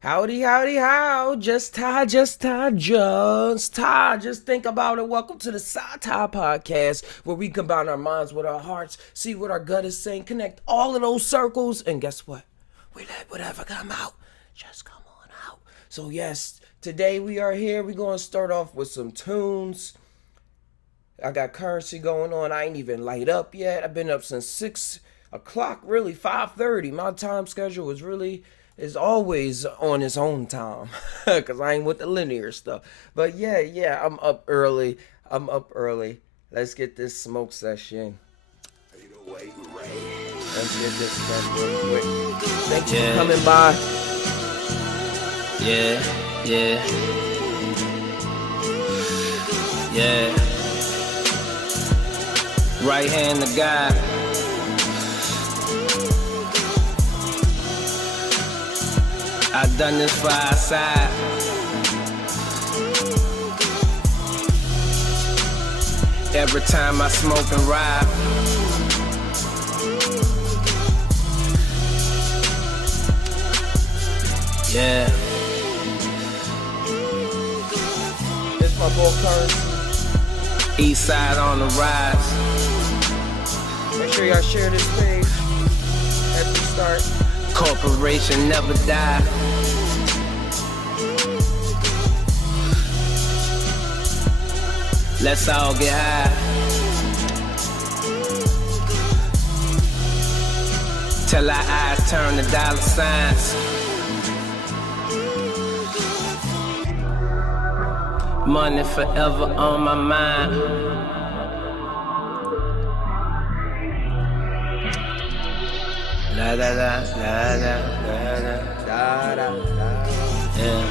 Howdy, howdy, how? Just think about it. Welcome to the Psy Tai POdcast, where we combine our minds with our hearts, see what our gut is saying, connect all of those circles, and guess what? We let whatever come out, just come on out. So, yes, today we are here. We're going to start off with some tunes. I got currency going on. I ain't even light up yet. I've been up since 6 o'clock, really, 5:30. My time schedule is always on its own time because I ain't with the linear stuff. But yeah, I'm up early. Let's get this smoke session. Let's get this stuff real quick. Thank you for coming by. Yeah. Right hand to God. I done this for our side. Every time I smoke and ride. Yeah. It's my boy Currency. East side on the rise. Make sure y'all share this page as we start. Corporation never die. Let's all get high. Till our eyes turn to dollar signs. Money forever on my mind. La da da la da da da. Yeah.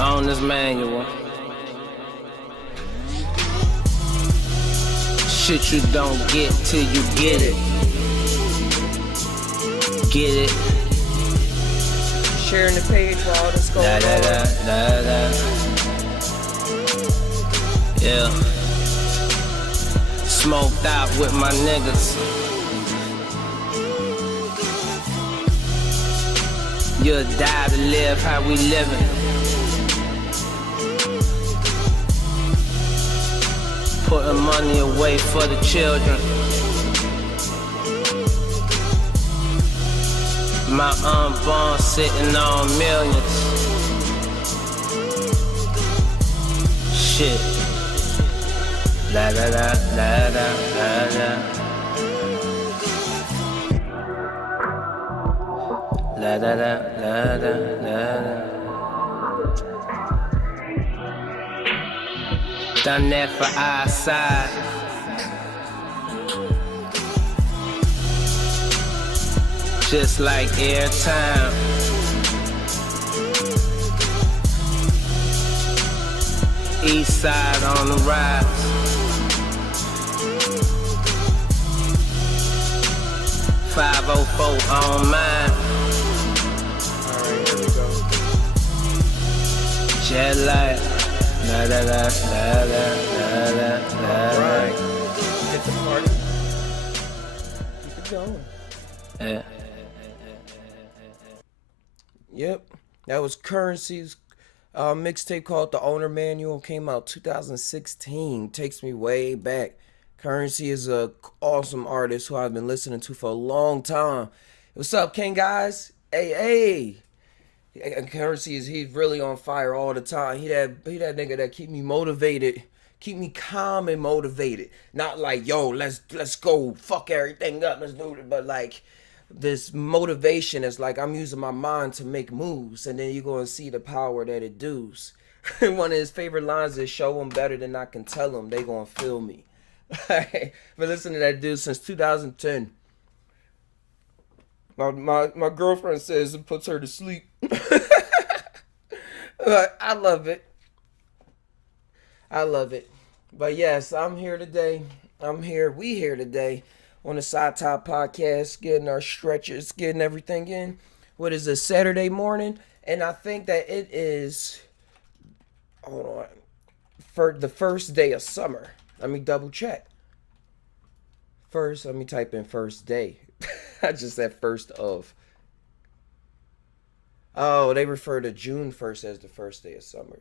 On this manual. Shit you don't get till you get it. Get it. Sharing the page for all this going on. Yeah. Smoked out with my niggas. You'll die to live how we living. Putting money away for the children. My unborn sitting on millions. Shit. La da da la da la da. La da da la da la da. Done that for our side. Just like airtime. East side on the rise. .504 on mine. Alright, here we go. Jet light. La da da la da la da la. Alright. Get the party. Keep it going. Yeah. Yep. That was Currency's mixtape called The Owner Manual. Came out 2016. Takes me way back. Currency is a awesome artist who I've been listening to for a long time. What's up, King guys? Hey. Currency he's really on fire all the time. He that nigga that keep me motivated, keep me calm and motivated. Not like, yo, let's go fuck everything up, let's do it. But like this motivation is like I'm using my mind to make moves, and then you're gonna see the power that it does. One of his favorite lines is, "Show them better than I can tell them. They gonna feel me." But listen to that dude since 2010. My girlfriend says it puts her to sleep. I love it. But yes, I'm here today. We here today on the Psy Tai POdcast, getting our stretches, getting everything in. What is it, Saturday morning? And I think that it is, hold on, for the first day of summer. Let me double check. First, let me type in first day. I just said first of. Oh, they refer to June 1st as the first day of summer.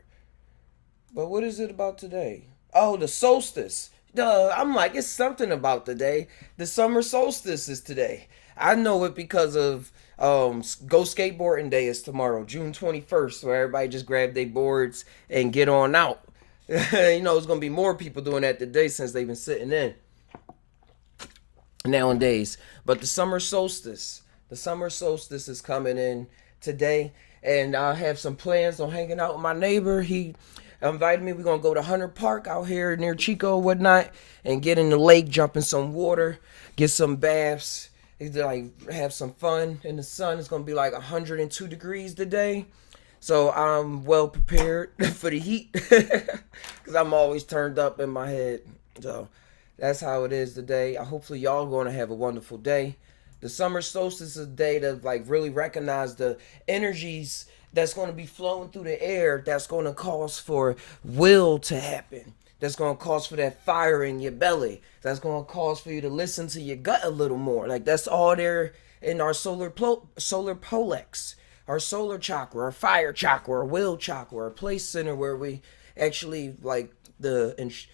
But what is it about today? Oh, the solstice. Duh, I'm like, it's something about today. The summer solstice is today. I know it because of Go Skateboarding Day is tomorrow, June 21st, where everybody just grab their boards and get on out. It's gonna be more people doing that today since they've been sitting in nowadays. But the summer solstice is coming in today, and I have some plans on hanging out with my neighbor. He invited me. We're gonna go to Hunter Park out here near Chico, whatnot, and get in the lake, jump in some water, get some baths, like have some fun in the sun. It's gonna be like 102 degrees today. So I'm well prepared for the heat because I'm always turned up in my head. So that's how it is today. Hopefully y'all going to have a wonderful day. The summer solstice is a day to like really recognize the energies that's going to be flowing through the air, that's going to cause for will to happen, that's going to cause for that fire in your belly, that's going to cause for you to listen to your gut a little more. Like that's all there in our solar pollex, our solar chakra, our fire chakra, our will chakra, our place center where we actually like I was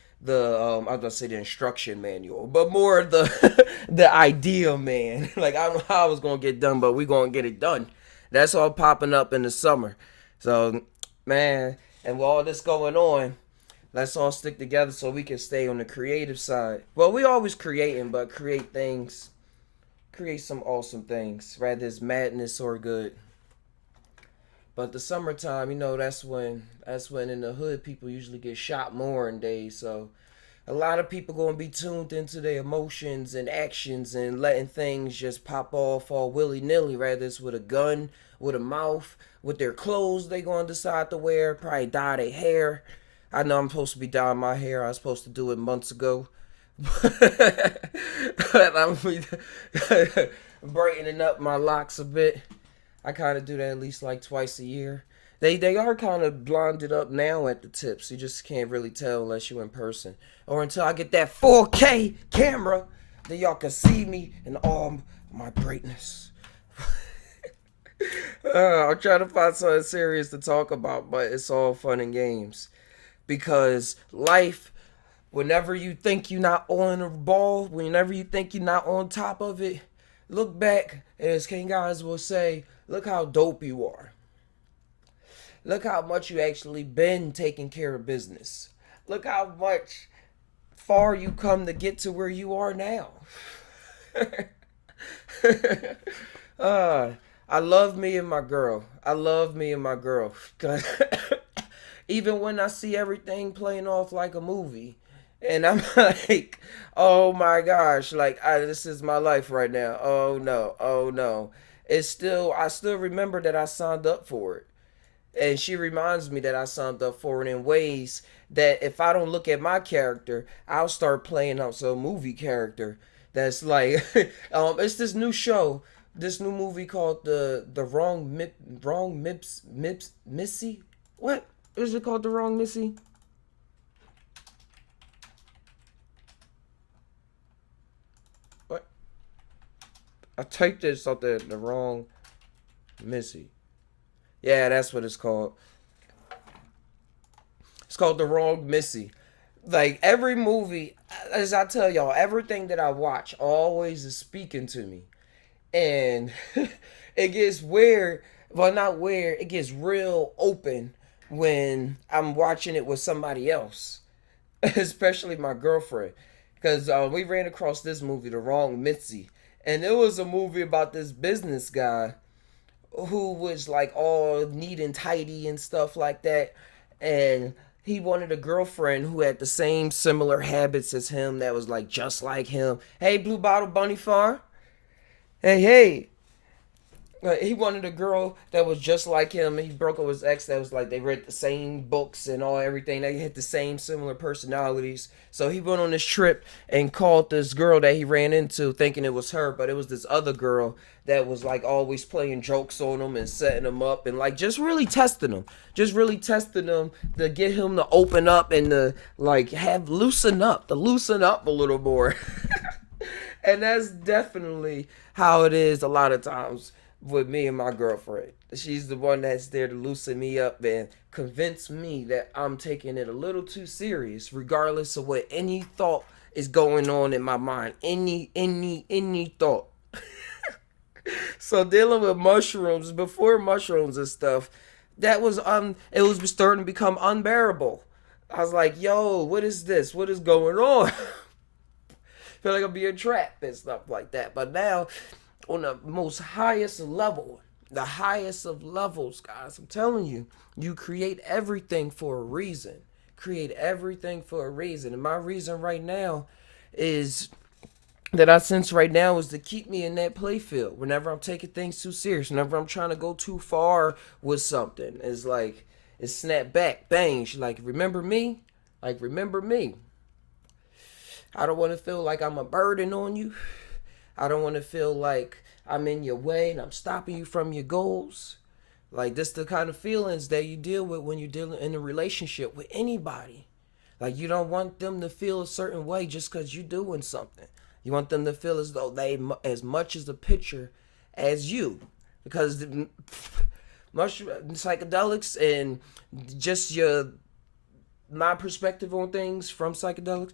gonna say the instruction manual, but more the the idea, man. Like I don't know how I was gonna get done, but we gonna get it done. That's all popping up in the summer. So, man, and with all this going on, let's all stick together so we can stay on the creative side. Well, we always creating, but create some awesome things, rather it's madness or good. But the summertime, that's when in the hood people usually get shot more in days. So a lot of people gonna be tuned into their emotions and actions and letting things just pop off all willy nilly. Rather it's with a gun, with a mouth, with their clothes they gonna decide to wear. Probably dye their hair. I know I'm supposed to be dyeing my hair. I was supposed to do it months ago. But I'm brightening up my locks a bit. I kind of do that at least like twice a year. They are kind of blonded up now at the tips. You just can't really tell unless you're in person. Or until I get that 4K camera, then y'all can see me in all my brightness. I'm trying to find something serious to talk about, but it's all fun and games. Because life, whenever you think you're not on the ball, whenever you think you're not on top of it, look back, and as King Guys will say, look how dope you are. Look how much you actually been taking care of business. Look how much far you come to get to where you are now. uh, I love me and my girl. I love me and my girl. 'Cause even when I see everything playing off like a movie, and I'm like, oh my gosh, like this is my life right now. Oh no, oh no. I still remember that I signed up for it. And she reminds me that I signed up for it in ways that if I don't look at my character, I'll start playing out some movie character that's like it's this new show, this new movie called the wrong Mips Missy. What is it called? The Wrong Missy? What? I typed this out there, the wrong Missy. Yeah, that's what it's called. It's called The Wrong Missy. Like every movie, as I tell y'all, everything that I watch always is speaking to me. And it gets weird. Well, not weird. It gets real open when I'm watching it with somebody else, especially my girlfriend. Because we ran across this movie, The Wrong Mitzi. And it was a movie about this business guy who was like all neat and tidy and stuff like that. And he wanted a girlfriend who had the same similar habits as him, that was like just like him. Hey, Blue Bottle Bunny Farm. Hey, hey. He wanted a girl that was just like him. He broke up with his ex that was like they read the same books and all everything. They had the same similar personalities. So he went on this trip and called this girl that he ran into thinking it was her, but it was this other girl that was like always playing jokes on him and setting him up and like just really testing him. Just really testing him to get him to open up and to like loosen up a little more. And that's definitely how it is a lot of times with me and my girlfriend. She's the one that's there to loosen me up and convince me that I'm taking it a little too serious, regardless of what any thought is going on in my mind. Any thought. So dealing with mushrooms, before mushrooms and stuff, that was it was starting to become unbearable. I was like, yo, what is this? What is going on? Feel like I'm being trapped and stuff like that. But now, on the most highest level, the highest of levels, guys, I'm telling you, you create everything for a reason. Create everything for a reason. And my reason right now is that I sense right now is to keep me in that play field. Whenever I'm taking things too serious, whenever I'm trying to go too far with something, it's like, it's snap back, bang. She's like, remember me? Like, remember me. I don't want to feel like I'm a burden on you. I don't want to feel like I'm in your way and I'm stopping you from your goals. Like, this the kind of feelings that you deal with when you're dealing in a relationship with anybody. Like, you don't want them to feel a certain way just because you're doing something. You want them to feel as though they as much as a picture as you. Because much psychedelics and just my perspective on things from psychedelics,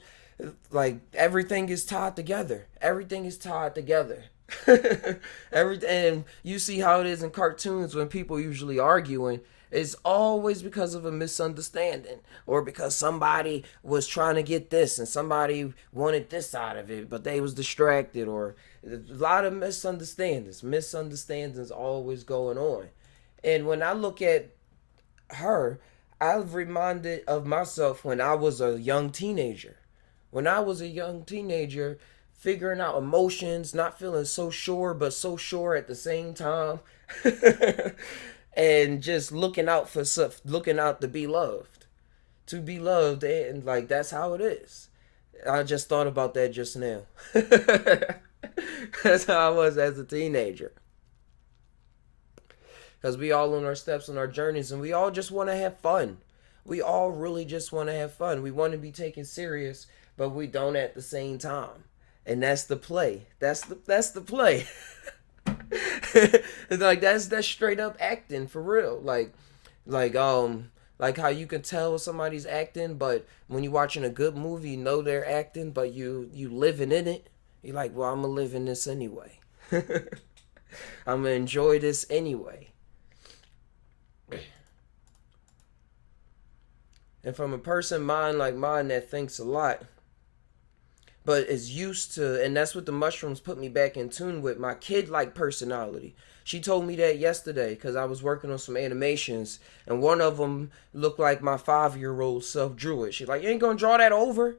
like, everything is tied together. Everything is tied together. And you see how it is in cartoons when people usually arguing. It's always because of a misunderstanding, or because somebody was trying to get this and somebody wanted this out of it, but they was distracted, or a lot of misunderstandings always going on. And when I look at her, I'm reminded of myself when I was a young teenager. When I was a young teenager, figuring out emotions, not feeling so sure, but so sure at the same time. And just looking out for stuff, looking out to be loved. To be loved, and like, that's how it is. I just thought about that just now. That's how I was as a teenager. Because we all on our steps, on our journeys, and we all just want to have fun. We all really just want to have fun. We want to be taken serious, but we don't at the same time. And that's the play. That's the play. Like, that's straight up acting for real. Like how you can tell somebody's acting, but when you're watching a good movie, you know they're acting, but you living in it. You're like, well, I'm gonna live in this anyway. I'm gonna enjoy this anyway. And from a person mind like mine that thinks a lot, but is used to, and that's what the mushrooms put me back in tune with, my kid-like personality. She told me that yesterday because I was working on some animations, and one of them looked like my 5-year-old self drew it. She's like, you ain't gonna draw that over?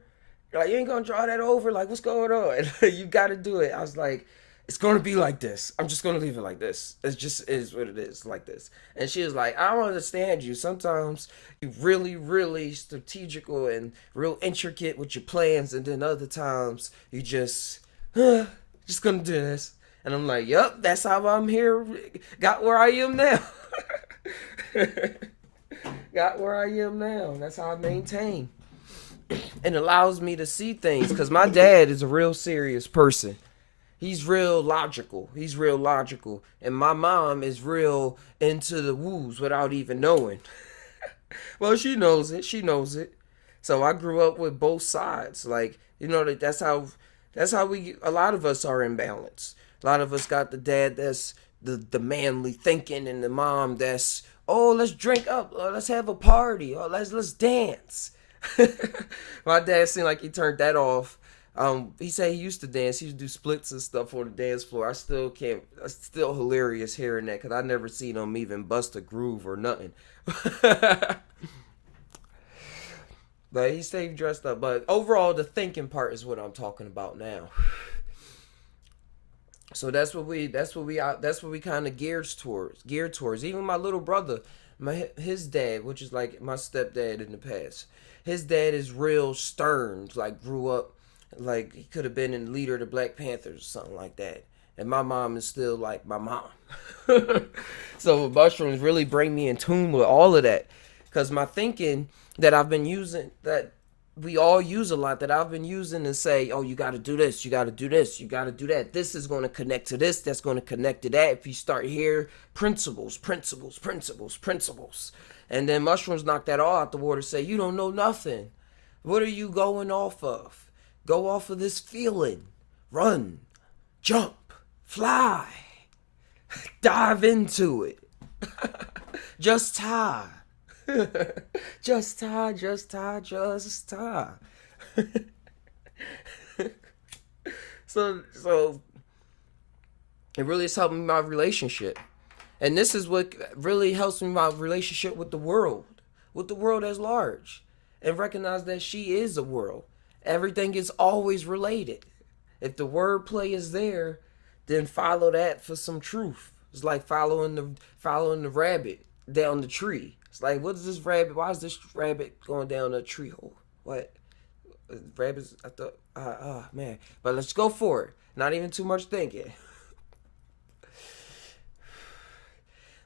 Like, you ain't gonna draw that over? Like, what's going on? You gotta do it. I was like, it's gonna be like this. I'm just gonna leave it like this. It just is what it is, like this. And she was like, I don't understand you. Sometimes you really, really strategical and real intricate with your plans, and then other times you just gonna do this. And I'm like, yup, that's how I'm here. Got where I am now. Got where I am now. That's how I maintain. And allows me to see things, because my dad is a real serious person. He's real logical. And my mom is real into the woos without even knowing. Well, she knows it. So I grew up with both sides. Like, that's how a lot of us are in balance. A lot of us got the dad that's the manly thinking, and the mom that's, oh, let's drink up, let's have a party, or let's dance. My dad seemed like he turned that off. He said he used to dance. He used to do splits and stuff on the dance floor. I still can't. It's still hilarious hearing that, because I never seen him even bust a groove or nothing. But he stayed dressed up. But overall, the thinking part is what I'm talking about now. So that's what we kind of geared towards. Even my little brother, his dad, which is like my stepdad in the past. His dad is real stern. Like, grew up like he could have been in the leader of the Black Panthers or something like that. And my mom is still like my mom. So mushrooms really bring me in tune with all of that, because my thinking that I've been using, that we all use a lot that I've been using to say, oh, you got to do this, you got to do this, you got to do that. This is going to connect to this, that's going to connect to that. If you start here, principles, principles, principles, principles. And then mushrooms knock that all out the water, say, you don't know nothing. What are you going off of? Go off of this feeling. Run, jump, fly, dive into it. Just tie. Just tie, just tie, just tie. So it really is helping my relationship. And this is what really helps me my relationship with the world as large. And recognize that she is a world. Everything is always related. If the wordplay is there, then follow that for some truth. It's like following the rabbit down the tree. It's like, what is this rabbit? Why is this rabbit going down a tree hole? What? Rabbits? I thought, man. But let's go for it. Not even too much thinking.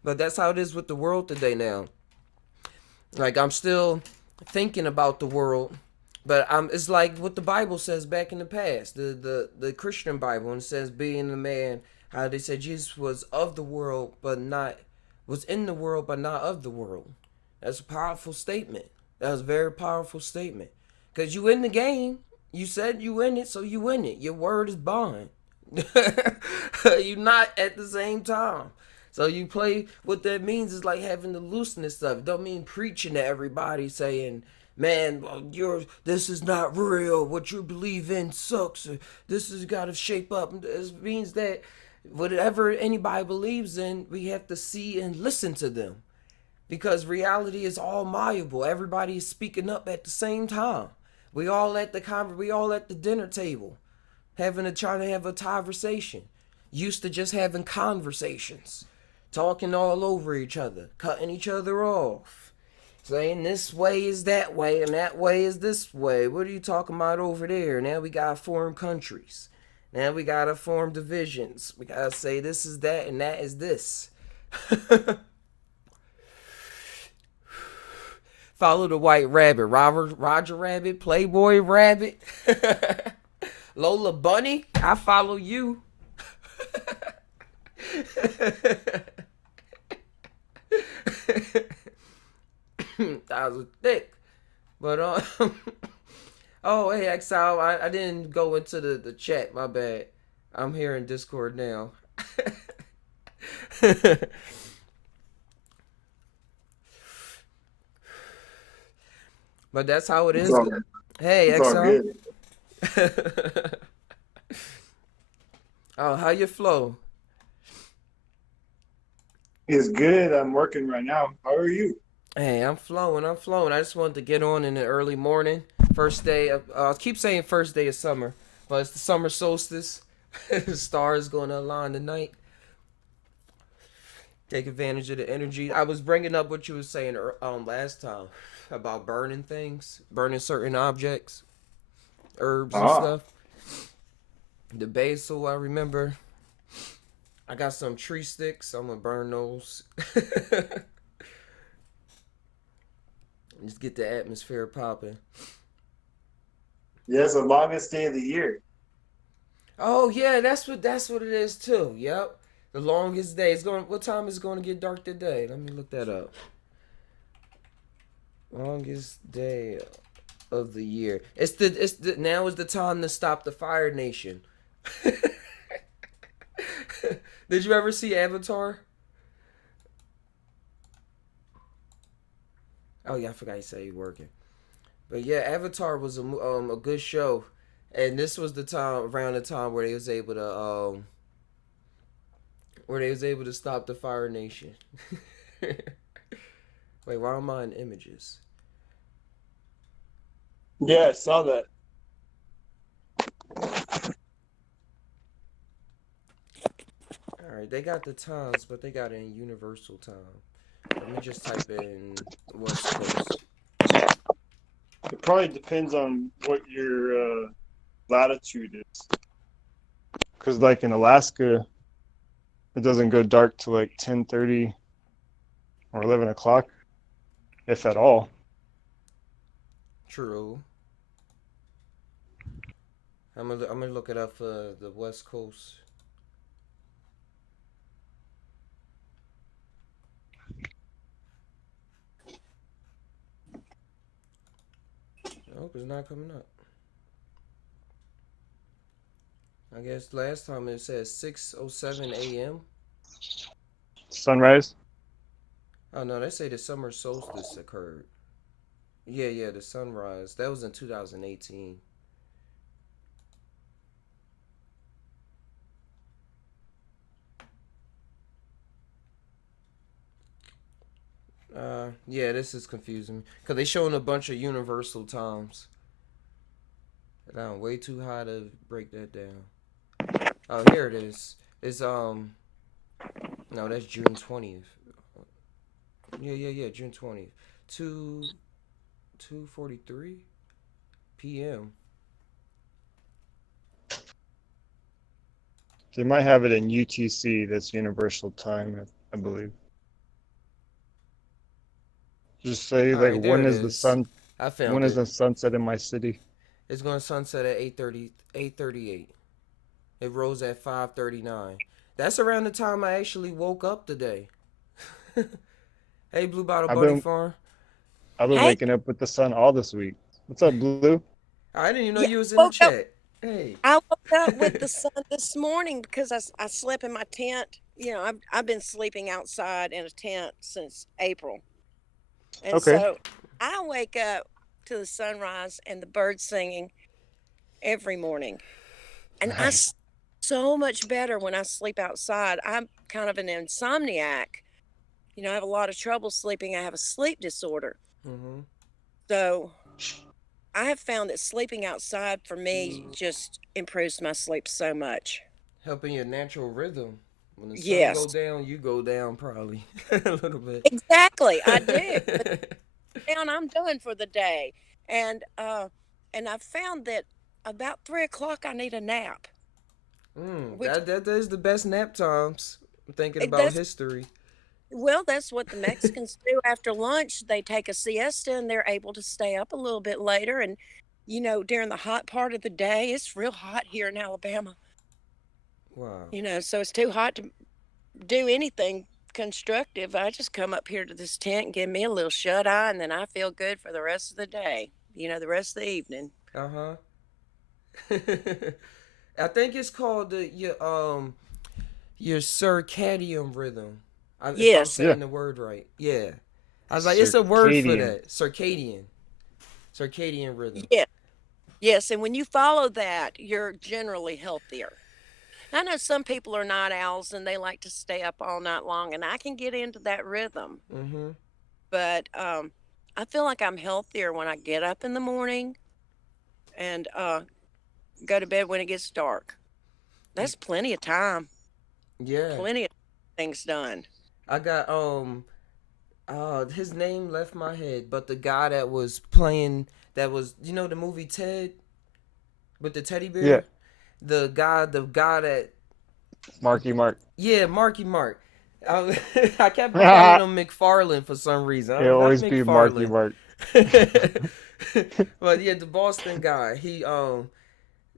But that's how it is with the world today now. Like, I'm still thinking about the world, but it's like what the Bible says back in the past, the Christian Bible, and it says, being a man, how they said Jesus was of the world, but not, was in the world, but not of the world. That's a powerful statement. That was a very powerful statement. Because you in the game. You said you in it, so you in it. Your word is bond. You not at the same time. So you play, what that means is like having the looseness of it. Don't mean preaching to everybody saying, man, this is not real. What you believe in sucks. This has got to shape up. It means that whatever anybody believes in, we have to see and listen to them. Because reality is all malleable. Everybody is speaking up at the same time. We all at the dinner table, trying to have a conversation. Used to just having conversations, talking all over each other, cutting each other off, saying this way is that way and that way is this way. What are you talking about over there? Now we gotta form countries. Now we gotta form divisions. We gotta say this is that and that is this. Follow the white rabbit. Roger Rabbit, Playboy Rabbit, Lola Bunny. I follow you. That was thick. But oh hey Exile, I didn't go into the chat, my bad. I'm here in Discord now. But that's how it is. Hey Exile. Oh, how you flow? It's good. I'm working right now. How are you? Hey, I'm flowing. I just wanted to get on in the early morning. First day of, I keep saying first day of summer, but it's the summer solstice. The stars going to align tonight. Take advantage of the energy. I was bringing up what you were saying last time about burning things, burning certain objects, herbs and stuff. The basil, I remember. I got some tree sticks. I'm gonna burn those. Just get the atmosphere popping. Yeah, it's the longest day of the year. Oh yeah, that's what it is too. Yep. The longest day. What time is it going to get dark today? Let me look that up. Longest day of the year. Now is the time to stop the Fire Nation. Did you ever see Avatar? Oh yeah, I forgot you said you working. But yeah, Avatar was a good show, and this was around the time where they was able to stop the Fire Nation. Wait, why am I in images? Yeah, I saw that. Alright, they got the times, but they got it in universal time. Let me just type in West Coast. It probably depends on what your latitude is. Because like in Alaska, it doesn't go dark till like 10:30 or 11 o'clock, if at all. True. I'm gonna look it up for the West Coast. Nope, it's not coming up. I guess last time it said 6:07 a.m. Sunrise. Oh no, they say the summer solstice occurred. Yeah, yeah, the sunrise. That was in 2018. Yeah, this is confusing me because they showing a bunch of universal times. And I'm way too high to break that down. Oh, here it is. It's no, that's June 20th. Yeah, yeah, yeah, June 20th. 2:43 p.m. They might have it in UTC. That's Universal Time, I believe. Just say All like right, there when it is the is. sun? I When found is it. the sunset in my city? It's going to sunset at 8:38. It rose at 5:39. That's around the time I actually woke up today. Hey, Blue Bottle I've Bunny been Farm. I've been Hey, waking up with the sun all this week. What's up, Blue? I didn't even know yeah, you was in I the woke up. chat. Hey. I woke up with the sun this morning because I slept in my tent. I've been sleeping outside in a tent since April, and Okay. so I wake up to the sunrise and the birds singing every morning, and Nice. so much better when I sleep outside. I'm kind of an insomniac. I have a lot of trouble sleeping. I have a sleep disorder, Mm-hmm. so I have found that sleeping outside for me just improves my sleep so much. Helping your natural rhythm. When the sun go Yes, down, you go down probably a little bit. exactly. I do. But down, I'm done for the day, and I found that about 3 o'clock I need a nap, which that is the best nap times. I'm thinking about that's history. well, that's what the Mexicans do after lunch. They take a siesta and they're able to stay up a little bit later. And during the hot part of the day, it's real hot here in Alabama. Wow. So it's too hot to do anything constructive. I just come up here to this tent and give me a little shut eye, and then I feel good for the rest of the day. The rest of the evening. Uh huh. I think it's called your circadian rhythm. If I'm Yes, Yeah. saying the word right. Yeah. I was like, it's a word for Circadian. that. Circadian rhythm. yes, yes. And when you follow that, you're generally healthier. I know some people are night owls and they like to stay up all night long, and I can get into that rhythm. Mm-hmm. But I feel like I'm healthier when I get up in the morning and go to bed when it gets dark. That's plenty of time, Yeah. plenty of things done. I got his name left my head, but the guy that was playing that was the movie Ted with the teddy Yeah. bear? The guy that Marky Mark. yeah, Marky Mark. I, I kept calling It'll him McFarlane for some reason. I was not always be Marky McFarlane. Mark. But yeah, the Boston guy. He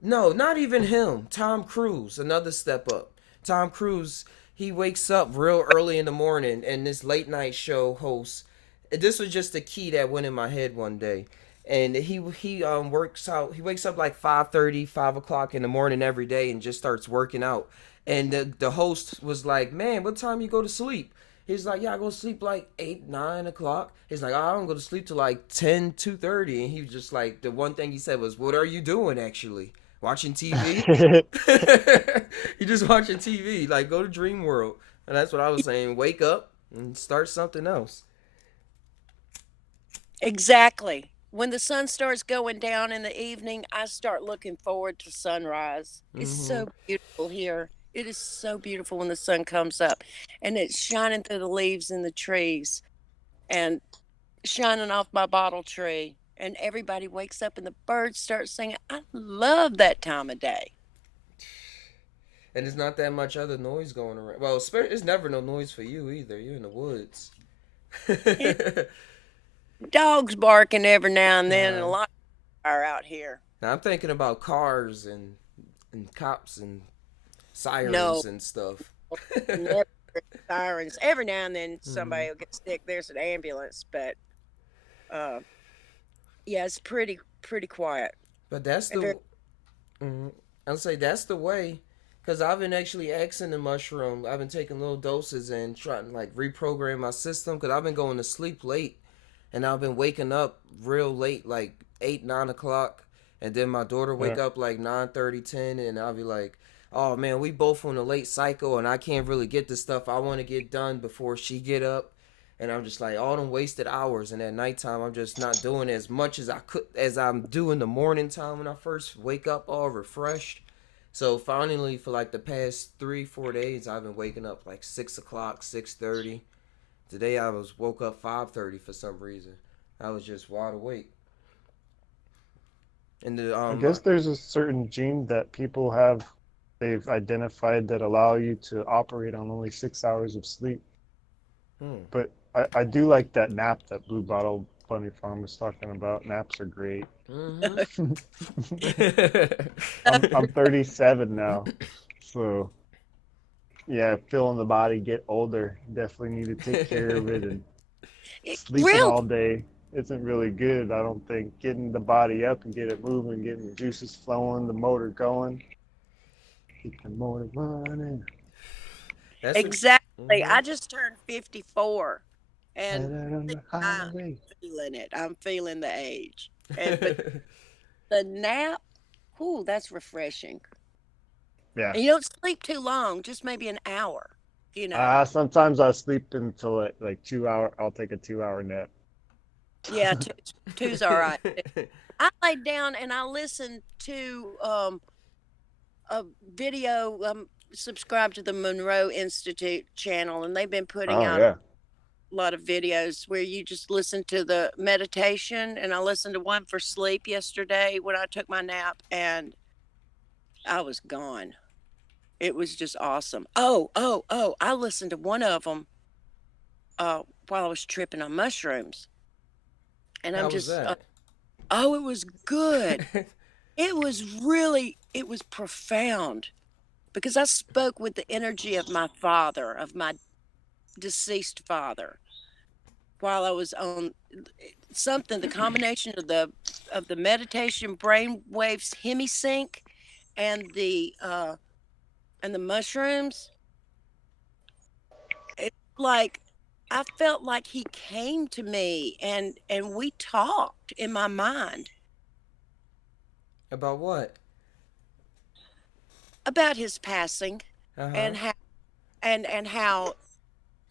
no, not even him. Tom Cruise, another step up. Tom Cruise, he wakes up real early in the morning and this late night show host. This was just a key that went in my head one day. And he works out. He wakes up like 5:30, 5 o'clock in the morning every day and just starts working out. And the host was like, "Man, what time you go to sleep?" He's like, "Yeah, I go to sleep like 8, 9 o'clock." He's like, "Oh, I don't go to sleep till like 10, 2:30." And he was just like, the one thing he said was, "What are you doing actually? Watching TV?" You just watching TV. Like, go to Dream World. And that's what I was saying. Wake up and start something else. Exactly. When the sun starts going down in the evening, I start looking forward to sunrise. It's Mm-hmm. so beautiful here. It is so beautiful when the sun comes up and it's shining through the leaves in the trees and shining off my bottle tree. And everybody wakes up and the birds start singing. I love that time of day. And there's not that much other noise going around. Well, it's never no noise for you either. You're in the woods. It's dogs barking every now and then, and a uh, lot are out here. Now I'm thinking about cars and cops and No, sirens and stuff. never sirens. Every now and then Mhm. somebody will get sick. There's an ambulance, but uh, yeah, it's pretty quiet But that's and very. the I'll say that's the way, cause I've been actually axing the mushroom. I've been taking little doses and trying to like reprogram my system, cause I've been going to sleep late, and I've been waking up real late, like 8, 9 o'clock, and then my daughter Yeah. wake up like 9:30, 10, and I'll be like, oh man, we both on a late cycle, and I can't really get the stuff I want to get done before she get up. And I'm just like all them wasted hours, and at nighttime I'm just not doing as much as I could as I'm doing the morning time when I first wake up all refreshed. So finally, for like the past 3, 4 days, I've been waking up like 6 o'clock, 6:30. Today I was woke up 5:30 for some reason. I was just wide awake. And the I guess there's a certain gene that people have, they've identified that allow you to operate on only 6 hours of sleep. hmm. But I do like that nap that Blue Bottle Bunny Farm was talking about. Naps are great. Mm-hmm. I'm 37 now, so yeah, feeling the body get older. Definitely need to take care of it. And sleeping Real all day isn't really good. I don't think getting the body up and get it moving, getting the juices flowing, the motor going, keep the motor running. That's a. exactly. Mm-hmm. I just turned 54, and Headed on the I'm highway. feeling it. I'm feeling the age, and but the nap, ooh, that's refreshing. Yeah. And you don't sleep too long, just maybe an hour. You know. Sometimes I sleep until like 2 hour. I'll take a 2 hour nap. Yeah, two's all right. I laid down and I listened to a video. Subscribed to the Monroe Institute channel, and they've been putting Oh out yeah. a lot of videos where you just listen to the meditation. And I listened to one for sleep yesterday when I took my nap, and I was gone. It was just awesome. Oh! I listened to one of them while I was tripping on mushrooms, and I'm How was just that? oh, it was good. It was profound because I spoke with the energy of my father, of my deceased father, while I was on something, the combination of the meditation brain waves hemisync and the mushrooms. It's like I felt like he came to me and we talked in my mind About what? about his passing Uh huh. and how and how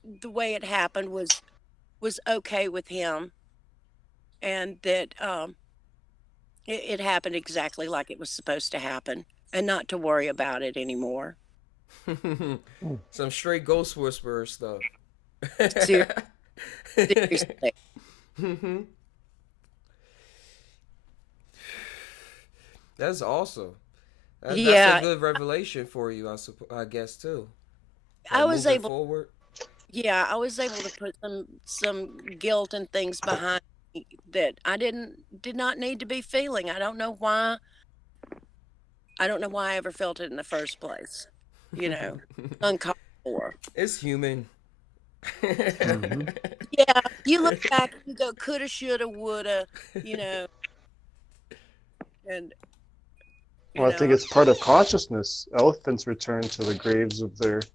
the way it happened was okay with him, and that it happened exactly like it was supposed to happen, and not to worry about it anymore. Mm. Some straight ghost whisperer stuff. Ser- Seriously. That's awesome. That's a Yeah, good revelation for you, I guess too. I Like was moving able forward. yeah, I was able to put some guilt and things behind me that did not need to be feeling. I don't know why I ever felt it in the first place. You know, uncalled for. It's human. Hmm. Yeah, you look back and you go coulda, shoulda, woulda, you know, and you Well, I think know it's part of consciousness. Elephants return to the graves of their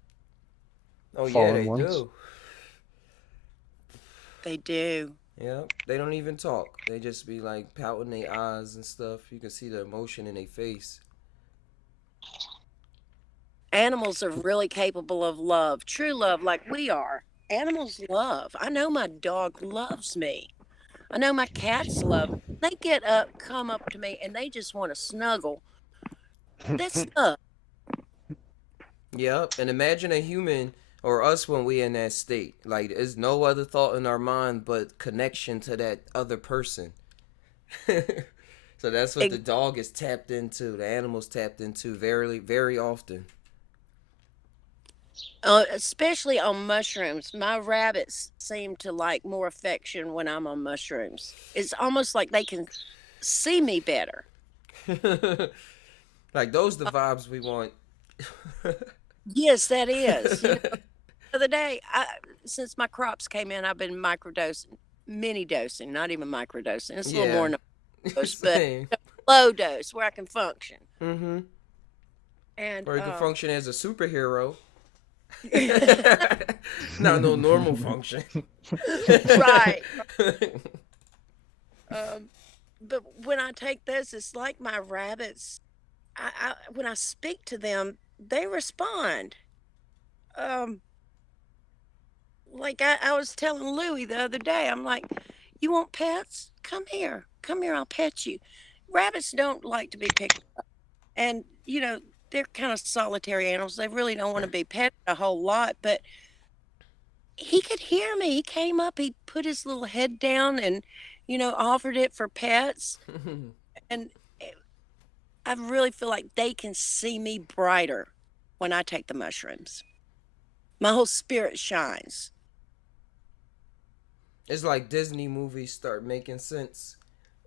Oh yeah, fallen they ones. do. they do. Yeah, they don't even talk. They just be like pouting their eyes and stuff. You can see the emotion in their face. Animals are really capable of love, true love, like we are. Animals love. I know my dog loves me. I know my cats love me. They get up, come up to me, and they just want to snuggle. That's love. Yep, and imagine a human or us when we in that state. Like there's no other thought in our mind but connection to that other person. So that's what the Ex- dog is tapped into. The animal's tapped into very, very often. especially on mushrooms. My rabbits seem to like more affection when I'm on mushrooms. It's almost like they can see me better. Like those the vibes we want. Yes, that is. You know, the other day, since my crops came in, I've been microdosing, mini dosing, not even microdosing. It's a little more Yeah. than a dose, but Same. low dose where I can function. Mm-hmm. And Or you can function as a superhero. Not no normal function. right. But when I take this, it's like my rabbits. When I speak to them, they respond. Um, like I was telling Louie the other day, I'm like, "You want pets? Come here. I'll pet you." Rabbits don't like to be picked up, and they're kind of solitary animals. They really don't want to be petted a whole lot. But he could hear me. He came up. He put his little head down and offered it for pets. And I really feel like they can see me brighter when I take the mushrooms. My whole spirit shines. It's like Disney movies start making sense,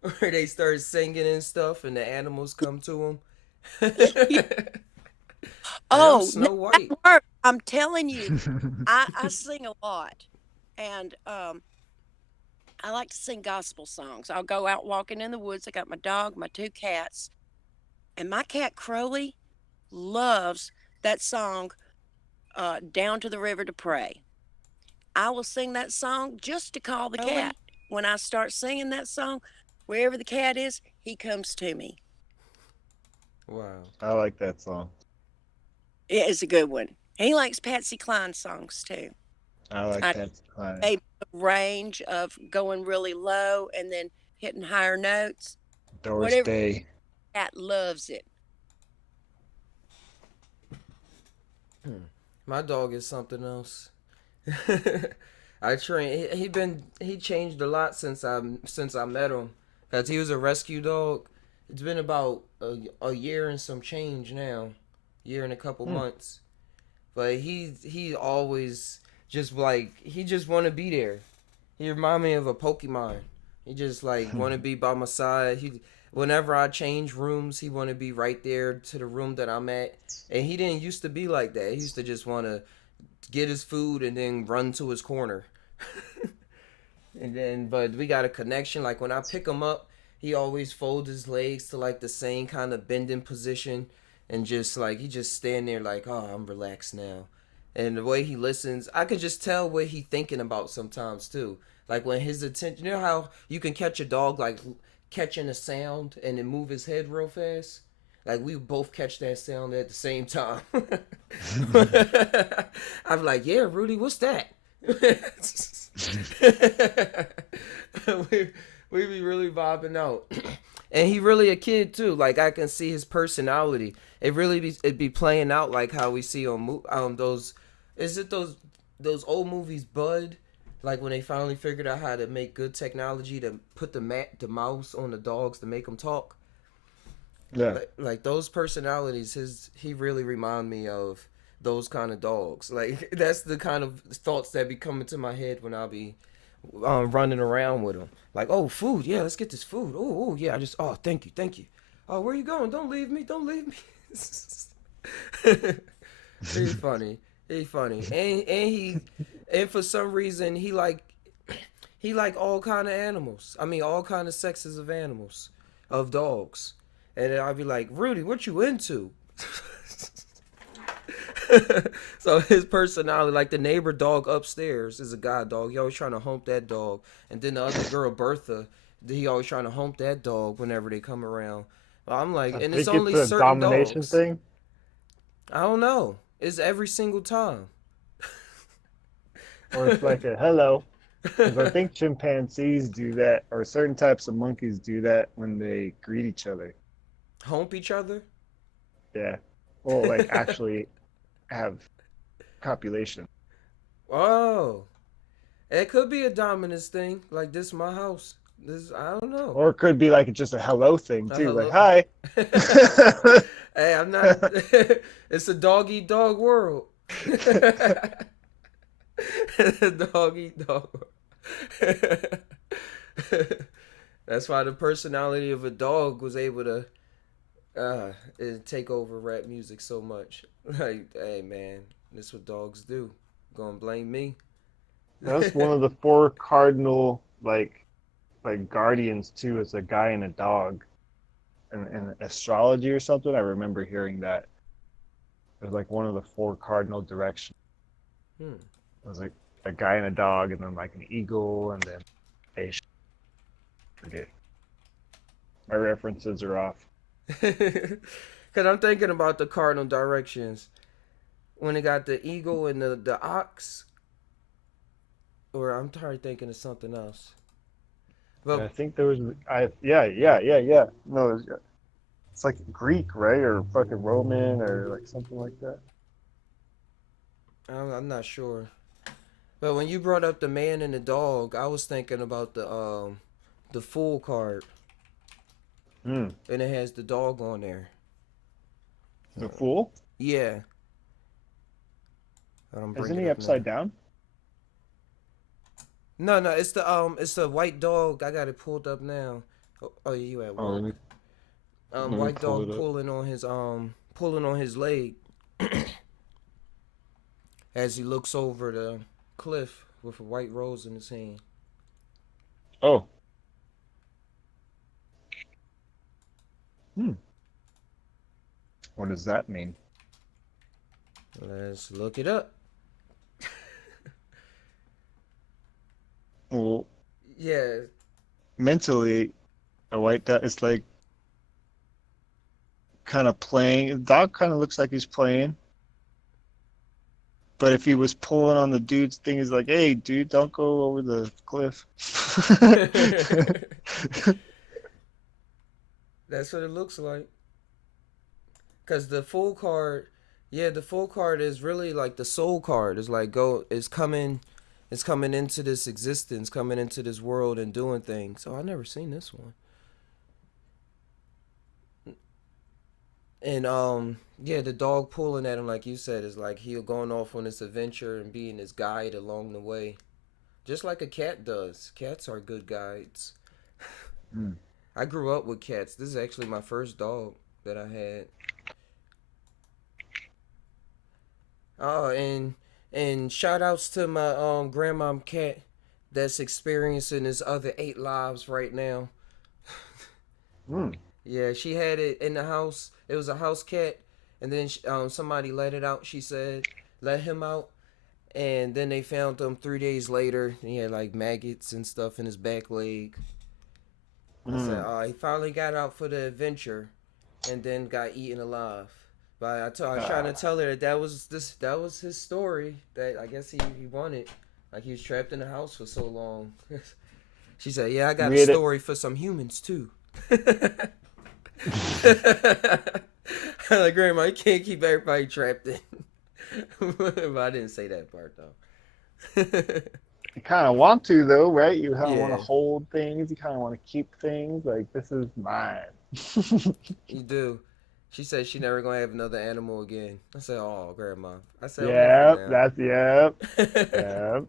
where they start singing and stuff, and the animals come to them. I'm Oh, no, Snow that White. works. I'm telling you, I sing a lot, and I like to sing gospel songs. I'll go out walking in the woods. I got my dog, my two cats, and my cat Crowley loves that song, "Down to the River to Pray." I will sing that song just to call the cat. When I start singing that song, wherever the cat is, he comes to me. Wow. I like that song. It is a good one. He likes Patsy Cline songs too. I like I that. a range of going really low and then hitting higher notes. Doris Whatever Day. cat loves it. My dog is something else. I train. He changed a lot since I met him. Cause he was a rescue dog. It's been about a year and some change now, year and a couple months. But he always just like he just want to be there. He remind me of a Pokemon. He just like want to be by my side. Whenever I change rooms, he want to be right there to the room that I'm at. And he didn't used to be like that. He used to just want to get his food and then run to his corner. But we got a connection. Like when I pick him up, he always folds his legs to like the same kind of bending position, and just like he just stand there like, oh, I'm relaxed now. And the way he listens, I could just tell what he thinking about sometimes too. Like when his attention, you know how you can catch a dog like catching a sound and then move his head real fast. Like we both catch that sound at the same time. I'm like, yeah, Rudy, what's that? we be really vibing out. And he really a kid too. Like I can see his personality. It be playing out like how we see on those. Is it those old movies, Bud? Like when they finally figured out how to make good technology to put the mouse on the dogs to make them talk. Yeah. Like those personalities, he really remind me of those kind of dogs. Like that's the kind of thoughts that be coming to my head when I'll be running around with him. Like, oh, food, yeah, let's get this food. Oh, yeah, thank you. Oh, where you going? Don't leave me. He's funny. And for some reason he like all kind of animals. I mean, all kind of sexes of animals, of dogs. And then I'll be like, Rudy, what you into? So his personality, like the neighbor dog upstairs is a guy dog. He always trying to hump that dog. And then the other girl, Bertha, he always trying to hump that dog whenever they come around. I'm like, and it's only a certain domination dogs. thing. I don't know. It's every single time. Or it's like a hello. Because I think chimpanzees do that, or certain types of monkeys do that when they greet each other. Hump each other? Yeah. Well, like actually have copulation. Oh. It could be a dominance thing. Like, this is my house. I don't know. Or it could be like just a hello thing too. Hello. Like, hi. Hey, I'm not. It's a dog eat dog world. Dog eat dog world. That's why the personality of a dog was able to It take over rap music so much. Like, hey man, this what dogs do. Gonna blame me? That's one of the four cardinal like guardians too. It's a guy and a dog, in astrology or something. I remember hearing that it was like one of the four cardinal directions. Hmm. It was like a guy and a dog, and then like an eagle, and then a forget. My references are off. Cause I'm thinking about the cardinal directions when it got the eagle and the ox, or I'm tired thinking of something else. And But I think there was yeah. No, it's like Greek, right, or fucking Roman, or like something like that. I'm not sure. But when you brought up the man and the dog, I was thinking about the Fool card, Hmm. and it has the dog on there. The Fool? Yeah, I don't bring Isn't it he up now. upside down? No, it's the white dog. I got it pulled up now. Oh yeah, you at Oh, work? let me White pull dog it up. pulling on his leg as he looks over the cliff with a white rose in his hand. Oh. Hmm. What does that mean? Let's look it up. Well, Yeah, mentally, a white dog is like kind of playing. The dog kind of looks like he's playing, but if he was pulling on the dude's thing, he's like, "Hey, dude, don't go over the cliff." that's what it looks like. Cause the full card, yeah, the full card is really like the soul card. It's like it's coming into this existence, coming into this world and doing things. So I never seen this one. And yeah, the dog pulling at him, like you said, is like he going off on this adventure and being his guide along the way, just like a cat does. Cats are good guides. Hmm. I grew up with cats. This is actually my first dog that I had. Oh, and shout outs to my grandmom cat that's experiencing his other 8 lives right now. Hmm. Yeah, she had it in the house. It was a house cat, and then somebody let it out. She said, let him out, and then they found him 3 days later. And he had like maggots and stuff in his back leg. I Hmm. said, oh, he finally got out for the adventure, and then got eaten alive. But I was trying to tell her that that was his story. That I guess he wanted, like he was trapped in the house for so long. She said, yeah, I got a We had it. story for some humans too. I'm like, Grandma, you can't keep everybody trapped in. But I didn't say that part though. You kind of want to though, right? You kind of want to Yeah, hold things. You kind of want to keep things. Like this is mine. you do. She said she never gonna have another animal again. I said, oh, Grandma. I said, only for Yep. now. That's yep. I Yep.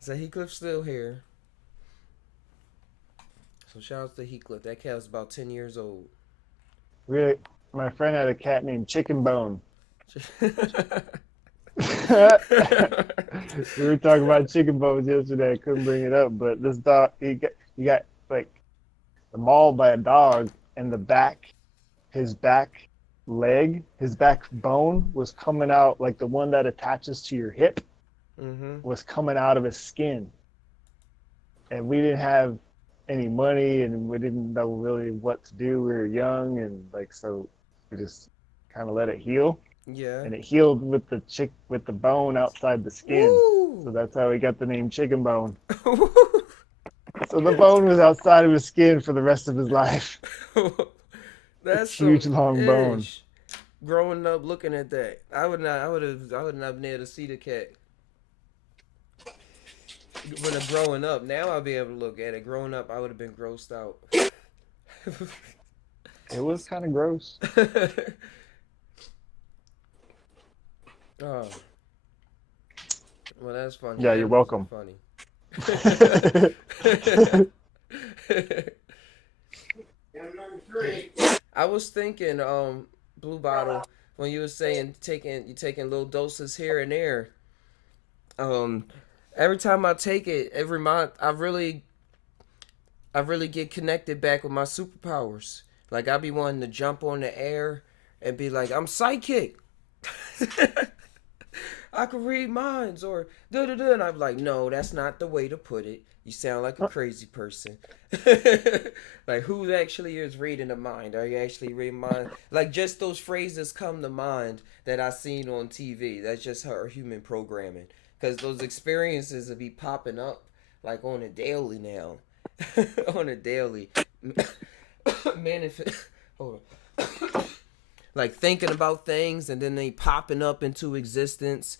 said, Heathcliff's still here. So shout out to Heathcliff. That cat was about 10 years old. We, my friend had a cat named Chicken Bone. We were talking about chicken bones yesterday. I couldn't bring it up, but this dog, he got like mauled by a dog, and his back leg, his back bone was coming out, like the one that attaches to your hip, Mm-hmm. was coming out of his skin, and we didn't have any money, and we didn't know really what to do. We were young, and like so, we just kind of let it heal. Yeah. And it healed with the bone outside the skin. So Woo! that's how he got the name Chicken Bone. So the bone was outside of his skin for the rest of his life. That's It's huge, some long bone. ish. Growing up, looking at that, I would not. I would not been able to see the cat when I'm growing up. Now I'll be able to look at it. Growing up, I would have been grossed out. It was kind of gross. Oh, well, that's funny. Yeah, you're Animals are welcome. funny. Number 3. I was thinking, Blue Bottle, when you were saying you taking little doses here and there. Um, every time I take it, every month, I really get connected back with my superpowers. Like I be wanting to jump on the air and be like, I'm psychic. I can read minds or da da da. And I'm like, no, that's not the way to put it. You sound like a crazy person. Like, who actually is reading a mind? Are you actually reading mind? Like, just those phrases come to mind that I seen on TV. That's just her human programming. Because those experiences will be popping up like on a daily now. On a daily. Manifest. Hold on. Like thinking about things and then they popping up into existence,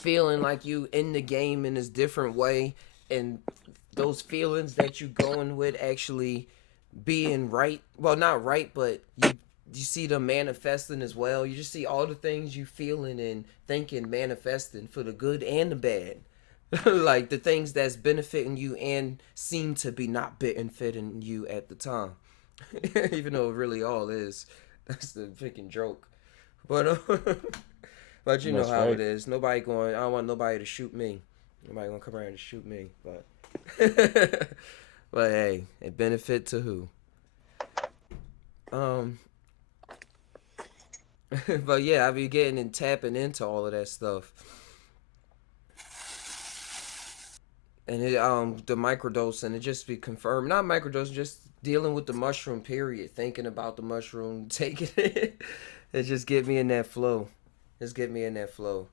feeling like you in the game in this different way, and those feelings that you going with actually being right, well, not right, but you see them manifesting as well. You just see all the things you feeling and thinking manifesting for the good and the bad. Like the things that's benefiting you and seem to be not benefiting you at the time. Even though it really all is. That's the freaking joke. But but you know That's how it right. is. Nobody going. I don't want nobody to shoot me. Nobody gonna come around and shoot me. But but hey, it benefit to who? Um. But yeah, I be getting and tapping into all of that stuff, and it the microdose and it just be confirmed. Not microdose, just dealing with the mushroom. Period. Thinking about the mushroom, taking it. It just get me in that flow. Just get me in that flow.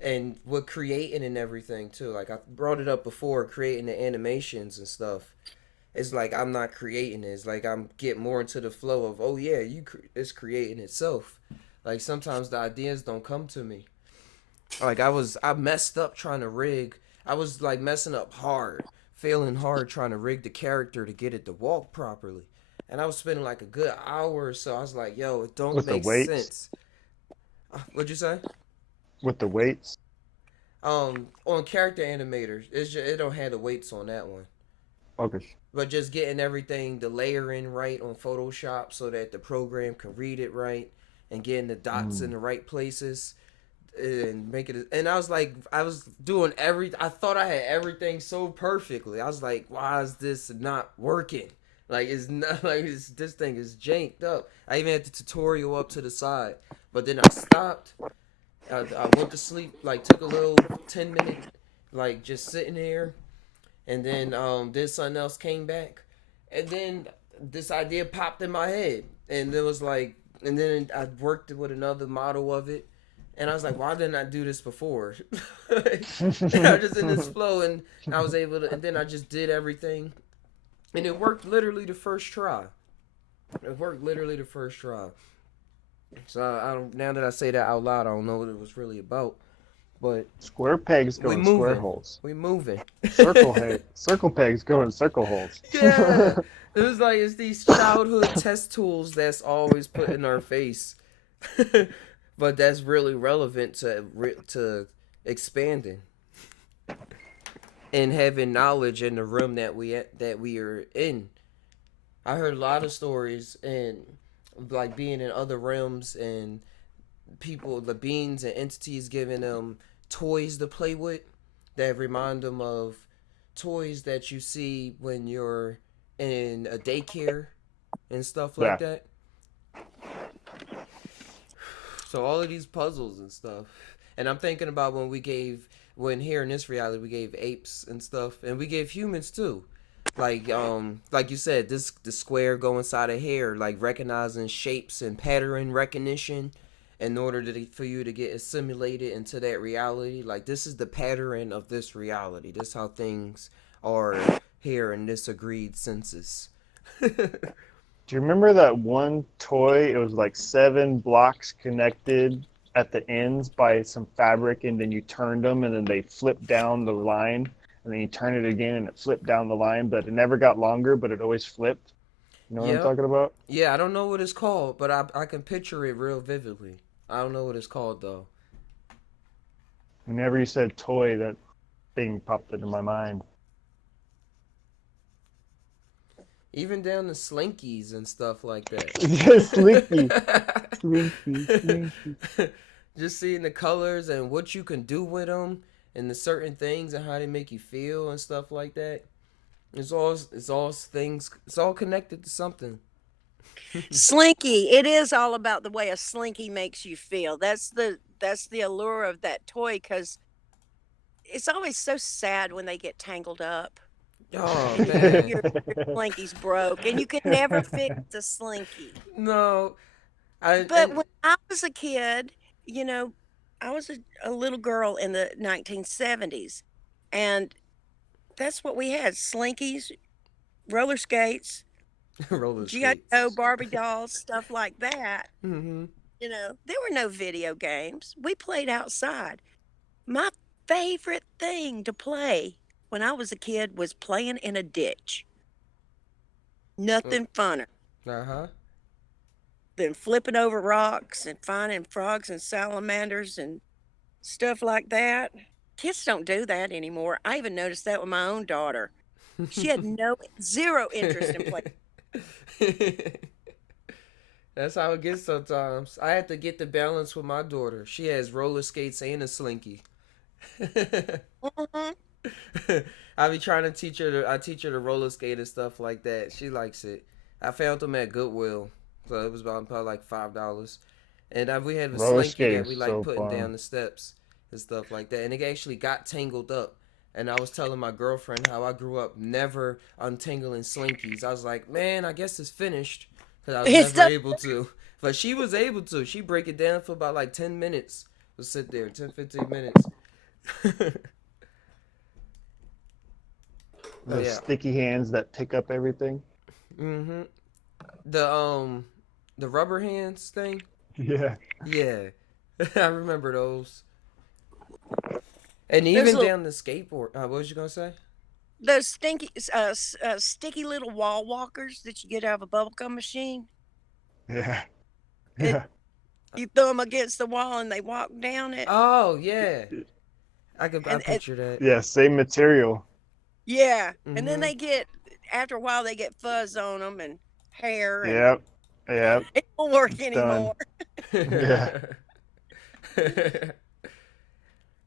And with creating and everything too. Like I brought it up before, creating the animations and stuff. It's like I'm not creating it. It's like I'm getting more into the flow of, oh yeah, it's creating itself. Like sometimes the ideas don't come to me. Like I messed up trying to rig. I was like messing up hard, failing hard trying to rig the character to get it to walk properly. And I was spending like a good hour or so. I was like, yo, it don't With the make weights, sense. What'd you say? with the weights. On character animators, it don't have the weights on that one. Okay. But just getting everything, the layering right on Photoshop so that the program can read it right and getting the dots in Mm. the right places and make it. And I was like, I was doing I thought I had everything so perfectly. I was like, why is this not working? Like it's not like this thing is janked up. I even had the tutorial up to the side, but then I stopped. I went to sleep, like took a little 10 minute, like just sitting there, and then did something else, came back, and then this idea popped in my head, and it was like, and then I worked with another model of it, and I was like, why didn't I do this before? And I was just in this flow, and I was able to, and then I just did everything, and it worked literally the first try. It worked literally the first try. So I don't. Now that I say that out loud, I don't know what it was really about, but Square pegs go we in square moving. holes. We moving. Circle pegs go in circle holes. Yeah. It was like it's these childhood test tools that's always put in our face. But that's really relevant to expanding and having knowledge in the room that we are in. I heard a lot of stories and like being in other realms and people, the beings and entities giving them toys to play with that remind them of toys that you see when you're in a daycare and stuff like Yeah. that. So all of these puzzles and stuff. And I'm thinking about when here in this reality we gave apes and stuff, and we gave humans too. Like you said, the square go inside a hair, like recognizing shapes and pattern recognition in order for you to get assimilated into that reality. Like this is the pattern of this reality. This is how things are here in this agreed census. Do you remember that one toy? It was like 7 blocks connected at the ends by some fabric, and then you turned them, and then they flipped down the line, and then you turn it again, and it flipped down the line, but it never got longer, but it always flipped. You know what I'm Yep. talking about? Yeah, I don't know what it's called, but I can picture it real vividly. I don't know what it's called though. Whenever you said toy, that thing popped into my mind. Even down to slinkies and stuff like that. Yes, Slinky. Just seeing the colors and what you can do with them and the certain things and how they make you feel and stuff like that. It's all connected to something. Slinky. It is all about the way a slinky makes you feel. That's the allure of that toy because it's always so sad when they get tangled up Oh and man. your slinky's broke and you can never fix a slinky. No. I But and when I was a kid, you know, I was a little girl in the 1970s, and that's what we had: slinkies, roller skates, roller GI Joe, skates. Barbie dolls, stuff like that. Mhm. There were no video games. We played outside. My favorite thing to play when I was a kid was playing in a ditch. Nothing funner Uh-huh. than flipping over rocks and finding frogs and salamanders and stuff like that. Kids don't do that anymore. I even noticed that with my own daughter. She had no zero interest in playing. That's how it gets sometimes. I have to get the balance with my daughter. She has roller skates and a slinky. Mhm. I be trying to I teach her to roller skate and stuff like that. She likes it. I found them at Goodwill. So it was about probably like $5. And we had a Roller slinky skating that we is like so putting fun. down the steps and stuff like that. And it actually got tangled up. And I was telling my girlfriend how I grew up never untangling slinkies. I was like, man, I guess it's finished. Because I was It's never so able to. But she was able to. She break it down for about like 10 minutes. We'll sit there, 10, 15 minutes. Oh, Those yeah. sticky hands that pick up everything. Mm-hmm. The rubber hands thing. Yeah. Yeah, I remember those. And those even little down the skateboard. What was you gonna say? those sticky little wall walkers that you get out of a bubblegum machine. Yeah. It Yeah. You throw them against the wall and they walk down it. Oh yeah, I And picture that. Yeah, same material. yeah, and then Mm-hmm. they get after a while they get fuzz on them and hair and Yep. Yep. it won't work Done. anymore. Yeah.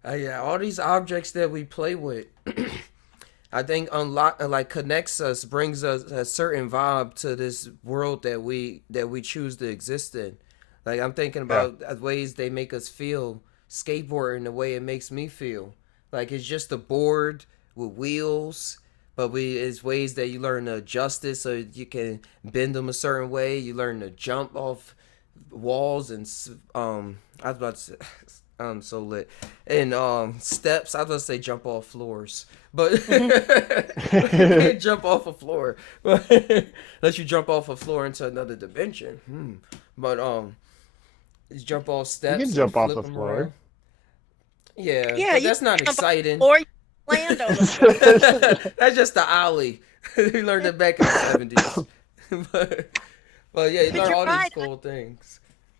Yeah, all these objects that we play with, I think unlock like connects us, brings us a certain vibe to this world that we choose to exist in. Like I'm thinking Yeah. about ways they make us feel. Skateboarding the way it makes me feel. Like it's just a board with wheels, but it's ways that you learn to adjust it so you can bend them a certain way. You learn to jump off walls and I was about to say, I'm so lit. And steps. I was about to say jump off floors, but you can't jump off a floor. Unless you jump off a floor into another dimension. But you jump off You can steps and jump off flip the them floor. around. Yeah, Yeah, but you that's not jump on the exciting. floor, you land on the floor. That's just the ollie. We learned it back in the 70s. but, but yeah, you But learn you're all these right. cool things.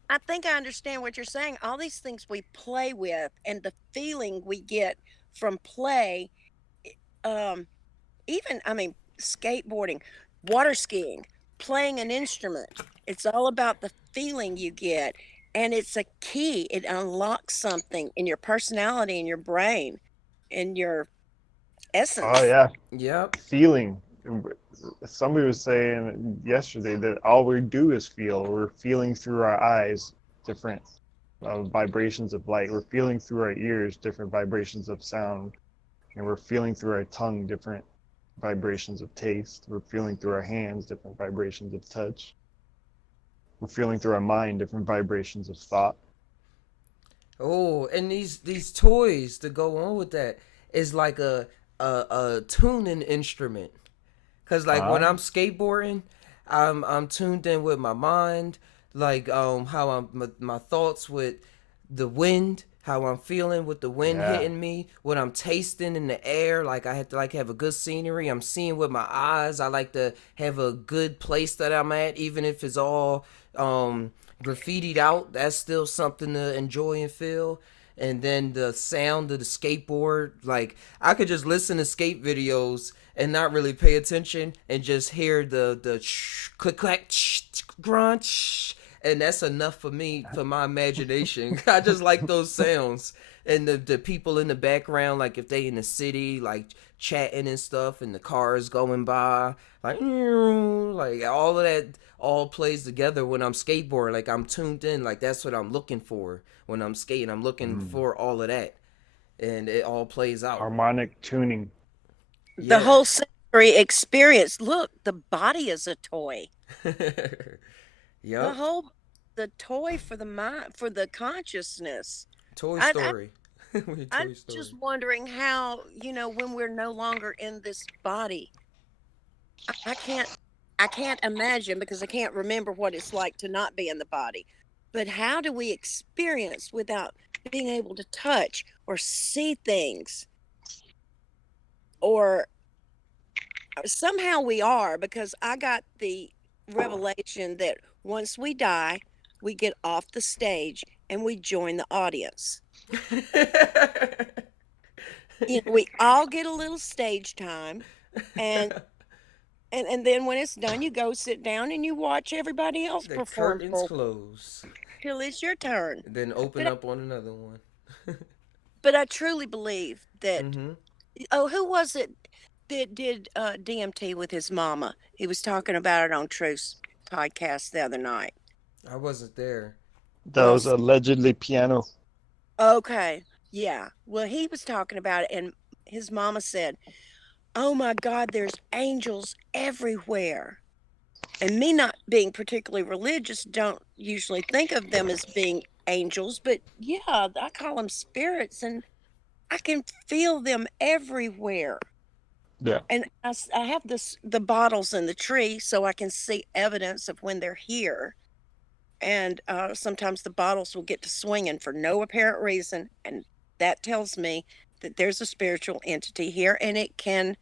I think I understand what you're saying. All these things we play with and the feeling we get from play, um, even, I mean, skateboarding, water skiing, playing an instrument. It's all about the feeling you get. And it's a key. It unlocks something in your personality, in your brain, in your Oh essence. yeah. Yep. Feeling. Somebody was saying yesterday that all we do is feel. We're feeling through our eyes different vibrations of light. We're feeling through our ears different vibrations of sound. And we're feeling through our tongue different vibrations of taste. We're feeling through our hands different vibrations of touch. We're feeling through our mind different vibrations of thought. Oh, and these toys to go on with that is like a tuning instrument. Cause like when Ah, I'm skateboarding, I'm tuned in with my mind, like how my thoughts with the wind, how I'm feeling with the wind yeah. hitting me, what I'm tasting in the air. Like I have to like have a good scenery. I'm seeing with my eyes. I like to have a good place that I'm at, even if it's all graffitied out. That's still something to enjoy and feel. and then the sound of the skateboard. Like I could just listen to skate videos and not really pay attention and just hear the click clack crunch, and that's enough for me, for my imagination. I just like those sounds, and the people in the background, like if they in the city, like chatting and stuff, and the cars going by, like all of that all plays together when I'm skateboarding. Like I'm tuned in, like that's what I'm looking for when I'm skating. I'm looking for all of that, and it all plays out. Harmonic tuning. The Yeah. whole sensory experience. Look, the body is a toy. The Yup. whole the toy for the mind, for the consciousness. Toy I, I Story. With I'm Toy just Story. wondering how, when we're no longer in this body. I can't imagine, because I can't remember what it's like to not be in the body. But how do we experience without being able to touch or see things? Or somehow we are, because I got the revelation that once we die, we get off the stage and we join the audience. We all get a little stage time, and and then when it's done, you go sit down and you watch everybody else The perform curtains for close. till it's your turn. Then open But up on another one. I truly believe that. Mm-hmm. Oh, who was it that did DMT with his mama? He was talking about it on Truth's podcast the other night. I wasn't there. That Well, was allegedly piano. okay, yeah. Well, he was talking about it, and his mama said, "Oh my God, there's angels everywhere." And me not being particularly religious, don't usually think of them as being angels, but yeah, I call them spirits, and I can feel them everywhere. Yeah. And I have the bottles in the tree so I can see evidence of when they're here. And sometimes the bottles will get to swinging for no apparent reason, and that tells me that there's a spiritual entity here, and it can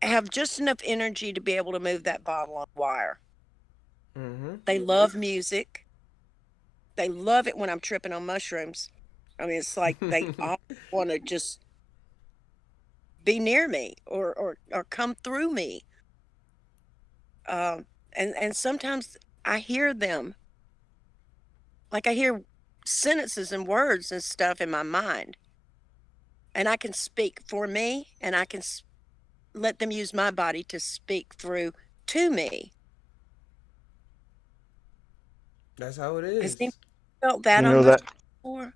have just enough energy to be able to move that bottle on wire. Mm-hmm. They love music. They love it when I'm tripping on mushrooms. I mean, it's like they all want to just be near me, or come through me. And sometimes I hear them, like I hear sentences and words and stuff in my mind, and I can speak for me, and I can let them use my body to speak through to me. That's how it Has is. anyone felt that You on know mushrooms that before?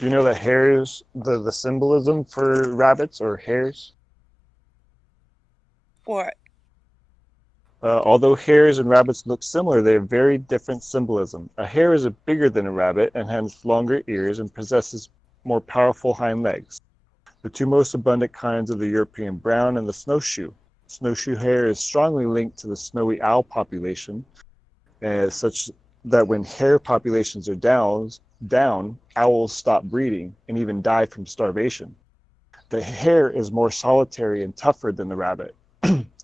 you know that hares, the symbolism for rabbits or hares. Or Although hares and rabbits look similar, they have very different symbolism. A hare is bigger than a rabbit and has longer ears and possesses more powerful hind legs. The two most abundant kinds are the European brown and the snowshoe. Snowshoe hare is strongly linked to the snowy owl population, such that when hare populations are down, owls stop breeding and even die from starvation. The hare is more solitary and tougher than the rabbit.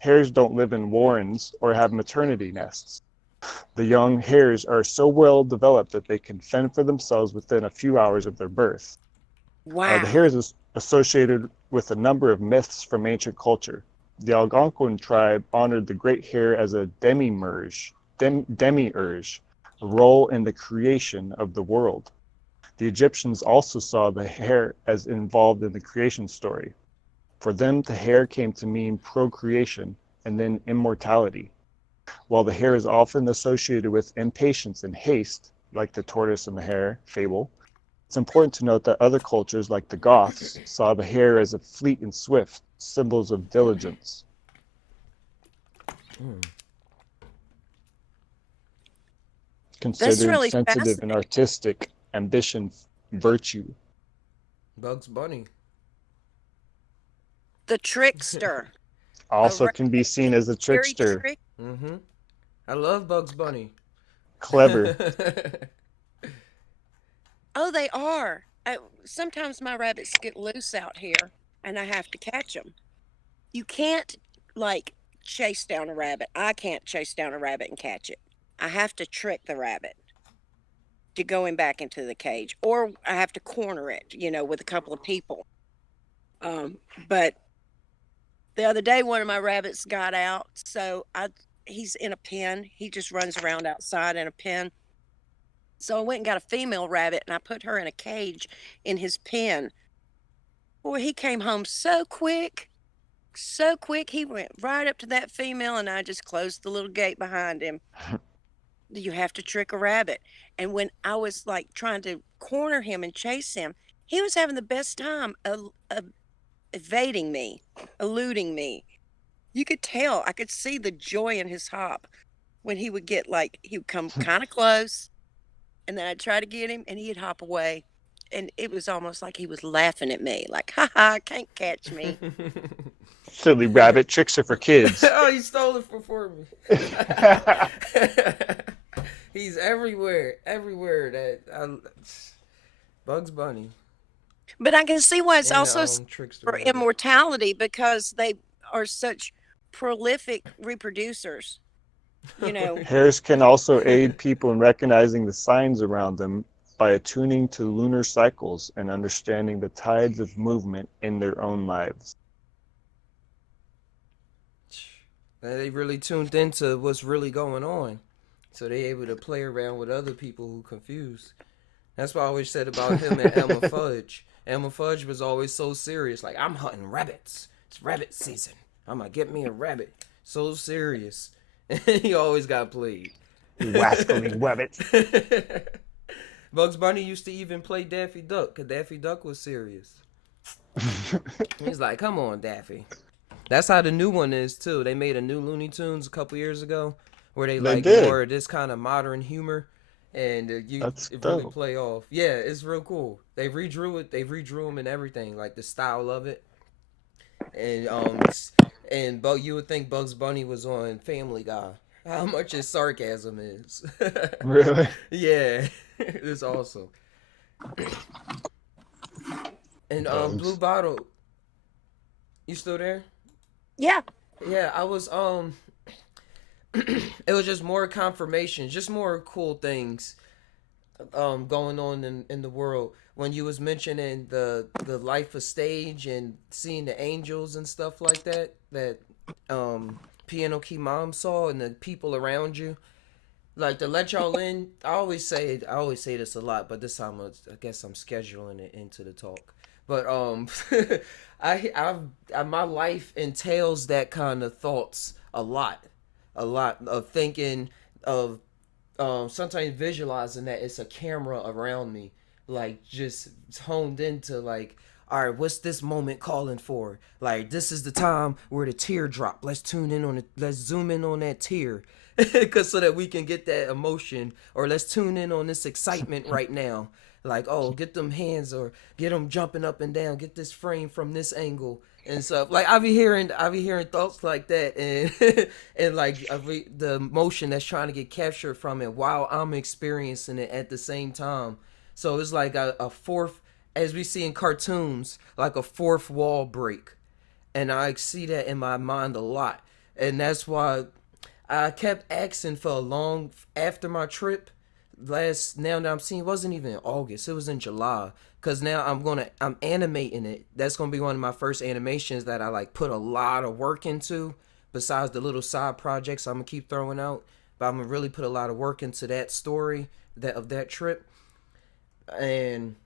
Hares don't live in warrens or have maternity nests. The young hares are so well developed that they can fend for themselves within a few hours of their birth. The wow, hare is associated with a number of myths from ancient culture. The Algonquin tribe honored the great hare as a demiurge, a role in the creation of the world. The Egyptians also saw the hare as involved in the creation story. For them, the hare came to mean procreation and then immortality. While the hare is often associated with impatience and haste, like the tortoise and the hare fable, it's important to note that other cultures, like the Goths, saw the hare as a fleet and swift, symbols of diligence. that's Considered really sensitive and fascinating. artistic, ambition, virtue. Bugs Bunny. The trickster, a Also rabbit can be seen as a very trickster, trick. Mm-hmm. I love Bugs Bunny. clever. Oh, they are. Sometimes my rabbits get loose out here, and I have to catch them. You can't, like, chase down a rabbit. I can't chase down a rabbit and catch it. I have to trick the rabbit. to go him back into the cage, or I have to corner it, with a couple of people. But the other day, one of my rabbits got out, so he's in a pen. He just runs around outside in a pen. So I went and got a female rabbit, and I put her in a cage in his pen. Boy, he came home so quick. So quick. He went right up to that female, and I just closed the little gate behind him. You have to trick a rabbit. And when I was like trying to corner him and chase him, he was having the best time evading me, eluding me. You could tell, I could see the joy in his hop when he would he would come kind of close, and then I'd try to get him, and he'd hop away. And it was almost like he was laughing at me, like, ha ha, can't catch me. Silly rabbit, tricks are for kids. Oh, he stole it for me. He's everywhere. Bugs Bunny. But I can see why it's And, also Trickster for Rabbit. immortality, because they are such prolific reproducers. Hairs can also aid people in recognizing the signs around them by attuning to lunar cycles and understanding the tides of movement in their own lives. They really tuned into what's really going on, so they able to play around with other people who confused. That's what I always said about him and Elmer Fudge. Elmer Fudge was always so serious, like, I'm hunting rabbits. It's rabbit season. I'm gonna get me a rabbit. So serious. And he always got played. Rascally rabbits. Bugs Bunny used to even play Daffy Duck, because Daffy Duck was serious. He's like, come on, Daffy. That's how the new one is, too. They made a new Looney Tunes a couple years ago, where they did. more of this kind of modern humor, and it really play off. Yeah, it's real cool. They redrew it. They redrew them and everything, like the style of it. And you would think Bugs Bunny was on Family Guy. How much his sarcasm is. Really? Yeah. It's awesome. And Blue Bottle, you still there? Yeah. Yeah, I was it was just more confirmation, just more cool things going on in the world. When you was mentioning the life of stage and seeing the angels and stuff like that Piano Key Mom saw, and the people around you, like, to let y'all in. I always say this a lot, but this time I guess I'm scheduling it into the talk. But I my life entails that kind of thoughts a lot of thinking of sometimes visualizing that it's a camera around me, like, just honed into, like, all right, what's this moment calling for? Like, this is the time where the tear drop. Let's zoom in on that tear. Cause so that we can get that emotion, or let's tune in on this excitement right now. Like, oh, get them hands, or get them jumping up and down, get this frame from this angle and stuff. Like, I be hearing thoughts like that, and and like the emotion that's trying to get captured from it while I'm experiencing it at the same time. So it's like a fourth, as we see in cartoons, like a fourth wall break, and I see that in my mind a lot, and that's why I kept asking for a long after my trip. Now that I'm seeing, it wasn't even in August, it was in July, because now I'm animating it. That's gonna be one of my first animations that I like put a lot of work into, besides the little side projects I'm gonna keep throwing out. But I'm gonna really put a lot of work into that story of that trip. And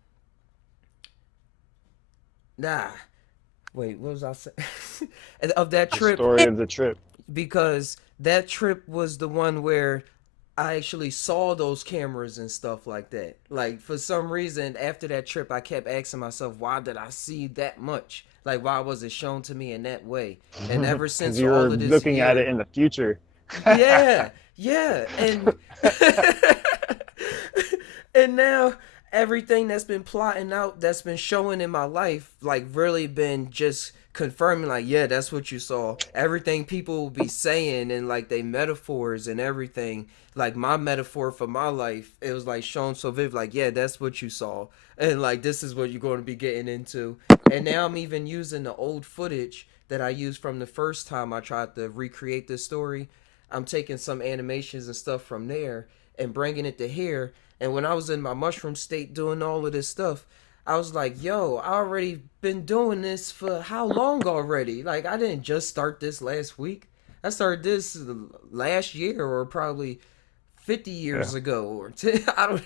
wait, what was I saying? Of that trip, The story of the trip. because that trip was the one where I actually saw those cameras and stuff like that. Like, for some reason, after that trip, I kept asking myself, why did I see that much? Like, why was it shown to me in that way? And ever since you all were of this looking at year- it in the future. yeah, and and now everything that's been plotting out, that's been showing in my life, like, really been just confirming, like, yeah, that's what you saw. Everything people will be saying, and like they metaphors and everything, like my metaphor for my life, it was like shown so vivid, like, yeah, that's what you saw, and like this is what you're going to be getting into. And now I'm even using the old footage that I used from the first time I tried to recreate this story. I'm taking some animations and stuff from there and bringing it to here. And when I was in my mushroom state doing all of this stuff, I was like, yo, I already been doing this for how long already? Like, I didn't just start this last week. I started this last year or probably 50 Yeah. years ago or 10. I don't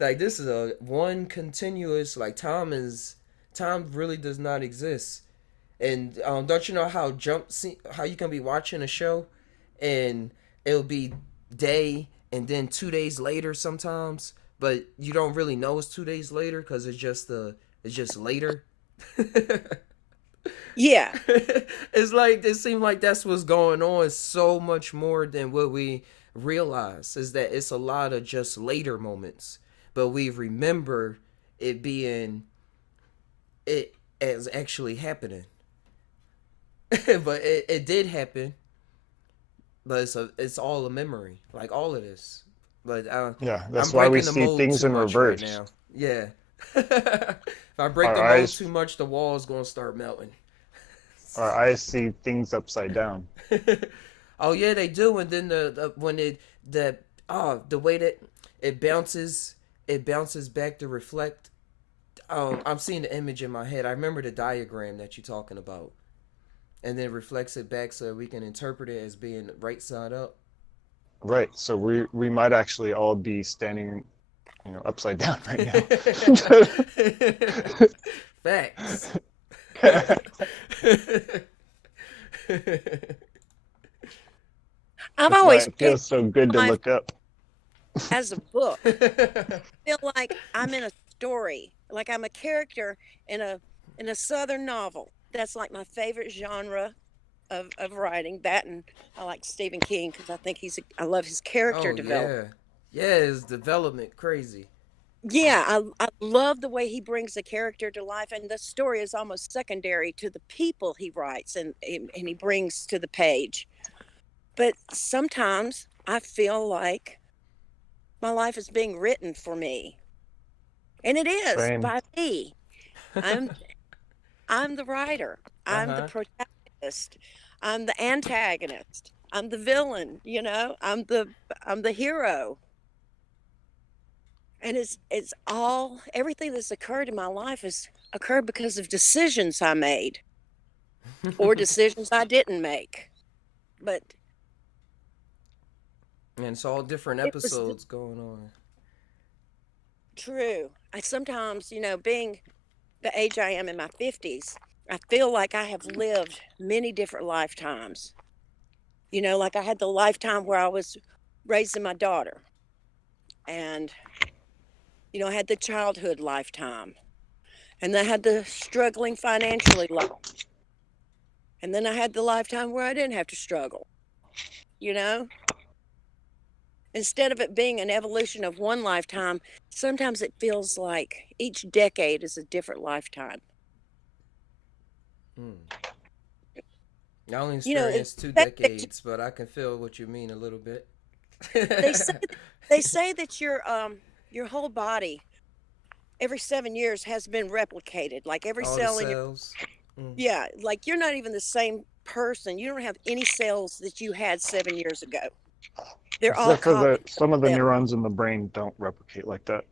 like this is a one continuous like time really does not exist. And don't you know how how you can be watching a show and it'll be day and then 2 days later sometimes, but you don't really know it's 2 days later because it's just later. Yeah. It's like it seems like that's what's going on so much more than what we realize is that it's a lot of just later moments, but we remember it being it as actually happening. But it did happen, but it's all a memory, like all of this. But Yeah, I'm that's why we breaking the see mold things too in much right reverse. now. Yeah. If I break Our the mold eyes too much, the wall's gonna start melting. our eyes see things upside down. Oh yeah, they do. And then the when the way that it bounces back to reflect. I'm seeing the image in my head. I remember the diagram that you're talking about, and then reflects it back so we can interpret it as being right side up. Right. So we might actually all be standing, upside down right now. Facts. I've That's why always it pictured feels so good to life look up. as a book. Feel like I'm in a story, like I'm a character in a Southern novel. That's like my favorite genre of writing. That and I like Stephen King because I think I love his character Oh development. yeah, yeah. His development crazy. Yeah, I love the way he brings the character to life, and the story is almost secondary to the people he writes and he brings to the page. But sometimes I feel like my life is being written for me, and it is Same. by me. I'm I'm the writer. I'm the Uh-huh. protagonist. I'm the antagonist. I'm the villain. I'm the hero. And it's all everything that's occurred in my life has occurred because of decisions I made or decisions I didn't make. But And it's all different it was episodes going on. true. I sometimes, being the age I am in my 50s, I feel like I have lived many different lifetimes. Like I had the lifetime where I was raising my daughter, and I had the childhood lifetime, and then I had the struggling financially life, and then I had the lifetime where I didn't have to struggle. You know, instead of it being an evolution of one lifetime, sometimes it feels like each decade is a different lifetime. Hmm. I only It's experienced two that that decades, but I can feel what you mean a little bit. they say they say that your whole body every 7 years has been replicated, like every All the cell in your cells. Mm. yeah, like you're not even the same person. You don't have any cells that you had 7 years ago. They're all Except for copies of some of the them. neurons in the brain don't replicate like that.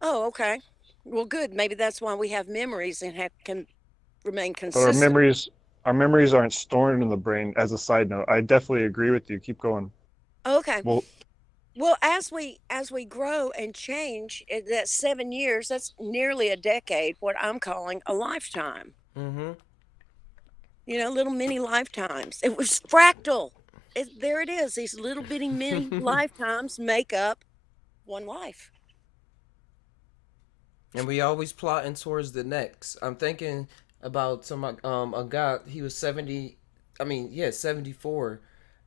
Oh, okay. Well, good. Maybe that's why we have memories and can remain But consistent. our memories aren't stored in the brain. As a side note, I definitely agree with you. Keep going. Okay. Well, Well, as we grow and change, that 7 years, that's nearly a decade, what I'm calling a lifetime. Mm-hmm. Little mini lifetimes. It was fractal. There it is. These little bitty mini lifetimes make up one life. And we always plotting towards the next. I'm thinking about a guy. He was 70. I mean, yeah, 74,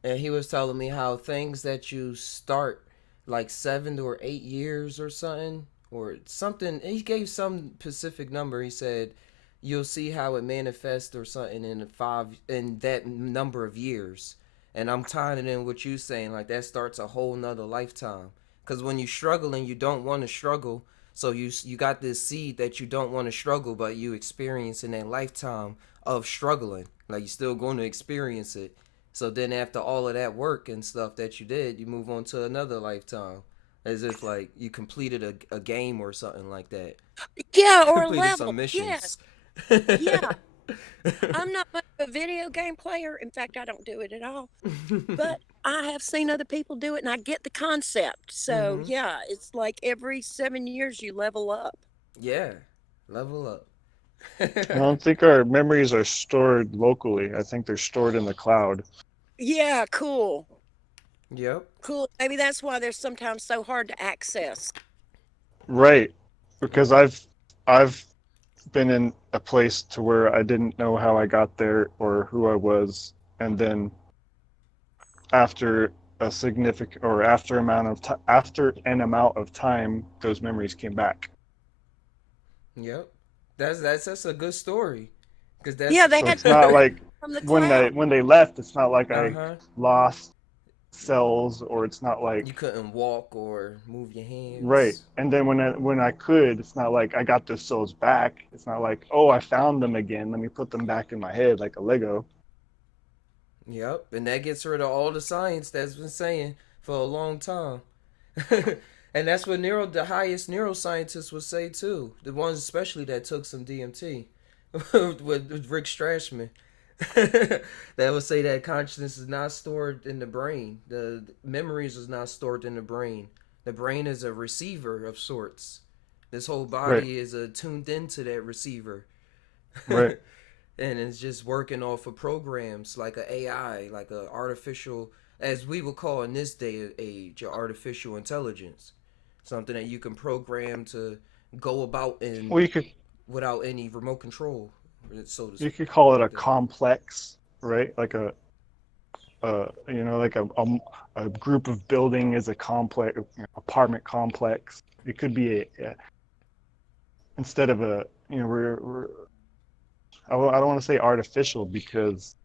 and he was telling me how things that you start like 7 or 8 years or something or something. He gave some specific number. He said you'll see how it manifests or something in that number of years. And I'm tying it in what you saying like that starts a whole nother lifetime. Because when you're struggling, you don't want to struggle, so you got this seed that you don't want to struggle, but you experience in that lifetime of struggling. Like you're still going to experience it. So then after all of that work and stuff that you did, you move on to another lifetime as if like you completed a game or something like that. Yeah, or a Completed level. some Yes. missions. Yeah. I'm not much of a video game player. In fact, I don't do it at all. But I have seen other people do it and I get the concept. So, Hmm. yeah, it's like every 7 years you level up. Yeah, level up. I don't think our memories are stored locally. I think they're stored in the cloud. Yeah, cool. Yep. Cool. Maybe that's why they're sometimes so hard to access. Right. Because I've been in a place to where I didn't know how I got there or who I was, and then after a significant or after an amount of time, those memories came back. Yep. That's a good story. Cause Yeah, that's they So had it's not like from the when cloud. they left, it's not like I uh-huh. lost cells, or it's not You like couldn't walk or move your right. hands. And then when I could, it's not like I got those cells back. It's not like, oh, I found them again. Let me put them back in my head like a Lego. Yep. And that gets rid of all the science that's been saying for a long time. And that's what the highest neuroscientists would say too. The ones especially that took some DMT with Rick Strashman. That would say that consciousness is not stored in the brain. The memories is not stored in the brain. The brain is a receiver of sorts. This whole Right, body is tuned into that receiver. right. And it's just working off of programs like a AI, like a artificial, as we would call in this day and age, artificial intelligence, something that you can program to go about in Well, without any remote control, so to you could put it call it a like that. complex, right? Like like a group of building is a complex apartment complex. It could be instead of a we're I don't want to say artificial because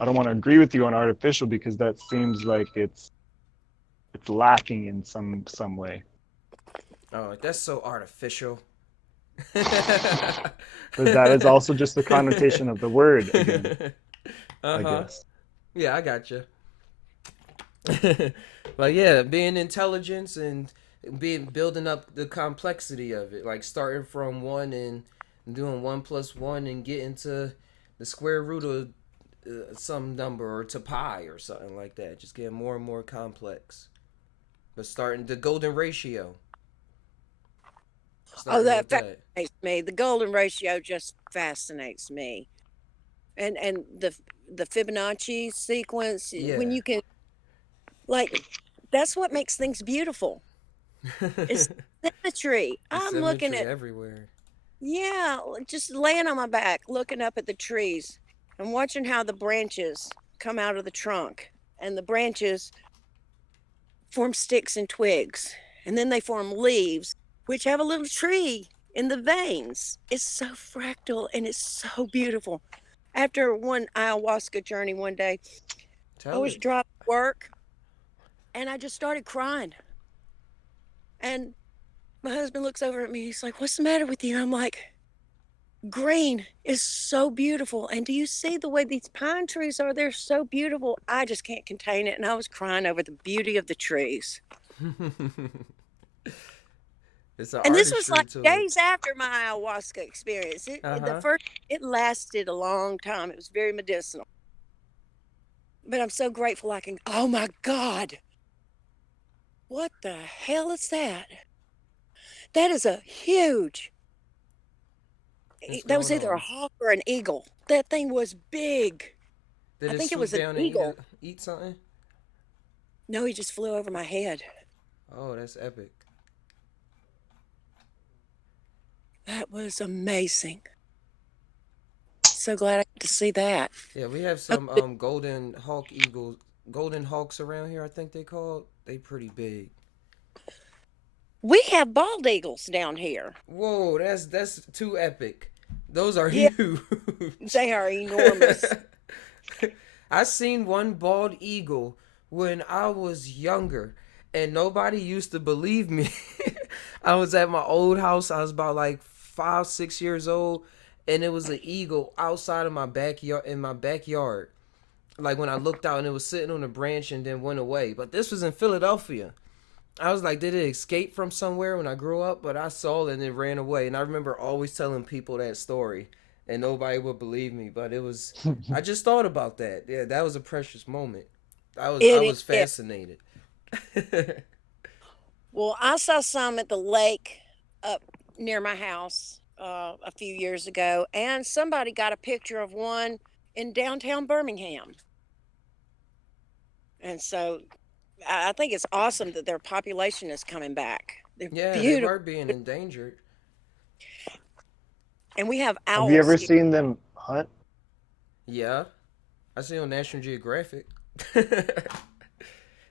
I don't want to agree with you on artificial because that seems like it's lacking in some way. Oh, that's so artificial. But that is also just the connotation of the word again, Uh I huh. guess. Yeah, I got you. But yeah, being intelligence and being building up the complexity of it, like starting from one and doing 1 plus 1 and getting to the square root of some number or to pi or something like that. Just getting more and more complex. But starting the golden ratio, Oh, starting that with that. fascinates me. The golden ratio just fascinates me. And the Fibonacci sequence, when Yeah. you can like that's what makes things beautiful. It's symmetry. The I'm looking symmetry at everywhere. yeah, just laying on my back, looking up at the trees and watching how the branches come out of the trunk and the branches form sticks and twigs, and then they form leaves, which have a little tree in the veins. It's so fractal and it's so beautiful. After one ayahuasca journey one day, I Tell was it. driving to work and I just started crying. And my husband looks over at me. He's like, "What's the matter with you?" I'm like, "Green is so beautiful. And do you see the way these pine trees are? They're so beautiful. I just can't contain it." And I was crying over the beauty of the trees. It's an And this was artistry like to it. days after my ayahuasca experience. Uh The huh. first, it lasted a long time. It was very medicinal. But I'm so grateful I can, oh my God, what the hell is that? That is a huge, What's that was going either a on? hawk or an eagle. That thing was big. Did I it think it swoop was an down and eagle. eat something? No, he just flew over my head. Oh, that's epic. That was amazing. So glad I get to see that. Yeah, we have Uh, some golden hawks around here. I think they called. They pretty big. We have bald eagles down here. Whoa, that's too epic. Those are Yeah, huge. they are enormous. I seen one bald eagle when I was younger, and nobody used to believe me. I was at my old house. I was about like 5, 6 years old, and it was an eagle outside of my backyard in my backyard. Like when I looked out, and it was sitting on a branch and then went away. But this was in Philadelphia, I was like, did it escape from somewhere when I grew up? But I saw it and it ran away. And I remember always telling people that story, and nobody would believe me. But it was, I just thought about that. Yeah, that was a precious moment. I It was is. fascinated. Well, I saw some at the lake up near my house a few years ago, and somebody got a picture of one in downtown Birmingham. And so I think it's awesome that their population is coming back. They're Yeah, they beautiful. were being endangered. And we have Have you owls ever here. seen them hunt? Yeah, I see on National Geographic.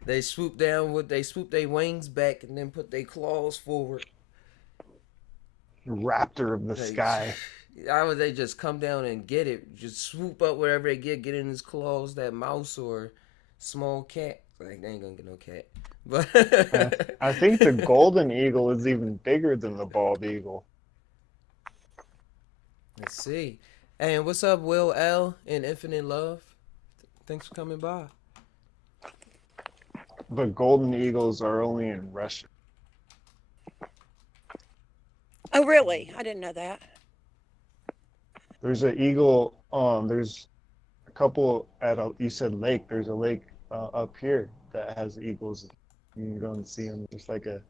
They swoop their wings back and then put their claws forward. Raptor of the They, sky. how would they just come down and get it? Just swoop up whatever they get in his claws, that mouse or small cat. Like they ain't gonna get no cat. I, But I think the golden eagle is even bigger than the bald eagle. let's see. And what's up, Will L in Infinite Love? Thanks for coming by. But golden eagles are only in Russia. Oh, really? I didn't know that. There's an eagle. There's a couple at a. You said lake. There's a lake up here that has eagles. You can go and see them. It's like a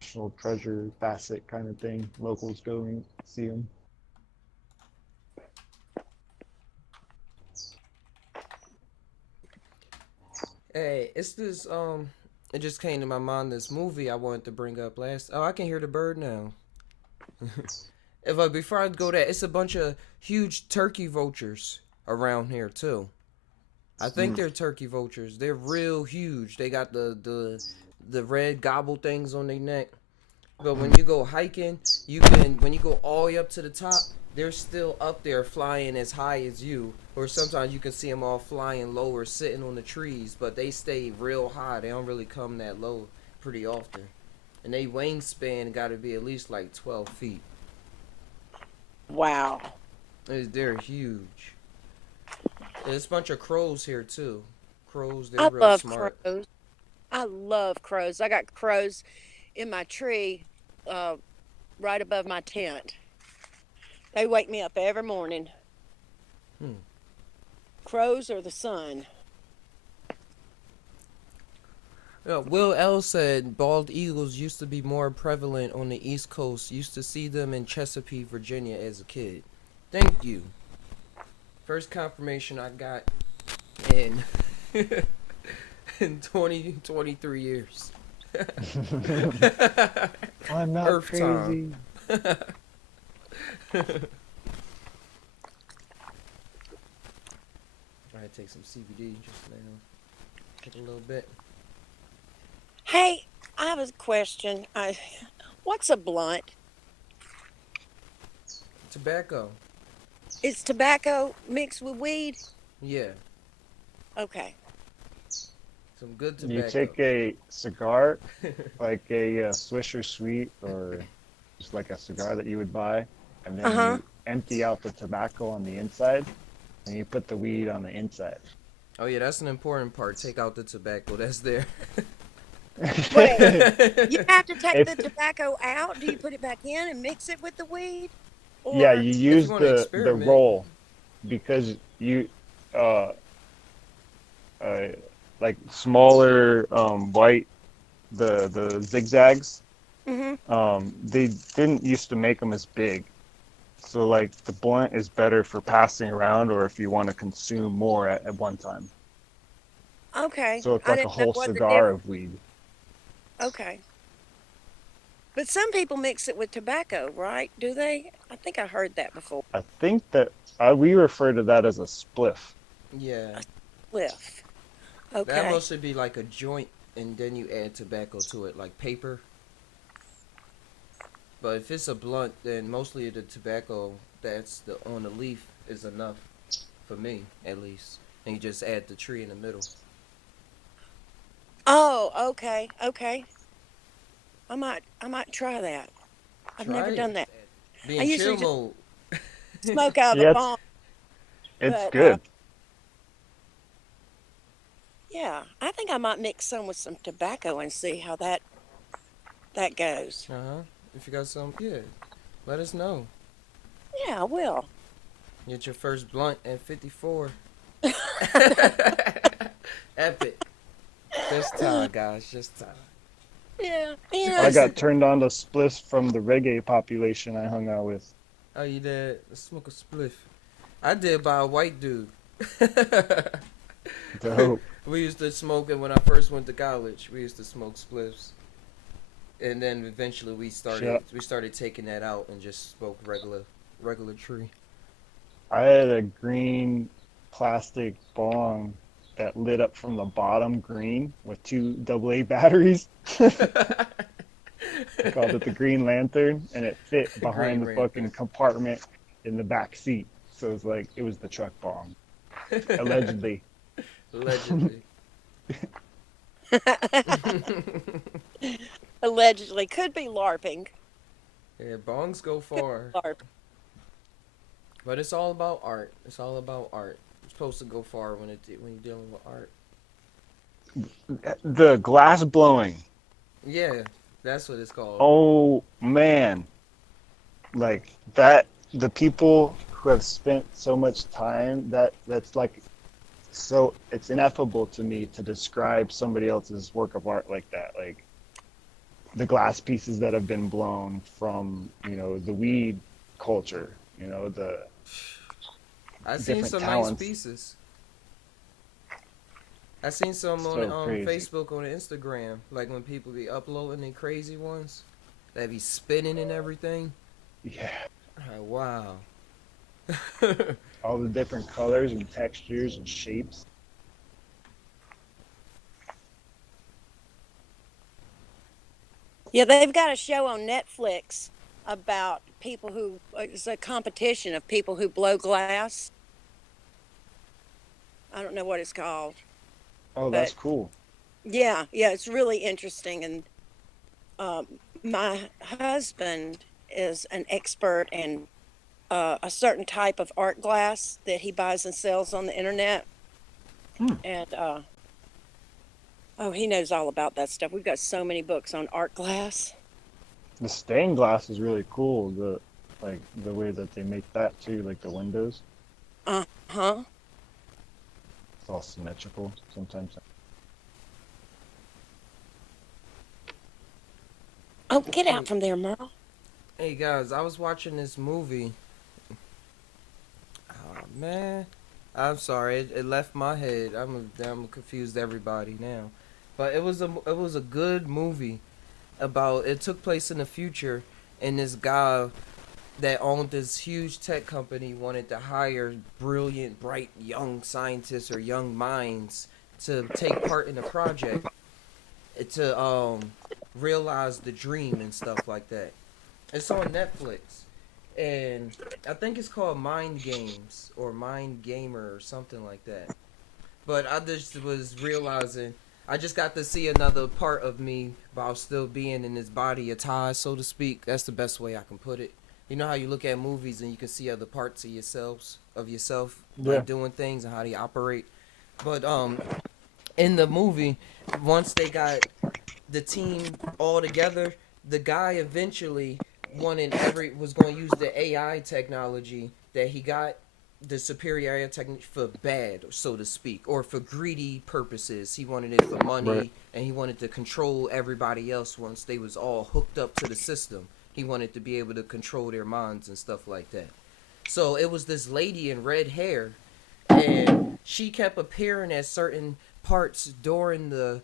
national treasure facet kind of thing. Locals go and see them. Hey, it's this it just came to my mind this movie I wanted to bring up last. Oh, I can hear the bird now. If before I go that, it's a bunch of huge turkey vultures around here too. I think Mm. they're turkey vultures. They're real huge. They got the red gobble things on their neck. But when you go hiking, you can when you go all the way up to the top, they're still up there flying as high as you. Or sometimes you can see them all flying lower, sitting on the trees. But they stay real high. They don't really come that low pretty often. And they wingspan got to be at least like 12 feet. Wow. They're huge. There's a bunch of crows here too. Crows, they're I real love smart. crows. I love crows. I got crows in my tree uh, right above my tent. They wake me up every morning. Hmm. Crows or the sun. Will L said bald eagles used to be more prevalent on the East Coast. Used to see them in Chesapeake, Virginia as a kid. Thank you. First confirmation I got in in 23 years. I'm not Earth crazy. time. I had to take some CBD just now. Take a little bit. Hey, I have a question. What's a blunt? Tobacco. Is tobacco mixed with weed? Yeah. Okay. Some good You tobacco. take a cigar, like a Swisher Sweet, or just like a cigar that you would buy, and then Uh-huh. you empty out the tobacco on the inside, and you put the weed on the inside. Oh yeah, that's an important part. Take out the tobacco that's there. Wait, you have to take the If tobacco out? Do you put it back in and mix it with the weed? Yeah, Or you If you use want to the experiment. roll because you uh, uh like smaller white the zigzags Mhm. they didn't used to make them as big, so like the blunt is better for passing around or if you want to consume more at one time, Okay. so it's I like a didn't know whole what the cigar difference. of weed. Okay. But some people mix it with tobacco, right? Do they? I think I heard that before. I think that we refer to that as a spliff. Yeah. Cliff. That Okay. mostly be like a joint and then you add tobacco to it, like paper. But if it's a blunt, then mostly the tobacco that's the on the leaf is enough for me, at least. And you just add the tree in the middle. Oh, okay. Okay. I might try that. I've Try never it. done that. Be I in usually chill just mode. smoke out of the Yeah, bomb, it's but good. Yeah, I think I might mix some with some tobacco and see how that goes. If you got some, yeah, let us know. Yeah, I will. Get your first blunt at 54. Epic. Just time, guys. Just time. Yeah, I got turned on to spliffs from the reggae population I hung out with. Oh, you did? Let's smoke a spliff. I did by a white dude. Dope. We used to smoke it when I first went to college. We used to smoke spliffs, and then eventually we started taking that out and just smoked regular tree. I had a green plastic bong that lit up from the bottom green with two AA batteries. I called it the Green Lantern, and it fit behind the fucking compartment in the back seat. So it was the truck bomb. Allegedly. Allegedly. Allegedly. Could be LARPing. Yeah, bongs go far. LARP. But it's all about art. It's all about art. It's supposed to go far when you're dealing with art. The glass blowing. Yeah, that's what it's called. Oh man. Like that, the people who have spent so much time, that's like, so it's ineffable to me to describe somebody else's work of art like that. Like the glass pieces that have been blown from, the weed culture, I've seen different some talents. nice pieces. I seen some So on crazy. Facebook, on Instagram, like when people be uploading the crazy ones, that be spinning and everything. Yeah. Like, wow. All the different colors and textures and shapes. Yeah, they've got a show on Netflix about people who, it's a competition of people who blow glass. I don't know what it's called. Oh, that's cool. Yeah, it's really interesting. And my husband is an expert in a certain type of art glass that he buys and sells on the internet. And he knows all about that stuff. We've got so many books on art glass. The stained glass is really cool. The way that they make that too, like the windows. Uh-huh. It's all symmetrical sometimes. Oh, get out from there, Merle. Hey guys, I was watching this movie. Oh man, I'm sorry, it left my head. I'm confused everybody now, but it was a good movie about, it took place in the future, and this guy that owned this huge tech company wanted to hire brilliant, bright, young scientists or young minds to take part in the project to realize the dream and stuff like that. It's on Netflix, and I think it's called Mind Games or Mind Gamer or something like that. But I just was realizing I just got to see another part of me while still being in this body of Ty, so to speak. That's the best way I can put it. You know how you look at movies and you can see other parts of yourself, like doing things and how they operate. But in the movie, once they got the team all together, the guy eventually was going to use the AI technology that he got, the superior AI technology, for bad, so to speak, or for greedy purposes. He wanted it for money, Right. and he wanted to control everybody else once they was all hooked up to the system. He wanted to be able to control their minds and stuff like that. So it was this lady in red hair, and she kept appearing at certain parts during the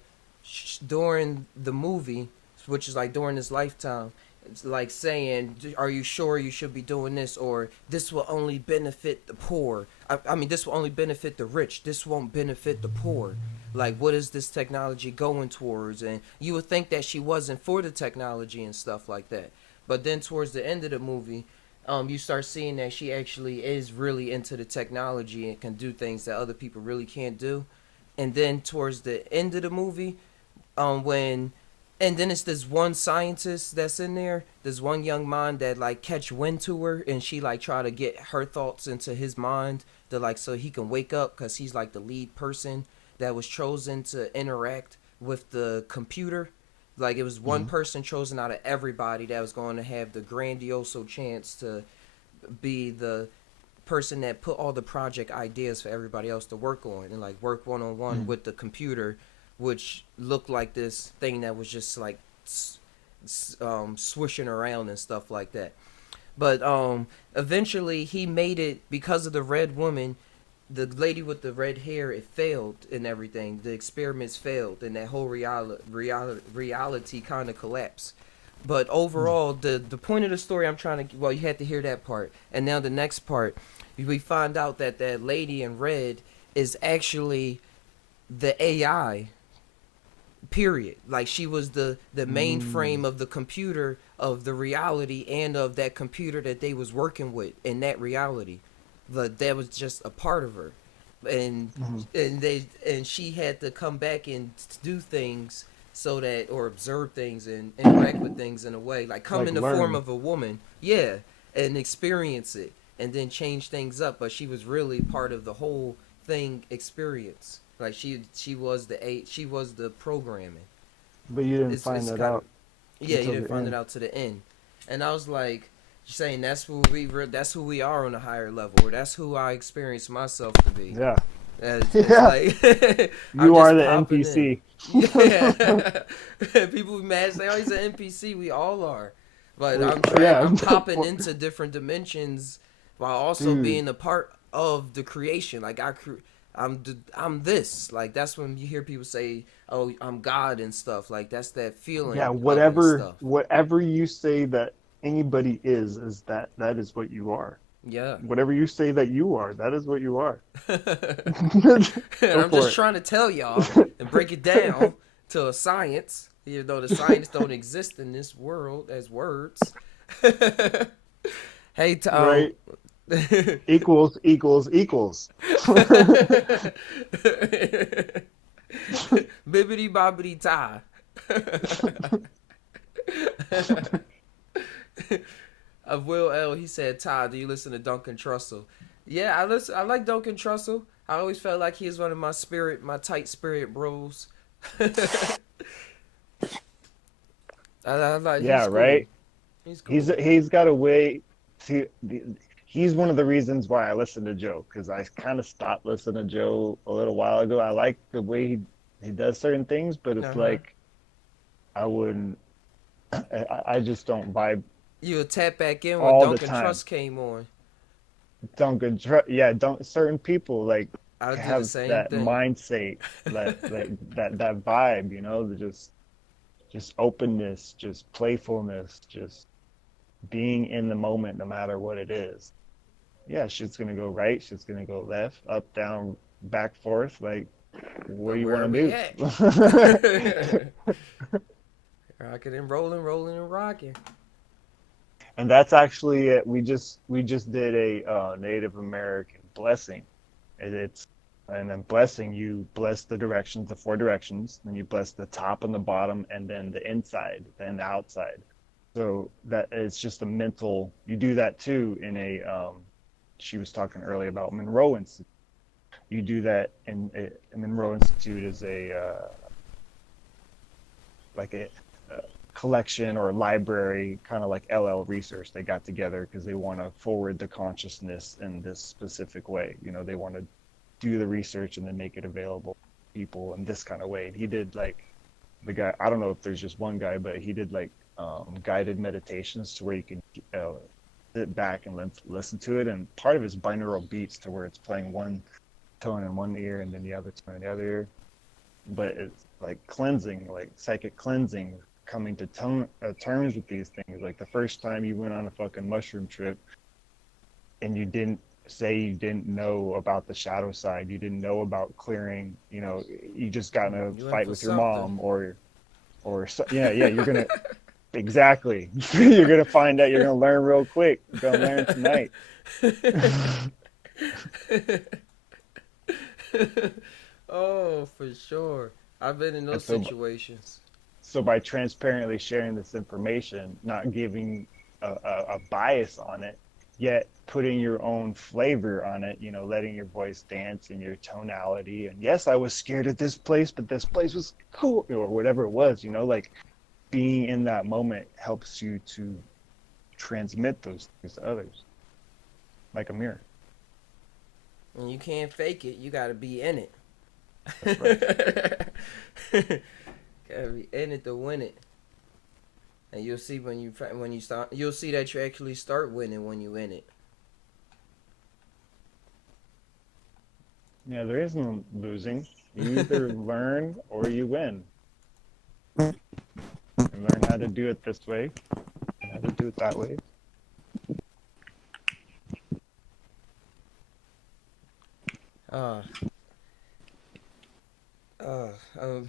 movie, which is like during his lifetime. It's like saying, are you sure you should be doing this? Or this will only benefit the poor. I mean, this will only benefit the rich. This won't benefit the poor. Like, what is this technology going towards? And you would think that she wasn't for the technology and stuff like that. But then towards the end of the movie, you start seeing that she actually is really into the technology and can do things that other people really can't do. And then towards the end of the movie, and then it's this one scientist that's in there, this one young mind that like catch wind to her, and she like try to get her thoughts into his mind to like, so he can wake up, because he's like the lead person that was chosen to interact with the computer. Like it was one person chosen out of everybody that was going to have the grandioso chance to be the person that put all the project ideas for everybody else to work on and like work one-on-one with the computer, which looked like this thing that was just like swishing around and stuff like that. But eventually he made it because of the red woman, the lady with the red hair. It failed and everything. The experiments failed, and that whole reality kind of collapsed. But overall, the point of the story I'm trying to, well, you had to hear that part, and now the next part, we find out that that lady in red is actually the AI. Period. Like she was the mainframe of the computer, of the reality, and of that computer that they was working with in that reality. But that was just a part of her, and and she had to come back and do things so that, or observe things and interact with things in a way, like come Like in the learn. form of a woman, yeah, and experience it and then change things up. But she was really part of the whole thing experience. Like she was the programming. But you didn't It's find that kinda, out. yeah, you until didn't the find end. it out to the end, and I was like, saying that's who that's who we are on a higher level, or that's who I experience myself to be. Yeah. It's Yeah. like I'm You just are the popping NPC. in. Yeah, people be mad say, "Oh, he's an NPC." We all are, but Yeah. I'm popping into different dimensions while also Dude. being a part of the creation. Like I'm this. Like that's when you hear people say, "Oh, I'm God" and stuff. Like that's that feeling Yeah, of it and stuff. whatever you say that anybody is that is what you are. Yeah. Whatever you say that you are, that is what you are. And Go I'm for just it. trying to tell y'all and break it down to a science, even though the science don't exist in this world as words. Hey, Right? Equals equals equals. Bibbity bobbity tie. Of Will L, he said, "Ty, do you listen to Duncan Trussell?" Yeah, I listen. I like Duncan Trussell. I always felt like he is one of my tight spirit bros. I like, Yeah, he's cool. right? He's cool. He's got a way to he's one of the reasons why I listen to Joe, because I kind of stopped listening to Joe a little while ago. I like the way he does certain things, but it's Uh-huh. like I wouldn't I just don't vibe You would tap back in when all the Duncan time. Truss came on. Don't certain people like I do the have same that thing. mindset, that vibe, just openness, just playfulness, just being in the moment no matter what it is. Yeah, shit's gonna go right, shit's gonna go left, up, down, back, forth, like what But do you where are want we to at? do? Rocking and rolling, rolling and rocking. And that's actually it. We just did a Native American blessing. It's and then blessing, you bless the directions, the four directions, then you bless the top and the bottom, and then the inside and the outside. So that it's just a mental. You do that too in a. She was talking earlier about Monroe Institute. You do that in Monroe Institute is a like a collection or a library, kind of like LL Research. They got together because they want to forward the consciousness in this specific way. They want to do the research and then make it available to people in this kind of way. And he did like the guy. I don't know if there's just one guy, but he did like guided meditations to where you can sit back and listen to it. And part of it's binaural beats to where it's playing one tone in one ear and then the other tone in the other ear. But it's like cleansing, like psychic cleansing, coming to terms with these things. Like the first time you went on a fucking mushroom trip and you didn't say you didn't know about the shadow side, you didn't know about clearing, you just got in a You in fight for with your something. mom yeah, you're gonna exactly. You're gonna find out. You're gonna learn real quick. You're gonna learn tonight. Oh, for sure. I've been in And those so situations. so by transparently sharing this information, not giving a bias on it, yet putting your own flavor on it, letting your voice dance and your tonality. And yes, I was scared of this place, but this place was cool, or whatever it was, like being in that moment helps you to transmit those things to others, like a mirror. And you can't fake it. You got to be in it. That's right. Gotta be in it to win it. And you'll see when you start. You'll see that you actually start winning when you in it. Yeah, there is no losing. You either learn or you win. And learn how to do it this way, how to do it that way. I'm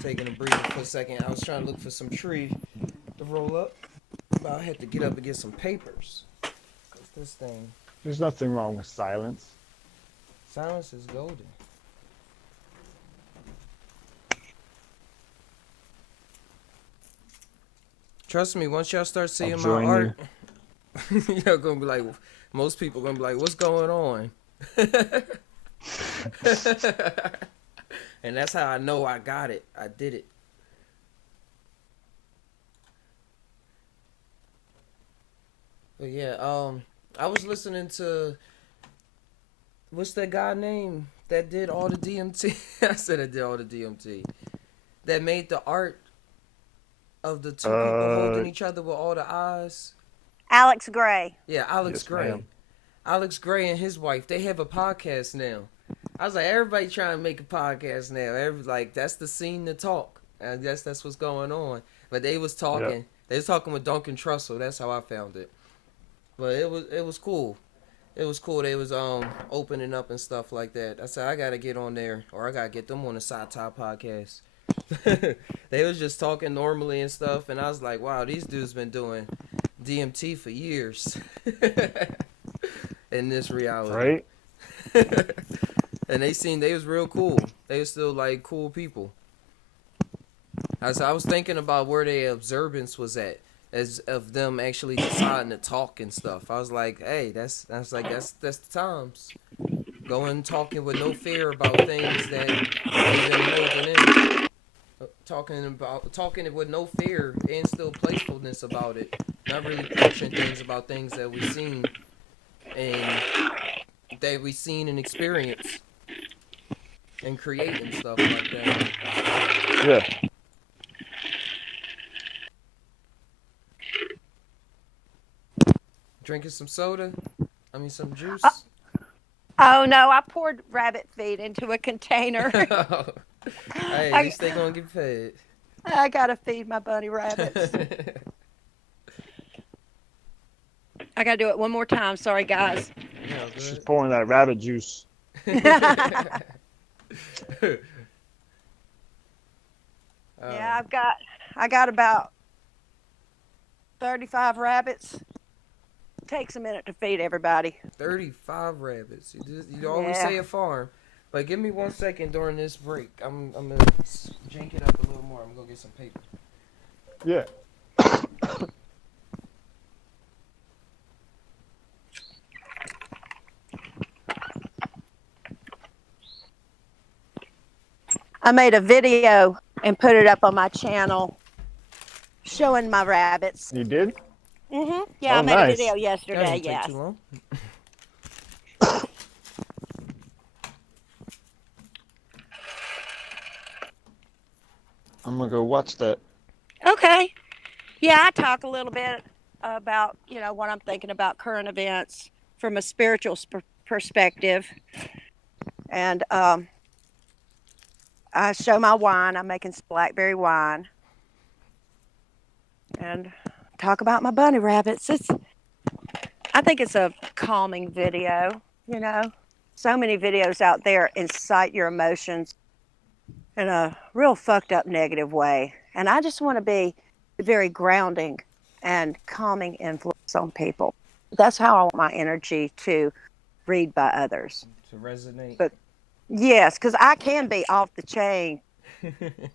taking a breather for a second. I was trying to look for some tree to roll up, but I had to get up and get some papers. 'Cause this thing, There's nothing wrong with silence. silence is golden. Trust me, once y'all start seeing my join art, y'all gonna be like, most people gonna be like, what's going on? And that's how I know I got it. I did it. But yeah, I was listening to, what's that guy name that did all the DMT? I said I did all the DMT. That made the art of the two people holding each other with all the eyes. Alex Gray. Yeah, Alex Yes, Gray. ma'am. Alex Gray and his wife, they have a podcast now. I was like, everybody trying to make a podcast now. That's the scene to talk. I guess that's what's going on. But they was talking. Yeah. They was talking with Duncan Trussell. That's how I found it. But it was cool. It was cool. They was opening up and stuff like that. I said I gotta get on there, or I gotta get them on the Psy Tai POdcast. They was just talking normally and stuff, and I was like, wow, these dudes been doing DMT for years. In this reality. Right? And they was real cool. They was still like cool people. I was thinking about where their observance was at, as of them actually deciding to talk and stuff. I was like, hey, that's the times. Going talking with no fear about things that they've been holding in. Talking with no fear and still playfulness about it. Not really preaching things about things that we've seen and experienced and creating stuff like that. Yeah. Drinking some soda. I mean some juice. Oh no, I poured rabbit feed into a container. Hey, at least they gonna get fed. I gotta feed my bunny rabbits. I gotta do it one more time. Sorry, guys. Yeah, She's pouring that rabbit juice. Yeah, I got about 35 rabbits. Takes a minute to feed everybody. 35 rabbits. You always Yeah. say a farm. But give me 1 second during this break. I'm gonna jank it up a little more. I'm gonna go get some paper. Yeah. I made a video and put it up on my channel showing my rabbits. You did? Mm-hmm. Yeah, Oh, I made nice. a video That yesterday, doesn't take yes. too long. I'm gonna go watch that. Okay. Yeah, I talk a little bit about, what I'm thinking about current events from a spiritual perspective. And I show my wine. I'm making some blackberry wine. And talk about my bunny rabbits. I think it's a calming video, So many videos out there incite your emotions in a real fucked up negative way. And I just want to be very grounding and calming influence on people. That's how I want my energy to read by others. To resonate. But yes, because I can be off the chain,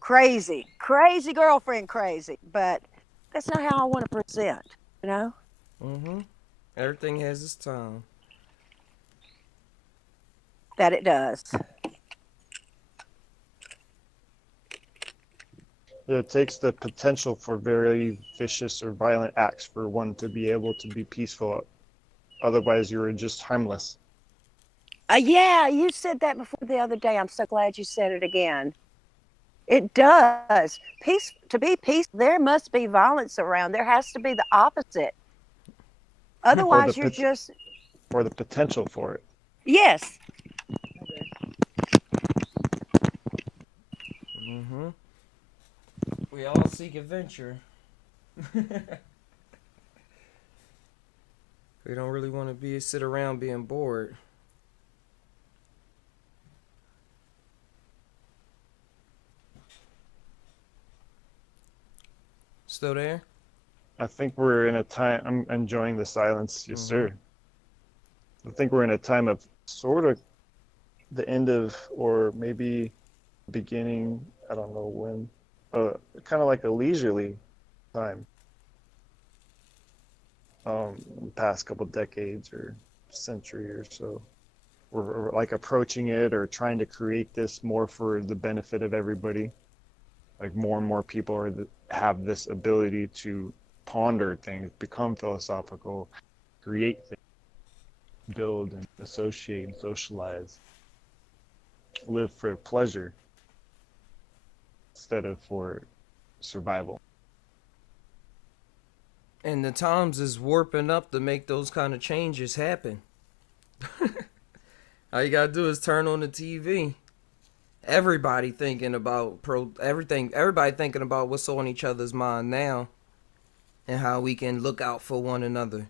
crazy girlfriend crazy, but that's not how I want to present, Mm-hmm. Everything has its time. That it does. It takes the potential for very vicious or violent acts for one to be able to be peaceful. Otherwise, you're just harmless. Yeah, you said that before the other day. I'm so glad you said it again. It does. Peace to be peaceful, there must be violence around. There has to be the opposite. or the Otherwise, you're pot- just or the potential for it. yes. Mm-hmm. We all seek adventure. We don't really want to sit around being bored. Still there? I think we're in a time. I'm enjoying the silence, yes, Mm-hmm. sir. I think we're in a time of sort of the end of, or maybe beginning. I don't know when. Kind of like a leisurely time. The past couple decades or century or so. We're like approaching it or trying to create this more for the benefit of everybody. Like more and more people have this ability to ponder things, become philosophical, create things, build and associate and socialize, live for pleasure instead of for survival. And the times is warping up to make those kind of changes happen. All you gotta do is turn on the TV. Everybody thinking about everything. Everybody thinking about what's on each other's mind now, and how we can look out for one another,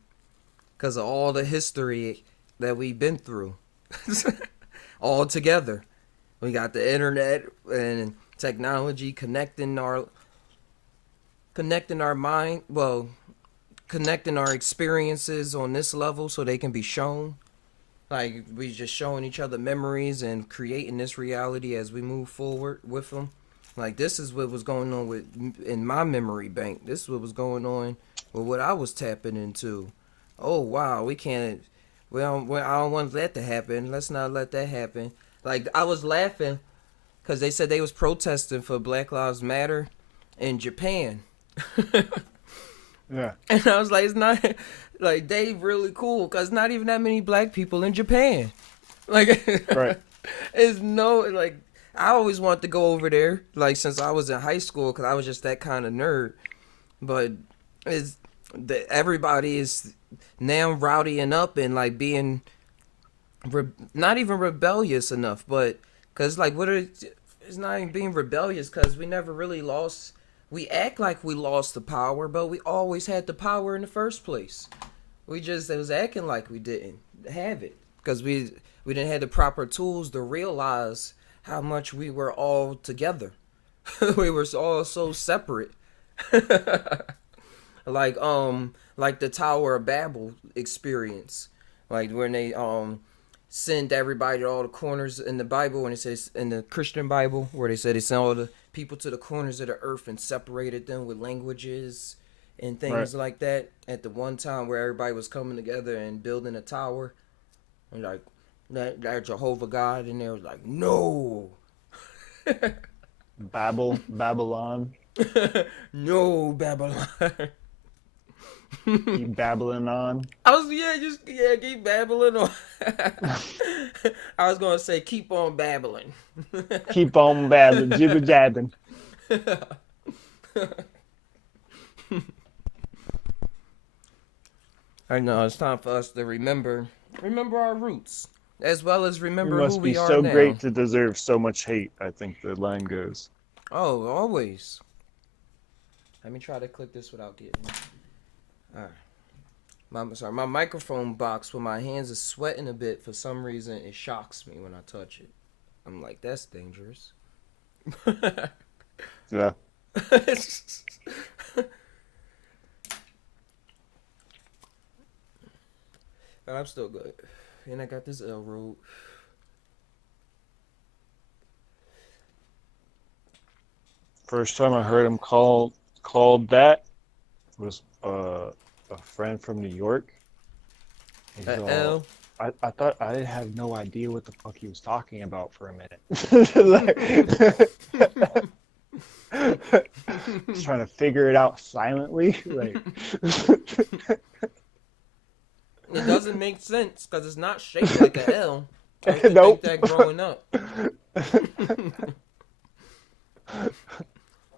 because of all the history that we've been through, all together. We got the internet and technology connecting our mind. Well, connecting our experiences on this level so they can be shown. Like we just showing each other memories and creating this reality as we move forward with them. Like this is what was going on with in my memory bank. This is what was going on with what I was tapping into. Oh wow, we can't. I don't want that to happen. Let's not let that happen. Like I was laughing because they said they was protesting for Black Lives Matter in Japan. Yeah. And I was like, it's not like they really cool because not even that many black people in Japan. Like, Right. it's no like I always wanted to go over there. Like since I was in high school because I was just that kind of nerd. But it's everybody is now rowdying up and like being not even rebellious enough, but because like it's not even being rebellious because we never really lost. We act like we lost the power, but we always had the power in the first place. We just it was acting like we didn't have it because we didn't have the proper tools to realize how much we were all together. We were all so separate. Like the Tower of Babel experience, like when they send everybody to all the corners in the Bible, and it says in the Christian Bible where they said they sent all the people to the corners of the earth and separated them with languages and things Right. like that at the one time where everybody was coming together and building a tower, and like that Jehovah God in there was like no. Babylon, No Babylon. keep babbling on. I was keep babbling on. I was gonna say keep on babbling. Keep on babbling, jibber jabbing. I know it's time for us to remember our roots as well as We remember who must be we are so now. great to deserve so much hate, I think the line goes. Oh, always. Let me try to click this without getting. All right. My microphone box when my hands are sweating a bit for some reason it shocks me when I touch it. I'm like that's dangerous. Yeah. But I'm still good. And I got this L road. First time I heard him called that was a friend from New York. He's A all, L. I thought I had no idea what the fuck he was talking about for a minute. Just trying to figure it out silently. Like, It doesn't make sense because it's not shaped like a L. I used to nope. think that growing up.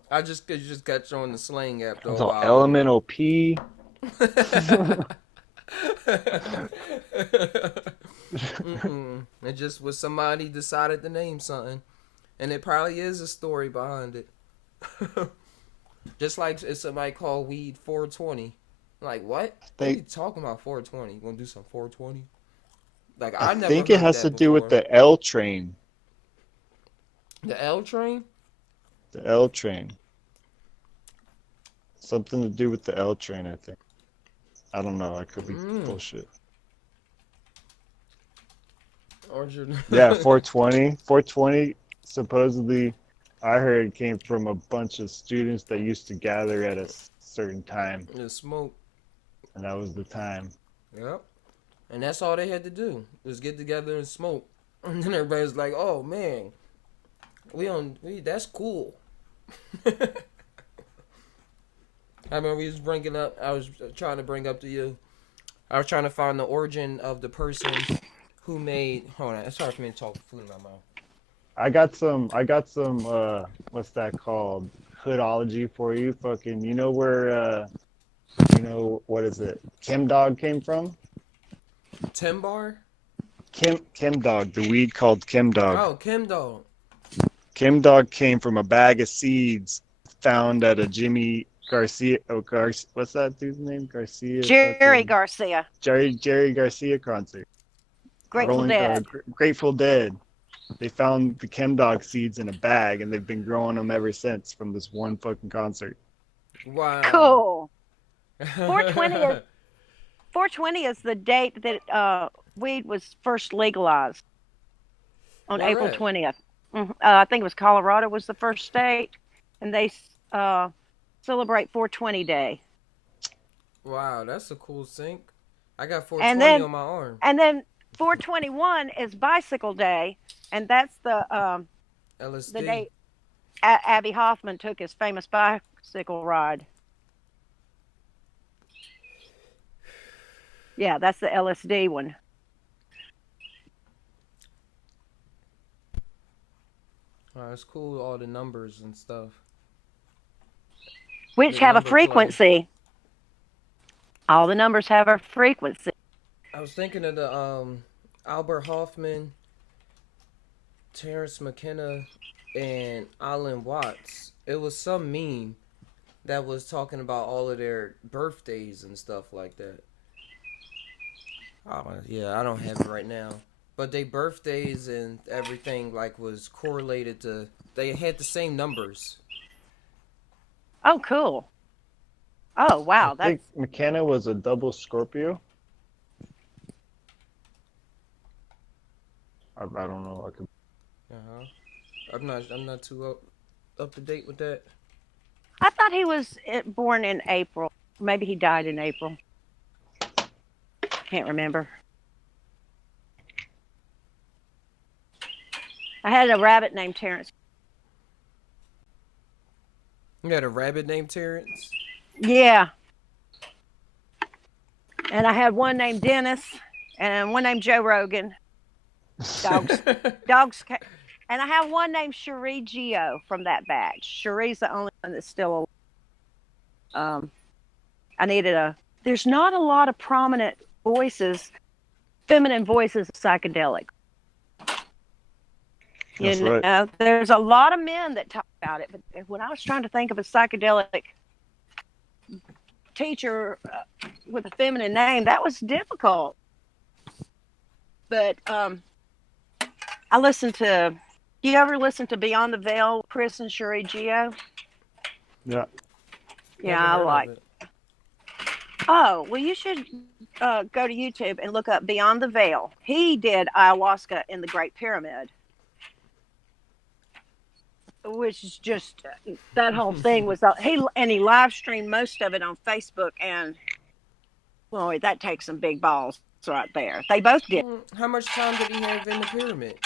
I just got you on the slang app though. It's all Wow. elemental P. It just was somebody decided to name something, and it probably is a story behind it. Just like if somebody called weed 420, like what? What are you talking about 420? You gonna do some 420? Like I never think it heard has that to do with before. the L train. The L train. The L train. Something to do with the L train, I think. I don't know. I could be bullshit. Yeah, 420. 420 supposedly, I heard, came from a bunch of students that used to gather at a certain time, And smoke. and that was the time. Yep. And that's all they had to do was get together and smoke. And then everybody's like, "Oh man, that's cool." I remember we was bringing up. I was trying to bring up to you. I was trying to find the origin of the person who made. Hold on, it's hard for me to talk with food in my mouth. I got some. What's that called? Hoodology for you. Fucking. You know where? What is it? Chem Dog came from? Timbar? Chem Dog. The weed called Chem Dog. Oh, Kim Dog. Chem Dog came from a bag of seeds found at a Jimmy Garcia. What's that dude's name? Garcia. Jerry Garcia. Jerry Garcia concert. Grateful Dead. They found the Chem Dog seeds in a bag, and they've been growing them ever since from this one fucking concert. Wow. Cool. 420 is the date that weed was first legalized on Where April at? 20th. I think it was Colorado was the first state, and they celebrate 420 Day. Wow, that's a cool sync. I got And 420 then on my arm. and then 421 is Bicycle Day, and that's the LSD. day Abby Hoffman took his famous bicycle ride. Yeah, that's the LSD one. Oh, it's cool, all the numbers and stuff. Which The have a number play. frequency. All the numbers have a frequency. I was thinking of the Albert Hoffman, Terrence McKenna, and Alan Watts. It was some meme that was talking about all of their birthdays and stuff like that. Oh, yeah, I don't have it right now. But their birthdays and everything like was correlated to. They had the same numbers. Oh, cool. Oh, wow. I think McKenna was a double Scorpio. I don't know. I'm not too up to date with that. I thought he was born in April. Maybe he died in April. Can't remember. I had a rabbit named Terrence. You had a rabbit named Terrence? Yeah. And I had one named Dennis and one named Joe Rogan. Dogs. And I have one named Cherie Geo from that batch. Cherie's the only one that's still alive. There's not a lot of prominent voices, feminine voices of psychedelic. That's right. There's a lot of men that talk about it, but when I was trying to think of a psychedelic teacher with a feminine name, that was difficult. But I listened to. Do you ever listen to Beyond the Veil, Chris and Cherie Geo? Yeah. Yeah, I like. Oh, well, you should go to YouTube and look up Beyond the Veil. He did ayahuasca in the Great Pyramid, which is just that whole thing was he live streamed most of it on Facebook, and boy, that takes some big balls. right there. They both did. How much time did he have in the pyramid?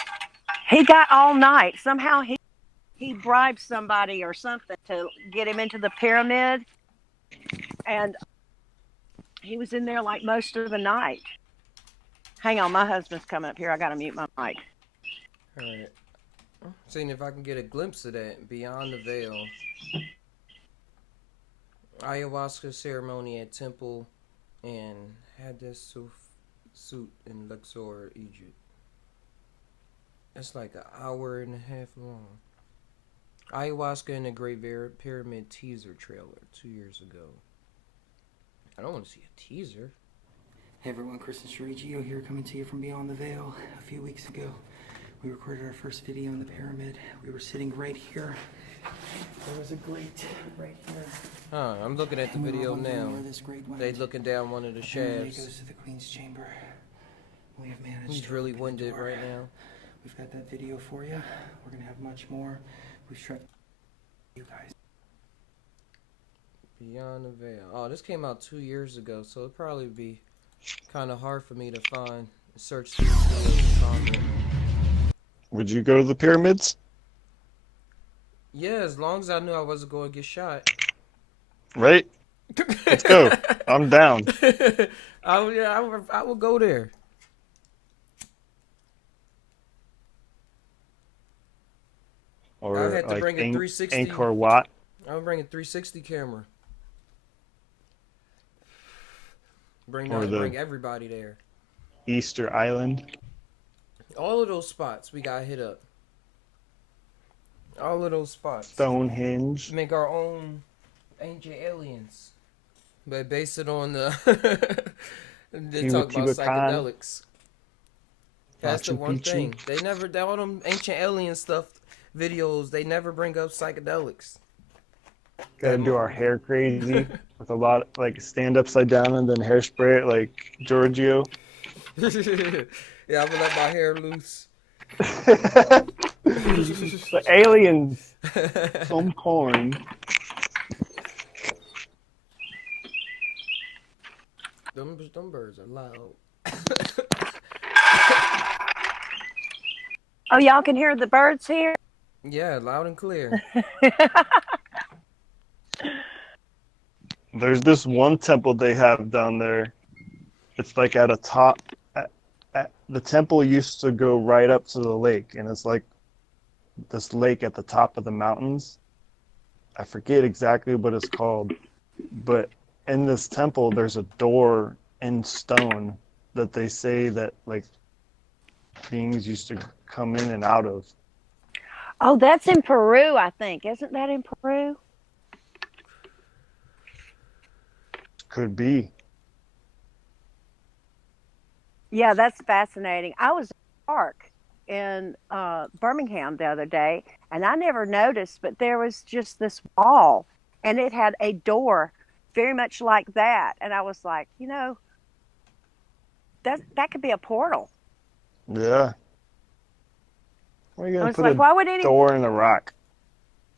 He got all night. Somehow he bribed somebody or something to get him into the pyramid, and he was in there like most of the night. Hang on, my husband's coming up here. I gotta mute my mic. All right. Seeing if I can get a glimpse of that beyond the veil. Ayahuasca ceremony at temple and Hatshepsut in Luxor, Egypt. That's like an hour and a half long. Ayahuasca in the Great Pyramid teaser trailer 2 years ago. I don't want to see a teaser. Hey everyone, Chris and Sheree Gio here, coming to you from Beyond the Veil. A few weeks ago, we recorded our first video in the pyramid. We were sitting right here. There was a grate right here. I'm looking at the video now. They looking down one of the shafts. Goes to the Queen's chamber. We have managed. He's really winded right now. We've got that video for you. We're gonna have much more. We've tried you guys. Beyond the Veil. Oh, this came out 2 years ago, so it'd probably be kind of hard for me to find. Search these videos. Would you go to the pyramids? Yeah, as long as I knew I wasn't going to get shot. Right? Let's go. I'm down. I will go there. Or I had to like bring a 360. Angkor Wat. I'll bring a 360 camera. Bring everybody there. Easter Island. All of those spots we got hit up. All of those spots. Stonehenge. Make our own ancient aliens. But base it on the they talk about psychedelics. That's the one thing. They never all them ancient alien stuff videos, they never bring up psychedelics. Gotta do our hair crazy with a lot like stand upside down and then hairspray it like Giorgio. Yeah, I'm gonna let my hair loose. The aliens. Some corn. Them birds are loud. Oh, y'all can hear the birds here? Yeah, loud and clear. There's this one temple they have down there. It's like at a top. The temple used to go right up to the lake, and it's like this lake at the top of the mountains. I forget exactly what it's called, but in this temple, there's a door in stone that they say that like beings used to come in and out of. Oh, that's in Peru, I think. Isn't that in Peru? Could be. Yeah, that's fascinating. I was in a park in Birmingham the other day, and I never noticed, but there was just this wall, and it had a door very much like that. And I was like, that could be a portal. Yeah. Why are you gonna put like, a why would any door in a rock?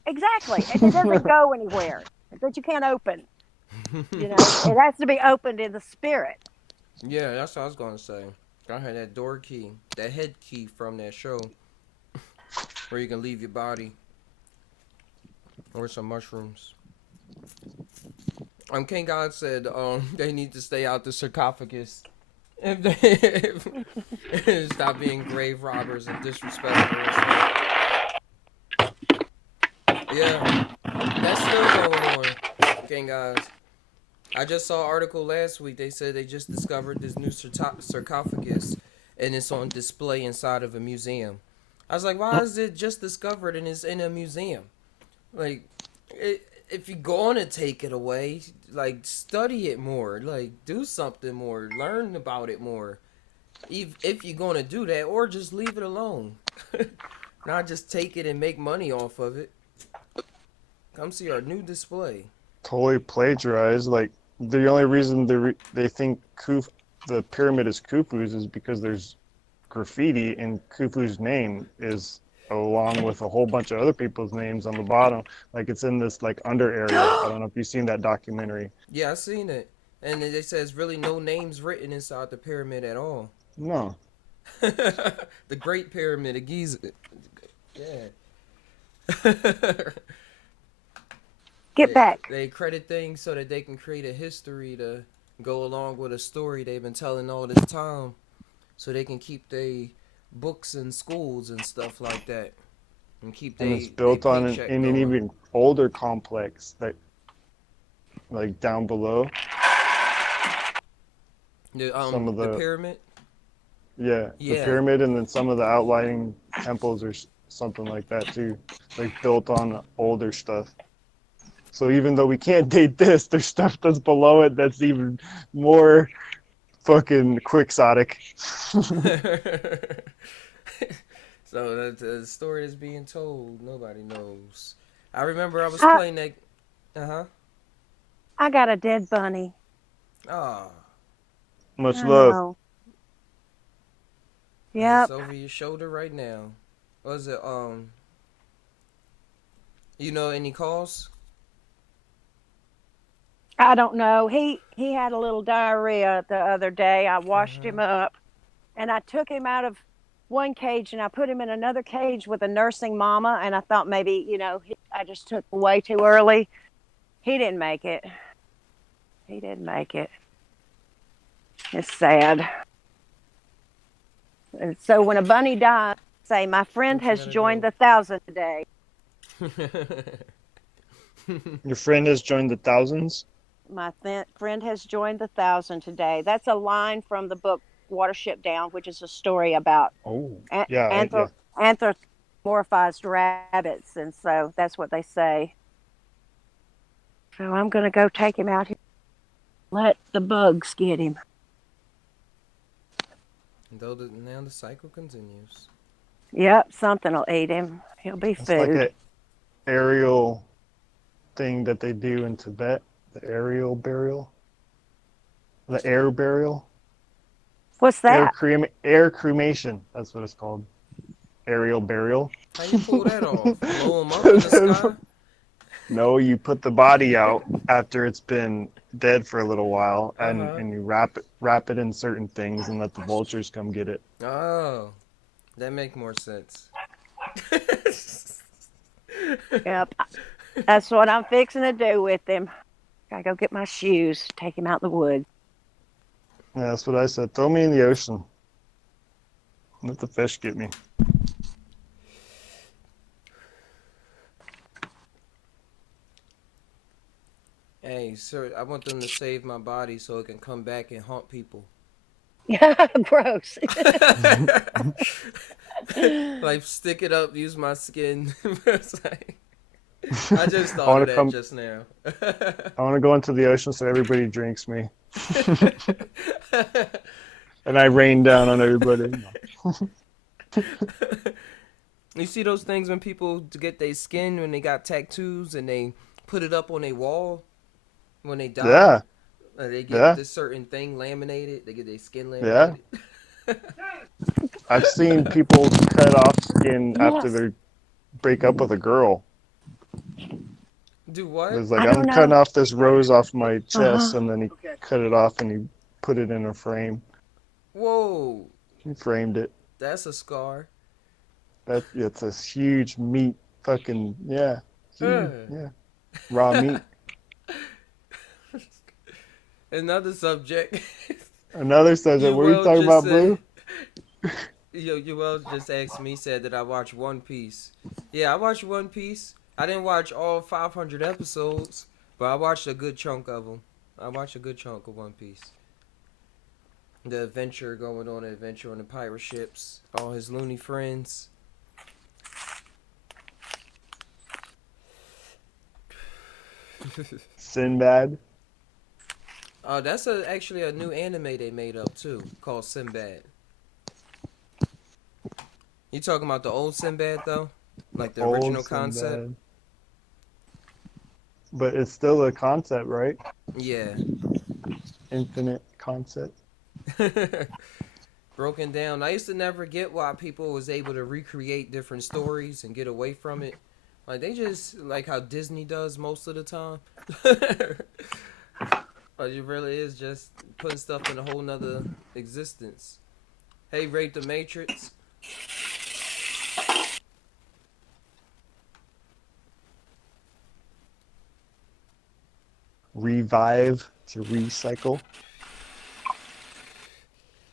Exactly, and it doesn't go anywhere that you can't open. It has to be opened in the spirit. Yeah, that's what I was gonna say. I had that door key, that head key from that show, where you can leave your body, or some mushrooms. King God said they need to stay out the sarcophagus. If they stop being grave robbers and disrespectful. Yeah, that's still going on, King Guys. I just saw an article last week. They said they just discovered this new sarcophagus, and it's on display inside of a museum. I was like, why is it just discovered and it's in a museum? Like, if you're going to take it away, like, study it more. Like, do something more. Learn about it more. If you're going to do that, or just leave it alone. Not just take it and make money off of it. Come see our new display. Totally plagiarized. Like, the only reason they think the pyramid is Khufu's is because there's graffiti and Khufu's name is along with a whole bunch of other people's names on the bottom. Like, it's in this like under area. I don't know if you've seen that documentary. Yeah, I seen it. And they says really no names written inside the pyramid at all. No. The Great Pyramid of Giza. Yeah. Get back. They credit things so that they can create a history to go along with a story they've been telling all this time, so they can keep their books in schools and stuff like that, and keep And they it's built on an paycheck in an going. even older complex that, like down below. Some of The the pyramid. the Yeah. pyramid, and then some of the outlying temples or something like that too, like built on older stuff. So even though we can't date this, there's stuff that's below it that's even more fucking quixotic. So the story is being told. Nobody knows. I remember I was playing that. I got a dead bunny. Ah, Much I love. know. it's Yep. over your shoulder right now. Was it You know any calls? I don't know. He had a little diarrhea the other day. I washed him up, and I took him out of one cage and I put him in another cage with a nursing mama. And I thought maybe, I just took way too early. He didn't make it. He didn't make it. It's sad. And so when a bunny dies, say, my friend What you has gotta joined do? the 1,000 today. Your friend has joined the thousands. My friend has joined the 1,000 today. That's a line from the book Watership Down, which is a story about Oh, yeah. anthropomorphized rabbits. And so that's what they say. So I'm going to go take him out here. Let the bugs get him. Now the cycle continues. Yep, something will eat him. He'll be It's like food. an aerial thing that they do in Tibet. The aerial burial. The air burial. What's that? Air cremation. That's what it's called. Aerial burial. How you pull that off? Blow them up in the sky? No, you put the body out after it's been dead for a little while, and you wrap it in certain things and let the vultures come get it. Oh, that make more sense. Yep. That's what I'm fixing to do with him. Gotta go get my shoes, take him out in the woods. Yeah, that's what I said. Throw me in the ocean. Let the fish get me. Hey, sir, I want them to save my body so it can come back and haunt people. Yeah, gross. Like, stick it up, use my skin. It's like, I just I thought wanna of that come- just now. I want to go into the ocean so everybody drinks me. And I rain down on everybody. You see those things when people get their skin, when they got tattoos and they put it up on a wall when they die? Yeah. They get Yeah. this certain thing laminated. They get their skin laminated. I've seen people cut off skin after they break up with a girl. Do what? It's like, I don't I'm know. cutting off this rose off my chest, and then he cut it off and he put it in a frame. Whoa, He framed it. that's a scar. It's a huge meat fucking, yeah. Yeah. Raw meat. Another subject. Another subject. What are you Well talking just about, said- Blue? Yo, just asked me, said that I watch One Piece. Yeah, I watched One Piece. I didn't watch all 500 episodes, but I watched a good chunk of them. I watched a good chunk of One Piece. The adventure going on, the pirate ships, all his loony friends. Sinbad. Oh, that's actually a new anime they made up too, called Sinbad. You talking about the old Sinbad though, like the original Old concept? Sinbad. But it's still a concept, right? Yeah. Infinite concept. Broken down. I used to never get why people was able to recreate different stories and get away from it. Like they just like how Disney does most of the time. It really is just putting stuff in a whole nother existence. Hey, Rate the Matrix. Revive to recycle.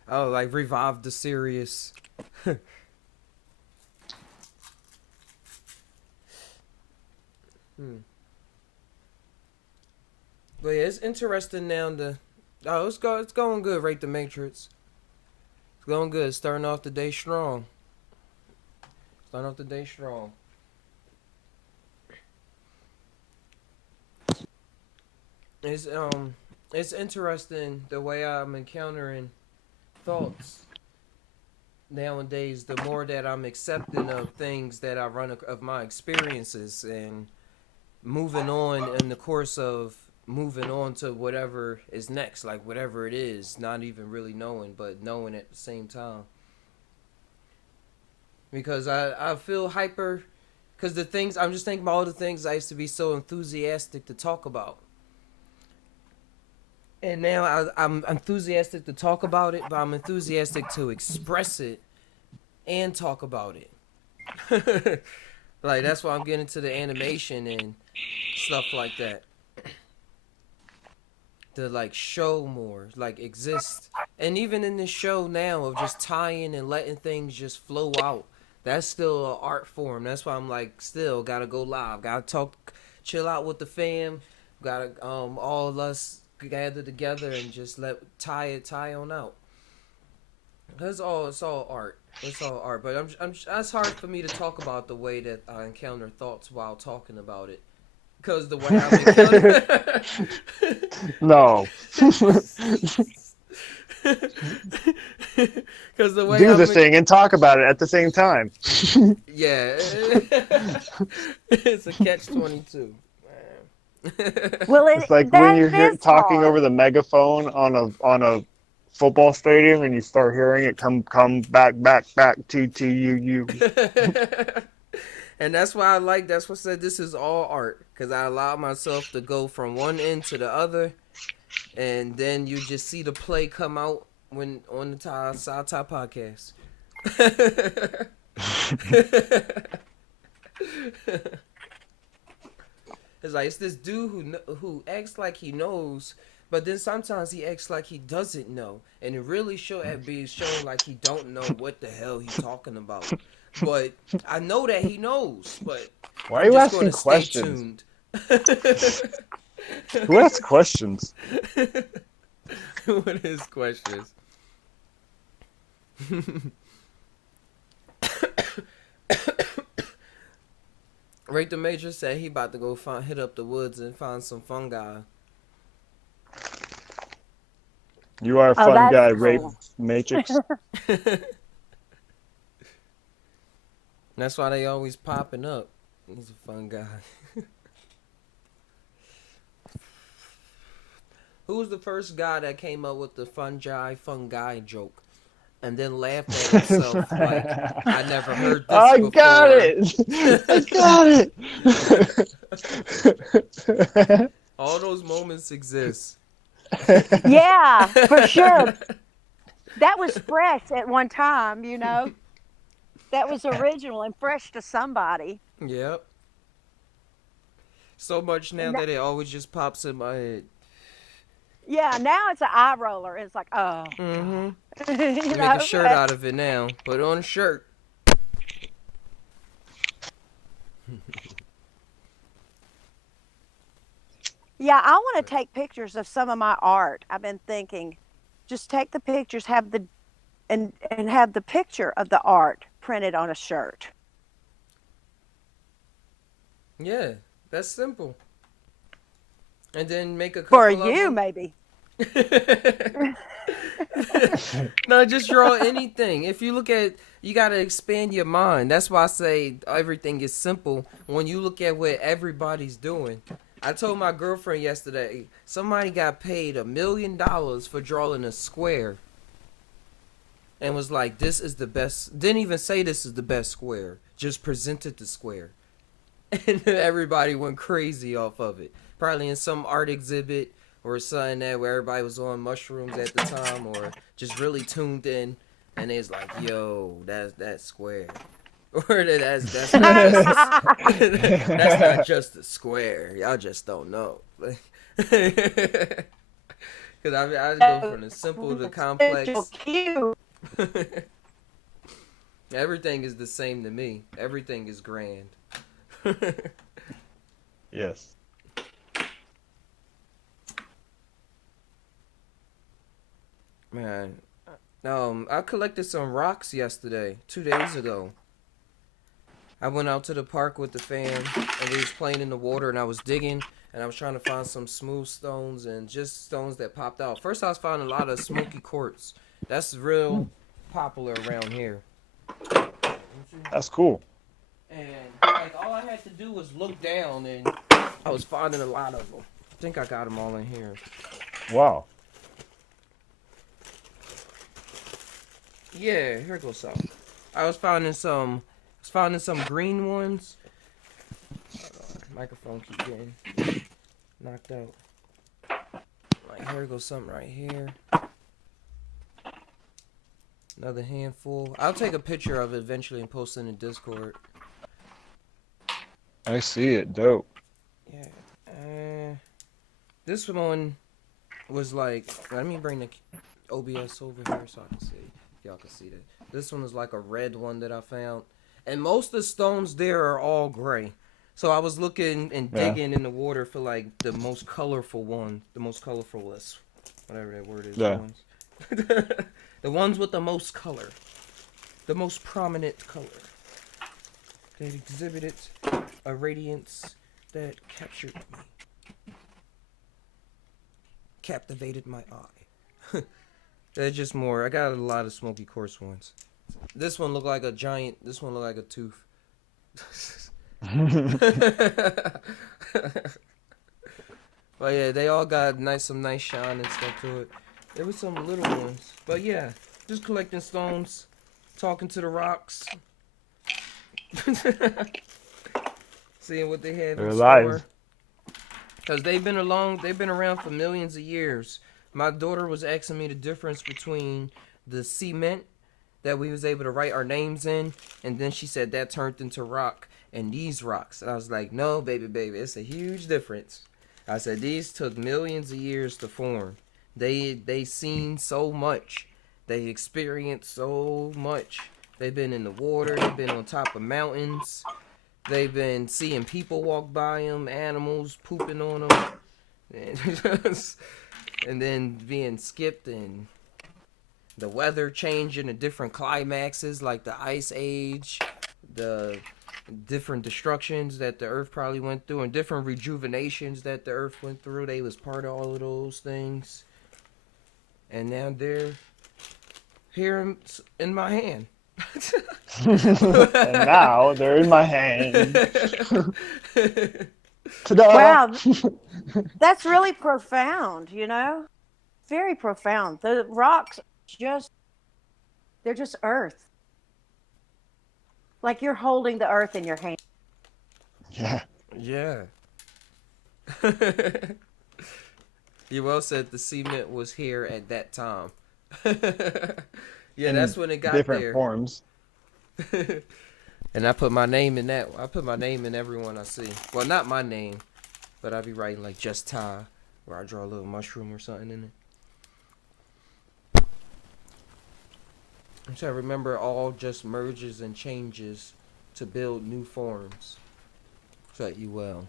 Oh, like revive the serious. But yeah, it's interesting now. It's going good. Rate the Matrix. It's going good. Starting off the day strong. It's interesting the way I'm encountering thoughts nowadays. The more that I'm accepting of things that I run of my experiences and moving on in the course of moving on to whatever is next, like whatever it is, not even really knowing, but knowing at the same time. Because I feel hyper, because I'm just thinking about all the things I used to be so enthusiastic to talk about. And now I'm enthusiastic to talk about it, but I'm enthusiastic to express it and talk about it. Like, that's why I'm getting into the animation and stuff like that. To, like, show more, like, exist. And even in this show now of just tying and letting things just flow out, that's still an art form. That's why I'm, like, still gotta go live. Gotta talk, chill out with the fam. Gotta, all of us gather together and just tie on out. It's all art. It's all art. But it's hard for me to talk about the way that I encounter thoughts while talking about it. Because the way I encounter... No. Because the way do the thing and talk about it at the same time. Yeah. It's a catch-22. Well, It's like when you're talking over the megaphone on a football stadium and you start hearing it come back TTUU. And that's why that's what I said this is all art, because I allow myself to go from one end to the other, and then you just see the play come out when on the Psy Tai POdcast. It's like, it's this dude who acts like he knows, but then sometimes he acts like he doesn't know, and it really be showing like he don't know what the hell he's talking about. But I know that he knows. But why are you asking questions? Who asks questions? What is questions? Rate the Major said he about to go hit up the woods and find some fungi. You are a fun guy, cool. Rape Matrix. That's why they always popping up. He's a fun guy. Who was the first guy that came up with the fungi joke? And then laughed at himself like, I never heard this before. Got it! I got it! All those moments exist. Yeah, for sure. That was fresh at one time, you know. That was original and fresh to somebody. Yep. So much now that it always just pops in my head. Yeah, now it's an eye roller. It's like, oh. Mm-hmm. Make a shirt out of it now. Put on a shirt. Yeah, I want to take pictures of some of my art. I've been thinking, just take the pictures, have the picture of the art printed on a shirt. Yeah, that's simple. And then make a couple for of you, them. Maybe. No, just draw anything. If you look at, you got to expand your mind. That's why I say everything is simple when you look at what everybody's doing. I told my girlfriend yesterday, somebody got paid $1 million for drawing a square. And was like, this is the best. Didn't even say this is the best square. Just presented the square. And everybody went crazy off of it. Probably in some art exhibit or something that where everybody was on mushrooms at the time, or just really tuned in, and it's like, yo, that's square, or that's not just that's not just a square. Y'all just don't know. Because I just go from the simple to the complex. Everything is the same to me. Everything is grand. Yes. Man, I collected some rocks yesterday, 2 days ago. I went out to the park with the fam, and we was playing in the water, and I was digging, and I was trying to find some smooth stones and just stones that popped out. First, I was finding a lot of smoky quartz. That's real popular around here. That's cool. And like all I had to do was look down, and I was finding a lot of them. I think I got them all in here. Wow. Yeah, here goes some. I was finding some green ones. Microphone keep getting knocked out. Like here goes something right here. Another handful. I'll take a picture of it eventually and post it in the Discord. I see it. Dope. Yeah. This one was like, let me bring the OBS over here so I can see. If y'all can see that. This one was like a red one that I found. And most of the stones there are all gray. So I was looking and digging in the water for like the most colorful one. The most colorfulest. Whatever that word is. Yeah. The ones with the most color. The most prominent color. That exhibited a radiance that captured me. Captivated my eye. That's just more. I got a lot of smoky quartz ones. This one looked like a giant. This one looked like a tooth. But yeah, they all got some nice shine and stuff to it. There was some little ones. But yeah, just collecting stones, talking to the rocks. Seeing what they have They're in alive. store. Because they've been around for millions of years. My daughter was asking me the difference between the cement that we was able to write our names in, and then she said that turned into rock, and these rocks. And I was like, no, baby, it's a huge difference. I said, these took millions of years to form. They seen so much. They experienced so much. They've been in the water. They've been on top of mountains. They've been seeing people walk by them, animals pooping on them. And then being skipped, and the weather changing to different climaxes, like the ice age, the different destructions that the earth probably went through, and different rejuvenations that the earth went through. They was part of all of those things. And now they're here in my hand. And now they're in my hand. Ta-da! Wow, that's really profound, you know? Very profound. The rocks they're just earth. Like you're holding the earth in your hand. Yeah. Yeah. You well said the cement was here at that time. Yeah, that's when it got different there. forms. And I put my name in that. I put my name in everyone I see. Well, not my name, but I be writing like just Ty, where I draw a little mushroom or something in it. So I remember all just merges and changes to build new forms. So you well.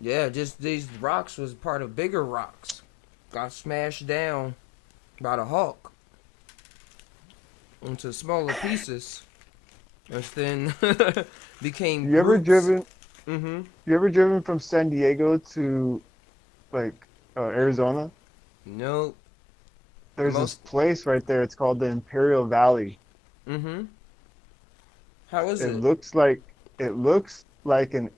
Yeah, just these rocks was part of bigger rocks. Got smashed down by the Hawk into smaller pieces. And then became You ever roots. driven? Mm-hmm. You ever driven from San Diego to like Arizona? Nope. There's this place right there. It's called the Imperial Valley. Mm-hmm. How is it? It looks like an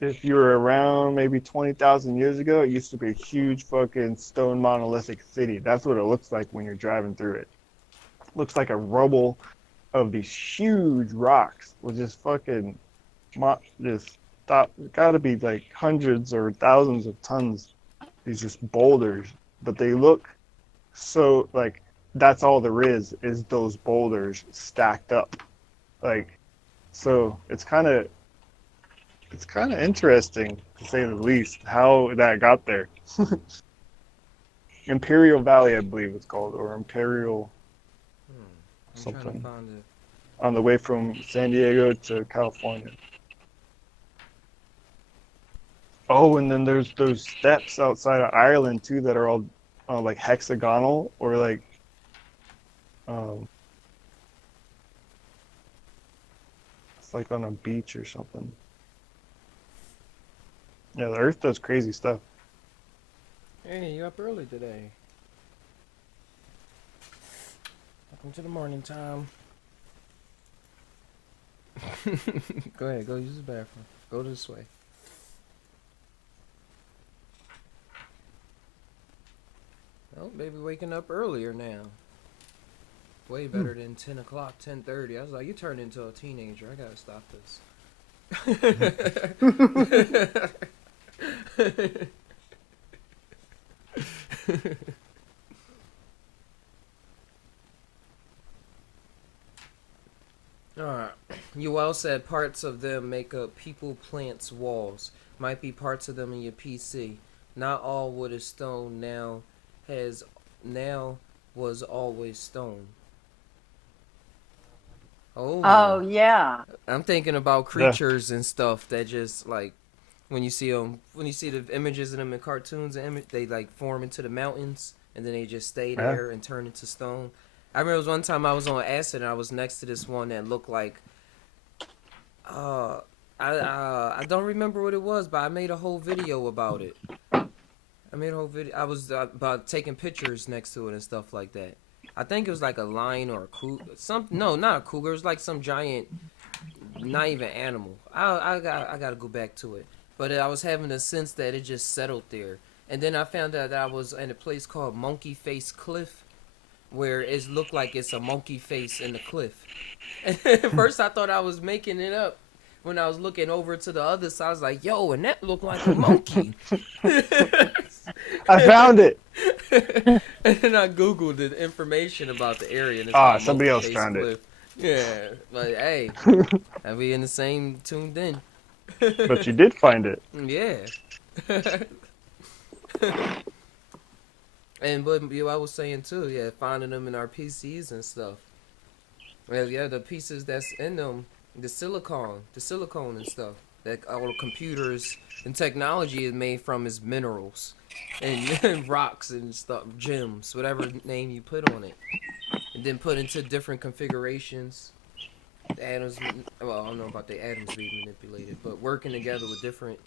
if you were around maybe 20,000 years ago, it used to be a huge fucking stone monolithic city. That's what it looks like when you're driving through it. Looks like a rubble of these huge rocks with just fucking just got to be like hundreds or thousands of tons. These just boulders, but they look so like that's all there is those boulders stacked up. Like, so it's kind of interesting to say the least how that got there. Imperial Valley, I believe it's called, or Imperial I'm trying to something, find it. on the way from San Diego to California. Oh, and then there's those steps outside of Ireland too that are all like hexagonal or like it's like on a beach or something. Yeah, the Earth does crazy stuff. Hey, you up early today? Welcome to the morning time. Go ahead, go use the bathroom. Go this way. Oh, baby waking up earlier now. Way better than 10 o'clock, 10:30. I was like, you turned into a teenager. I gotta stop this. Alright. You well said parts of them make up people, plants, walls. Might be parts of them in your PC. Not all wood is stone now was always stone. Oh, yeah. I'm thinking about creatures and stuff that just like when you see the images of them in cartoons, they like form into the mountains and then they just stay there and turn into stone. I remember one time I was on acid and I was next to this one that looked like I don't remember what it was, but I made a whole video about it. I was about taking pictures next to it and stuff like that. I think it was like a lion or a cougar. No, not a cougar. It was like some giant, not even animal. I gotta go back to it. But I was having a sense that it just settled there. And then I found out that I was in a place called Monkey Face Cliff, where it looked like it's a monkey face in the cliff. And at first I thought I was making it up. When I was looking over to the other side, I was like, yo, and that looked like a monkey. I found it. And then I Googled the information about the area. And somebody else found it. Yeah, but hey, I'll be in the same tune then. But you did find it. Yeah. But I was saying too, yeah, finding them in our PCs and stuff. Well, yeah, the pieces that's in them, the silicone and stuff that all computers and technology is made from is minerals and rocks and stuff, gems, whatever name you put on it, and then put into different configurations. The atoms, well, I don't know about the atoms being manipulated, but working together with different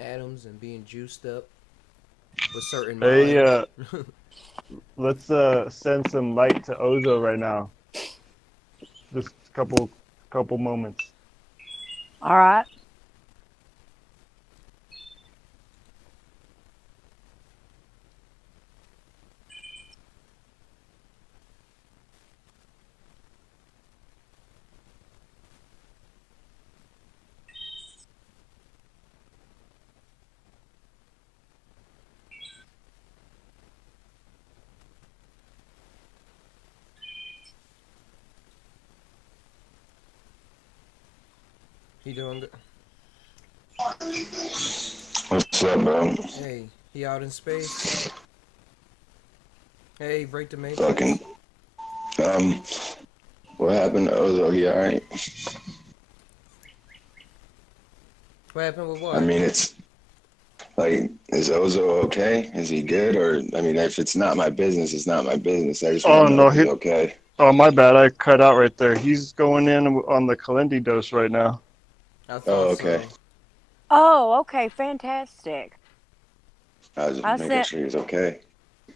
atoms and being juiced up with certain. Hey, let's send some light to Ozo right now. Just a couple moments. All right. He doing good? What's up, bro? Hey, he out in space? Hey, break the matrix. Fucking, what happened to Ozo? He alright? What happened with what? I mean, it's like, is Ozo okay? Is he good? Or, I mean, if it's not my business, it's not my business. I just want to know if he's okay. Oh, my bad. I cut out right there. He's going in on the Kalendi dose right now. Oh, okay. So. Oh, okay. Fantastic. I was just making sure he's okay.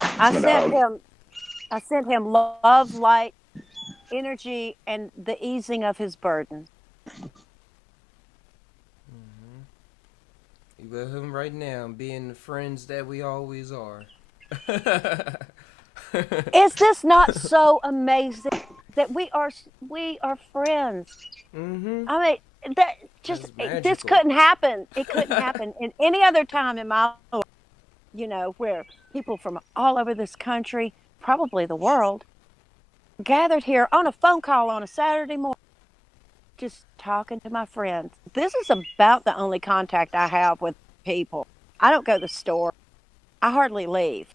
I sent him love, light, energy, and the easing of his burden. You with him right now, being the friends that we always are. Is this not so amazing? that we are friends. Mm-hmm. I mean, that just That's this magical. couldn't happen. It couldn't happen in any other time in my life, where people from all over this country, probably the world, gathered here on a phone call on a Saturday morning, just talking to my friends. This is about the only contact I have with people. I don't go to the store. I hardly leave.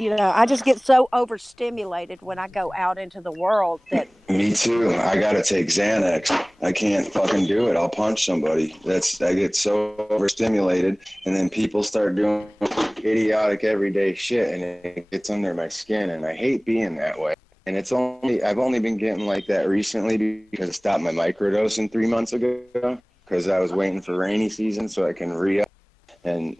I just get so overstimulated when I go out into the world that Me too. I gotta take Xanax. I can't fucking do it. I'll punch somebody. I get so overstimulated, and then people start doing idiotic everyday shit, and it gets under my skin, and I hate being that way. And I've only been getting like that recently because I stopped my microdosing 3 months ago because I was waiting for rainy season so I can re-up. And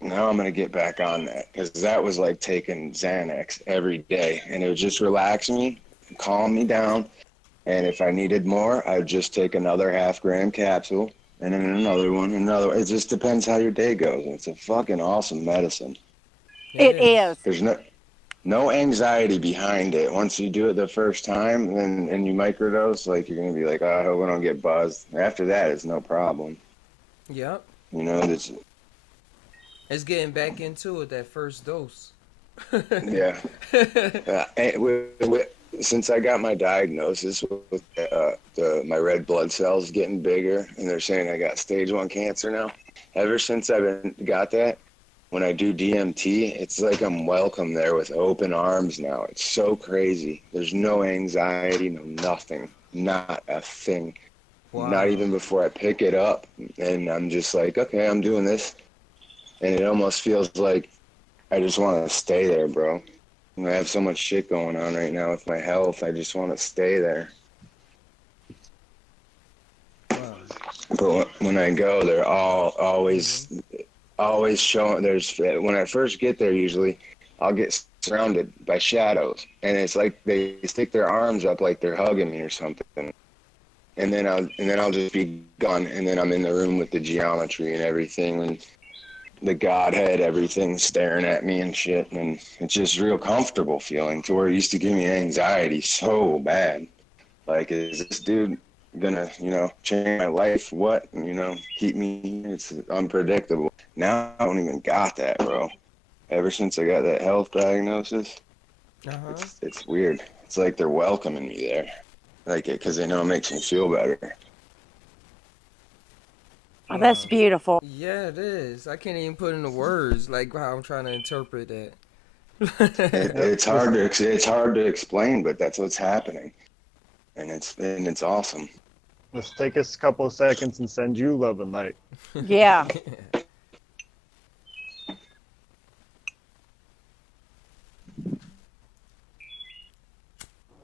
now I'm going to get back on that because that was like taking Xanax every day, and it would just relax me, calm me down. And if I needed more, I'd just take another 0.5 gram capsule and then another one, It just depends how your day goes. It's a fucking awesome medicine. it is. There's no anxiety behind it. Once you do it the first time and you microdose, like you're going to be like, oh, I hope I don't get buzzed. After that, it's no problem. Yep. It's getting back into it, that first dose. yeah. Since I got my diagnosis with my red blood cells getting bigger, and they're saying I got stage 1 cancer now, ever since I've got that, when I do DMT, it's like I'm welcome there with open arms now. It's so crazy. There's no anxiety, no nothing, not a thing. Wow. Not even before I pick it up, and I'm just like, okay, I'm doing this. And it almost feels like I just want to stay there, bro. I have so much shit going on right now with my health. I just want to stay there. Wow. But when I go, they're always showing. When I first get there, usually I'll get surrounded by shadows, and it's like they stick their arms up like they're hugging me or something. And then I'll just be gone, and then I'm in the room with the geometry and everything, and the Godhead, everything staring at me and shit, and it's just real comfortable feeling to where it used to give me anxiety so bad. Like, is this dude gonna, change my life? What? Keep me, it's unpredictable. Now I don't even got that, bro. Ever since I got that health diagnosis, it's weird. It's like they're welcoming me there. Like it, because they know it makes me feel better. Oh, that's beautiful. Yeah, it is. I can't even put into words like how I'm trying to interpret that. It's hard to explain, but that's what's happening, and it's awesome. Let's take us a couple of seconds and send you love and light. Yeah.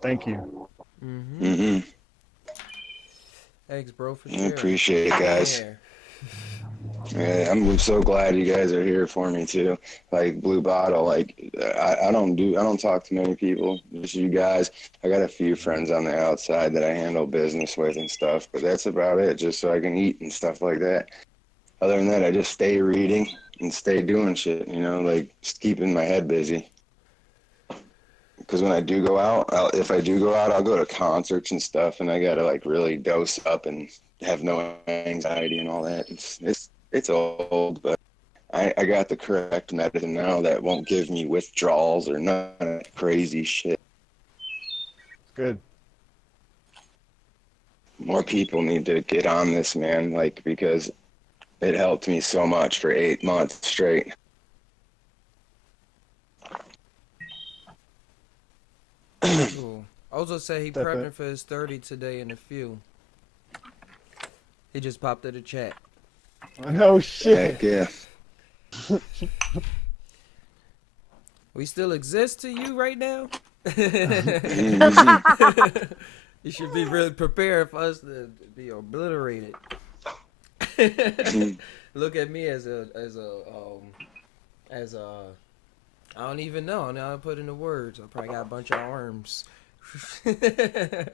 Thank you. Mm-hmm. Thanks, bro, for I sharing. appreciate it, guys. Yeah, I'm so glad you guys are here for me too. Like Blue Bottle, like I don't talk to many people, just you guys. I got a few friends on the outside that I handle business with and stuff, but that's about it. Just so I can eat and stuff like that. Other than that, I just stay reading and stay doing shit. Like just keeping my head busy. Because when I do go out, if I do go out, I'll go to concerts and stuff, and I gotta like really dose up and have no anxiety and all that. It's old, but I got the correct medicine now that won't give me withdrawals or none of that crazy shit. Good. More people need to get on this, man, like, because it helped me so much for 8 months straight. Cool. Ozo said he prepping for his 30 today in a few. He just popped in the chat. No shit. Heck yeah. We still exist to you right now? You should be really prepared for us to be obliterated. Look at me as a I don't even know. Now I put in the words. I probably got a bunch of arms. But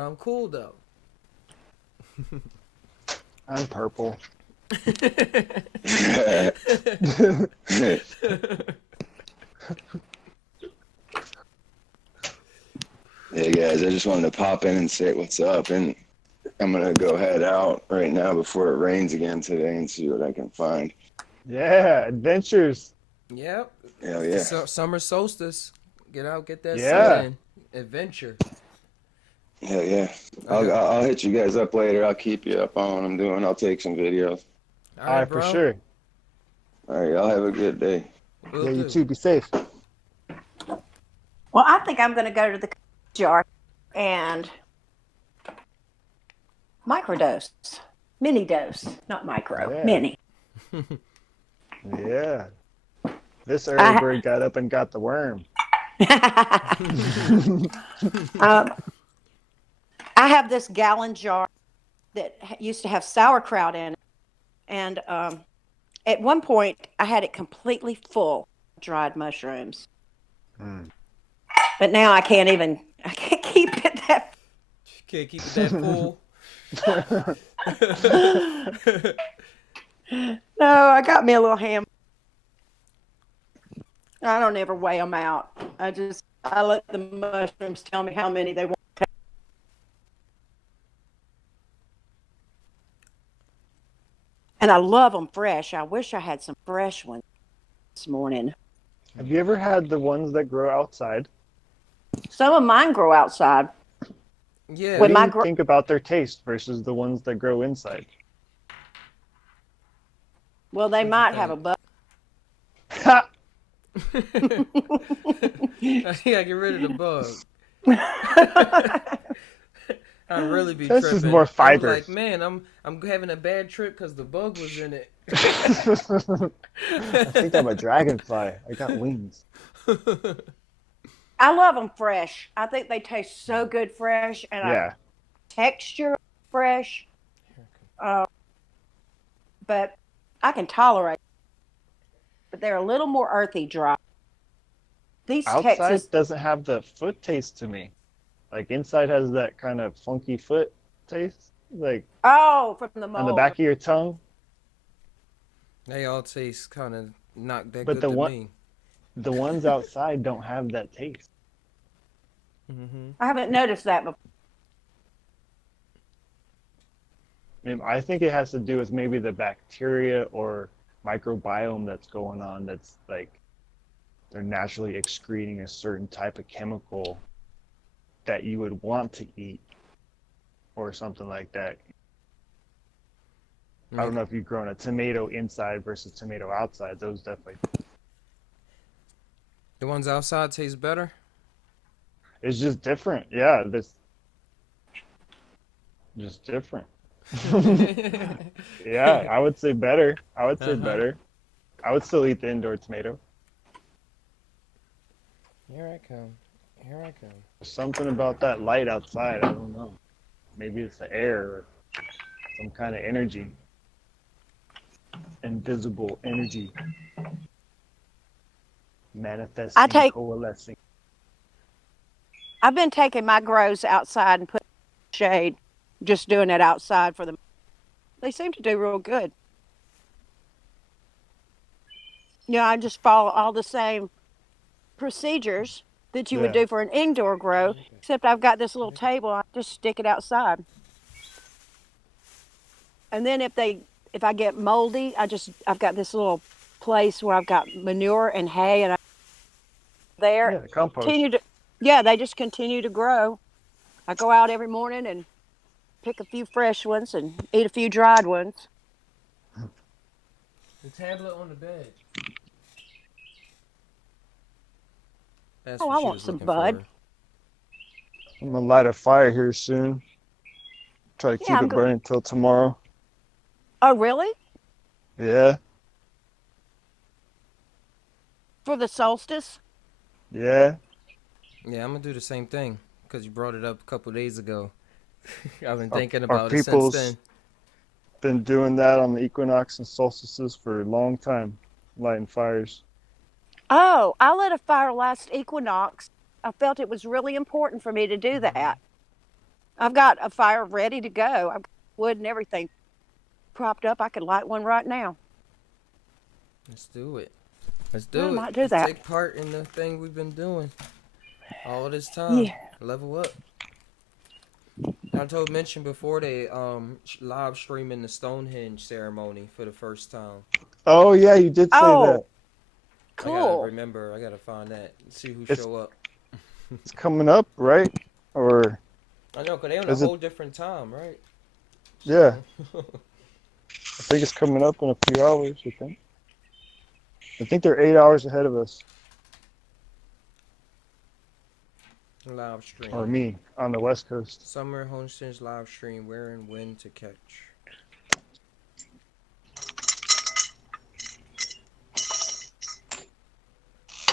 I'm cool though. I'm purple. Hey guys, I just wanted to pop in and say what's up, and I'm gonna go head out right now before it rains again today and see what I can find. Yeah, adventures. Yep. Hell yeah. Summer solstice. Get out, get that Yeah. sun in. Adventure. Hell yeah. Okay. I'll hit you guys up later. I'll keep you up on what I'm doing. I'll take some videos. All right, bro. For sure. All right, y'all have a good day. Will Yeah, you do. too. Be safe. Well, I think I'm going to go to the jar and microdose, mini dose, not micro, Yeah. mini. Yeah. This early bird got up and got the worm. I have this gallon jar that used to have sauerkraut in it. And at one point, I had it completely full of dried mushrooms. Mm. But now I can't keep it that. Can't keep it that full. No, I got me a little ham. I don't ever weigh them out. I let the mushrooms tell me how many they want. And I love them fresh. I wish I had some fresh ones this morning. Have you ever had the ones that grow outside? Some of mine grow outside. Yeah. What do you think about their taste versus the ones that grow inside? Well, they might have a bug. Ha! I gotta get rid of the bug. I really be This tripping. is more I'm fibers. like, man, I'm having a bad trip because the bug was in it. I think I'm a dragonfly. I got wings. I love them fresh. I think they taste so good fresh, and Yeah. texture fresh. But I can tolerate. But they're a little more earthy dry. These Outside Texas doesn't have the foot taste to me. Like inside has that kind of funky foot taste, like from the mold. on the back of your tongue. They all taste kind of not that But good the to one- me. The ones outside don't have that taste. Mm-hmm. I haven't noticed that before. I think it has to do with maybe the bacteria or microbiome that's going on. That's like they're naturally excreting a certain type of chemical that you would want to eat or something like that. I don't know if you've grown a tomato inside versus tomato outside. Those definitely. The ones outside taste better. It's just different. Yeah, this just different. Yeah, I would say better. I would say better. I would still eat the indoor tomato. Here I come. Here I come. There's something about that light outside. I don't know. Maybe it's the air or some kind of energy. Invisible energy. Manifesting, coalescing. I've been taking my grows outside and putting shade, just doing it outside for them. They seem to do real good. I just follow all the same procedures that you would do for an indoor grow, except I've got this little table. I just stick it outside. And then if I get moldy, I've got this little place where I've got manure and hay, and Yeah, compost. they just continue to grow. I go out every morning and pick a few fresh ones and eat a few dried ones. The tablet on the bed. That's I what she want was some looking bud. for. I'm gonna light a fire here soon. Try to keep it burning till tomorrow. Oh, really? Yeah. For the solstice? Yeah. Yeah, I'm gonna do the same thing because you brought it up a couple days ago. I've been Our- thinking our about it since people's- then. Been doing that on the equinox and solstices for a long time, lighting fires. Oh, I lit a fire last equinox. I felt it was really important for me to do that. I've got a fire ready to go. I've got wood and everything propped up. I could light one right now. Let's do it. Let's do I it. might do Let's that. take part in the thing we've been doing all this time. Yeah. Level up. I mentioned before they live streaming the Stonehenge ceremony for the first time. Oh yeah, you did say Oh, that. I gotta cool. remember. I gotta find that. See who It's show up. it's coming up, right? Or I know, cause they on a is it? whole different time, right? Yeah, So I think it's coming up in a few hours. I think they're 8 hours ahead of us, live or stream. me on the West Coast. Summer Homestead's live stream. Where and when to catch?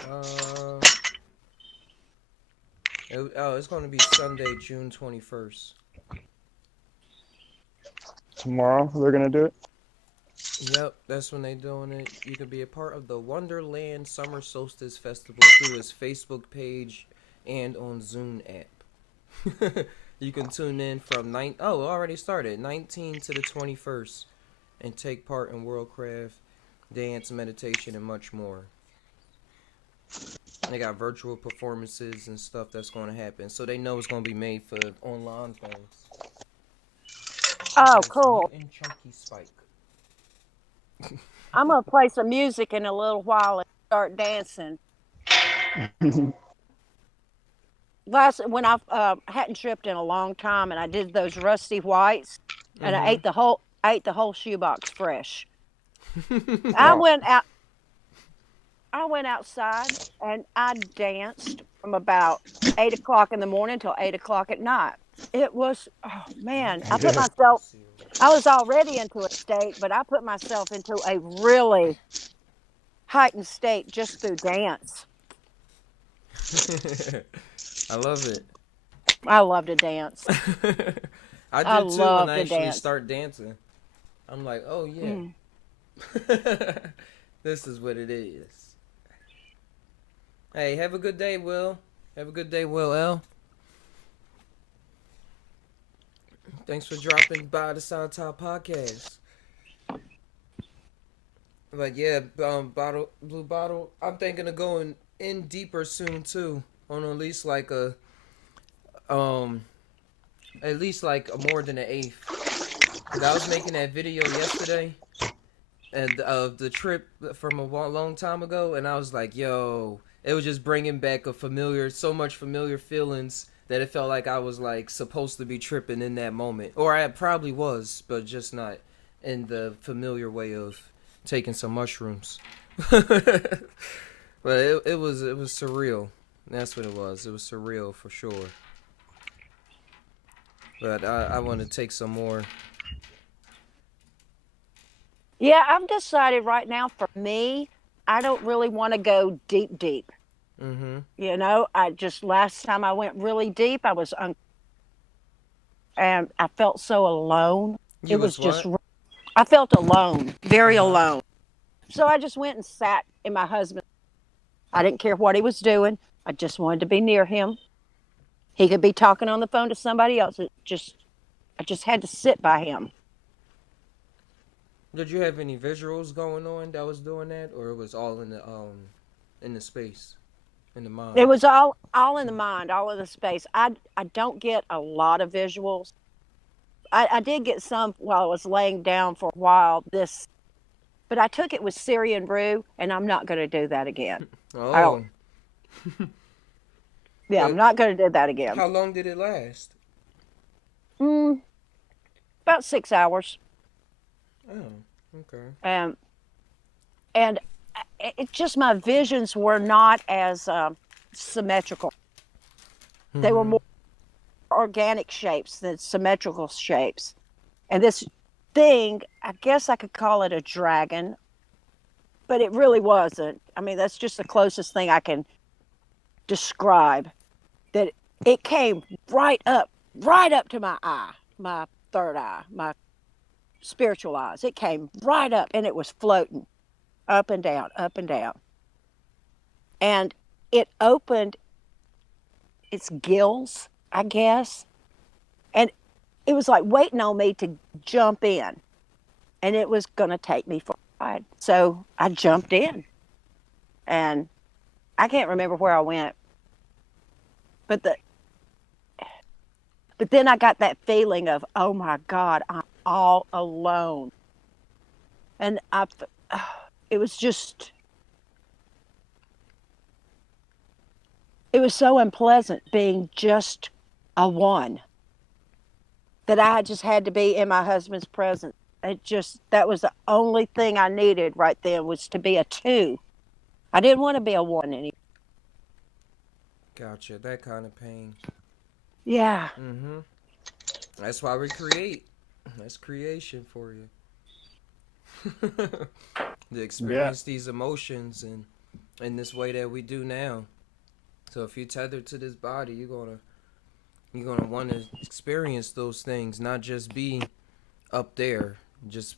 Uh, it's gonna be Sunday, June 21st. Tomorrow they're gonna do it. Yep, that's when they doing it. You can be a part of the Wonderland Summer Solstice Festival through his Facebook page and on Zoom app. You can tune in from it already started 19 to the 21st and take part in worldcraft, dance, meditation, and much more. They got virtual performances and stuff that's going to happen, so they know it's going to be made for online things. Oh, That's cool. me and Chunky Spike. I'm gonna play some music in a little while and start dancing. When I hadn't tripped in a long time, and I did those rusty whites, and I ate the whole shoebox fresh. I Wow. went out. I went outside and I danced from about 8 o'clock in the morning till 8 o'clock at night. It was, oh man, I put Yeah. myself. I was already into a state, but I put myself into a really heightened state just through dance. I love it. I love to dance. I I did too when love I to actually dance. start dancing. I'm like, oh yeah. This is what it is. Hey, have a good day, Will. Have a good day, Will L. Thanks for dropping by the Psy Tai POdcast. But yeah, Blue Bottle. I'm thinking of going in deeper soon too. On at least like a more than an eighth. 'Cause I was making that video yesterday, and of the trip from a long time ago, and I was like, yo, it was just bringing back so much familiar feelings that it felt like I was like supposed to be tripping in that moment, or I probably was, but just not in the familiar way of taking some mushrooms. But it was surreal. That's what it was. It was surreal for sure. But I want to take some more. Yeah, I've decided right now for me, I don't really want to go deep. Mm-hmm. You know, last time I went really deep, and I felt so alone. You It was was just, what? I felt alone, very Uh-huh. alone. So I just went and sat in my husband. I didn't care what he was doing. I just wanted to be near him. He could be talking on the phone to somebody else. I just had to sit by him. Did you have any visuals going on that was doing that, or it was all in the space, in the mind? It was all in the mind, all in the space. I don't get a lot of visuals. I did get some while I was laying down for a while. But I took it with Syrian brew, and I'm not going to do that again. Oh. Yeah, I'm not going to do that again. How long did it last? About 6 hours. Oh, okay. And it just, my visions were not as symmetrical. They were more organic shapes than symmetrical shapes. And this thing, I guess I could call it a dragon, but it really wasn't. I mean, that's just the closest thing I can describe. That it came right up to my eye, my third eye, my spiritual eyes. It came right up, and it was floating up and down, up and down. And it opened its gills, I guess, and it was like waiting on me to jump in, and it was going to take me for a ride. So I jumped in, and I can't remember where I went, but But then I got that feeling of, oh my God, I'm all alone. And it was just, it was so unpleasant being just a one, that I just had to be in my husband's presence. That was the only thing I needed right then, was to be a two. I didn't want to be a one anymore. Gotcha. That kind of pain. Yeah. Mm-hmm. That's why we create. That's creation for you. To experience these emotions and in this way that we do now. So if you tether to this body, you're gonna want to experience those things, not just be up there, just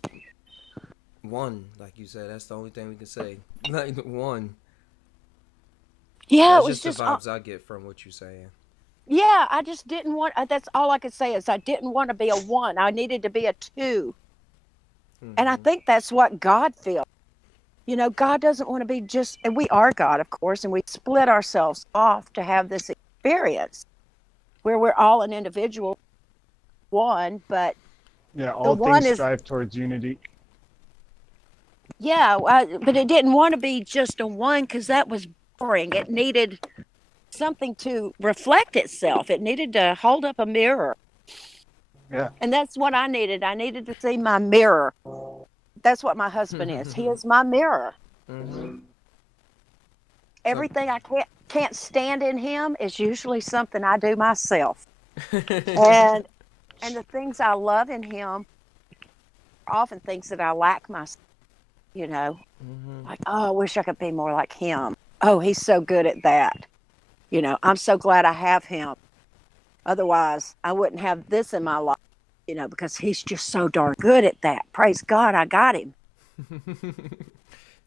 one, like you said. That's the only thing we can say. Like one. Yeah, That's it was just the just, vibes I get from what you're saying. yeah, I just didn't want, that's all I could say is I didn't want to be a one. I needed to be a two. And I think that's what God feels. You know, God doesn't want to be just, and we are God, of course, and we split ourselves off to have this experience where we're all an individual one, but Yeah, the all one things is, strive towards unity. yeah, but it didn't want to be just a one because that was boring. It needed something to reflect itself. It needed to hold up a mirror. Yeah. And that's what I needed. I needed to see my mirror. That's what my husband is. He is my mirror. Mm-hmm. Everything I can't stand in him is usually something I do myself. And the things I love in him are often things that I lack myself, you know. Like, oh, I wish I could be more like him. Oh, he's so good at that. You know, I'm so glad I have him. Otherwise, I wouldn't have this in my life, you know, because he's just so darn good at that. Praise God, I got him.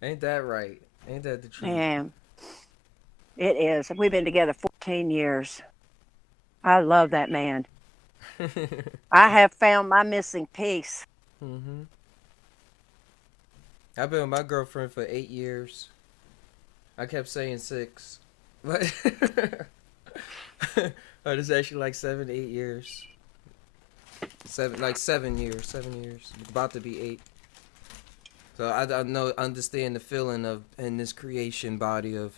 Ain't that right? Ain't that the truth? And it is. We've been together 14 years. I love that man. I have found my missing piece. Mm-hmm. I've been with my girlfriend for 8 years. I kept saying 6, but but it's actually like 7, 8 years. 7 years. 7 years. About to be 8. So I know, understand the feeling of in this creation body of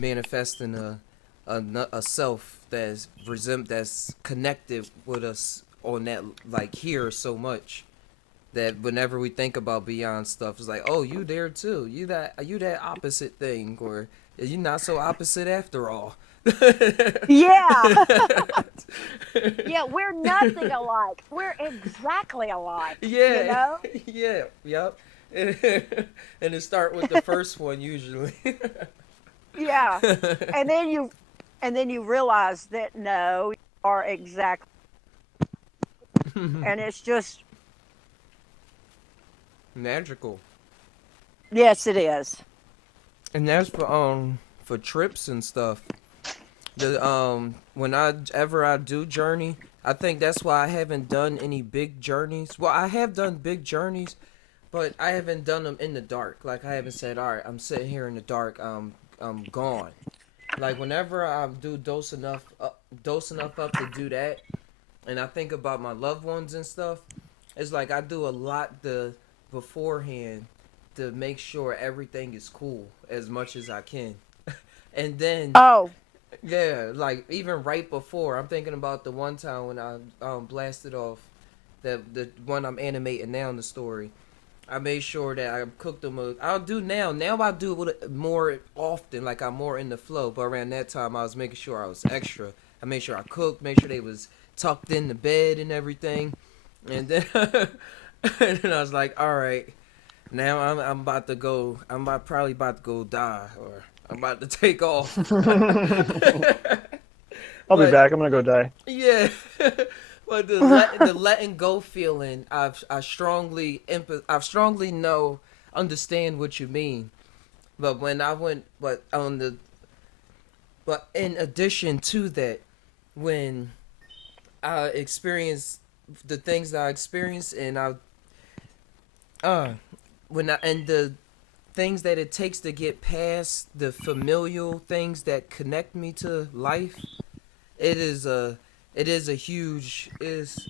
manifesting a self that's connected with us on that, like, here so much that whenever we think about beyond stuff, it's like, oh, you there too, you that opposite thing, or you not so opposite after all. Yeah. Yeah, we're nothing alike. We're exactly alike. Yeah. You know? Yeah. Yep. And it start with the first one usually. Yeah. And then you realize that no, you are exactly. And it's just, magical. yes, it is. And that's for trips and stuff. The whenever I do journey, I think that's why I haven't done any big journeys. Well, I have done big journeys, but I haven't done them in the dark. Like, I haven't said, all right, I'm sitting here in the dark, I'm gone. Like, whenever I do dose enough up to do that, and I think about my loved ones and stuff, it's like I do a lot beforehand to make sure everything is cool as much as I can. And then, Oh, yeah, like, even right before, I'm thinking about the one time when I blasted off the one I'm animating now in the story. I made sure that I cooked them. I'll do now. Now I do it more often, like I'm more in the flow. But around that time, I was making sure I was extra. I made sure I cooked, made sure they was tucked in the bed and everything. And then, and then I was like, all right, now I'm about to go. Probably about to go die, or I'm about to take off. I'll be back. I'm gonna go die. Yeah. But the letting go feeling, I strongly understand what you mean. But but in addition to that, when I experienced the things that I experienced, and the things that it takes to get past the familial things that connect me to life, it is it is a huge is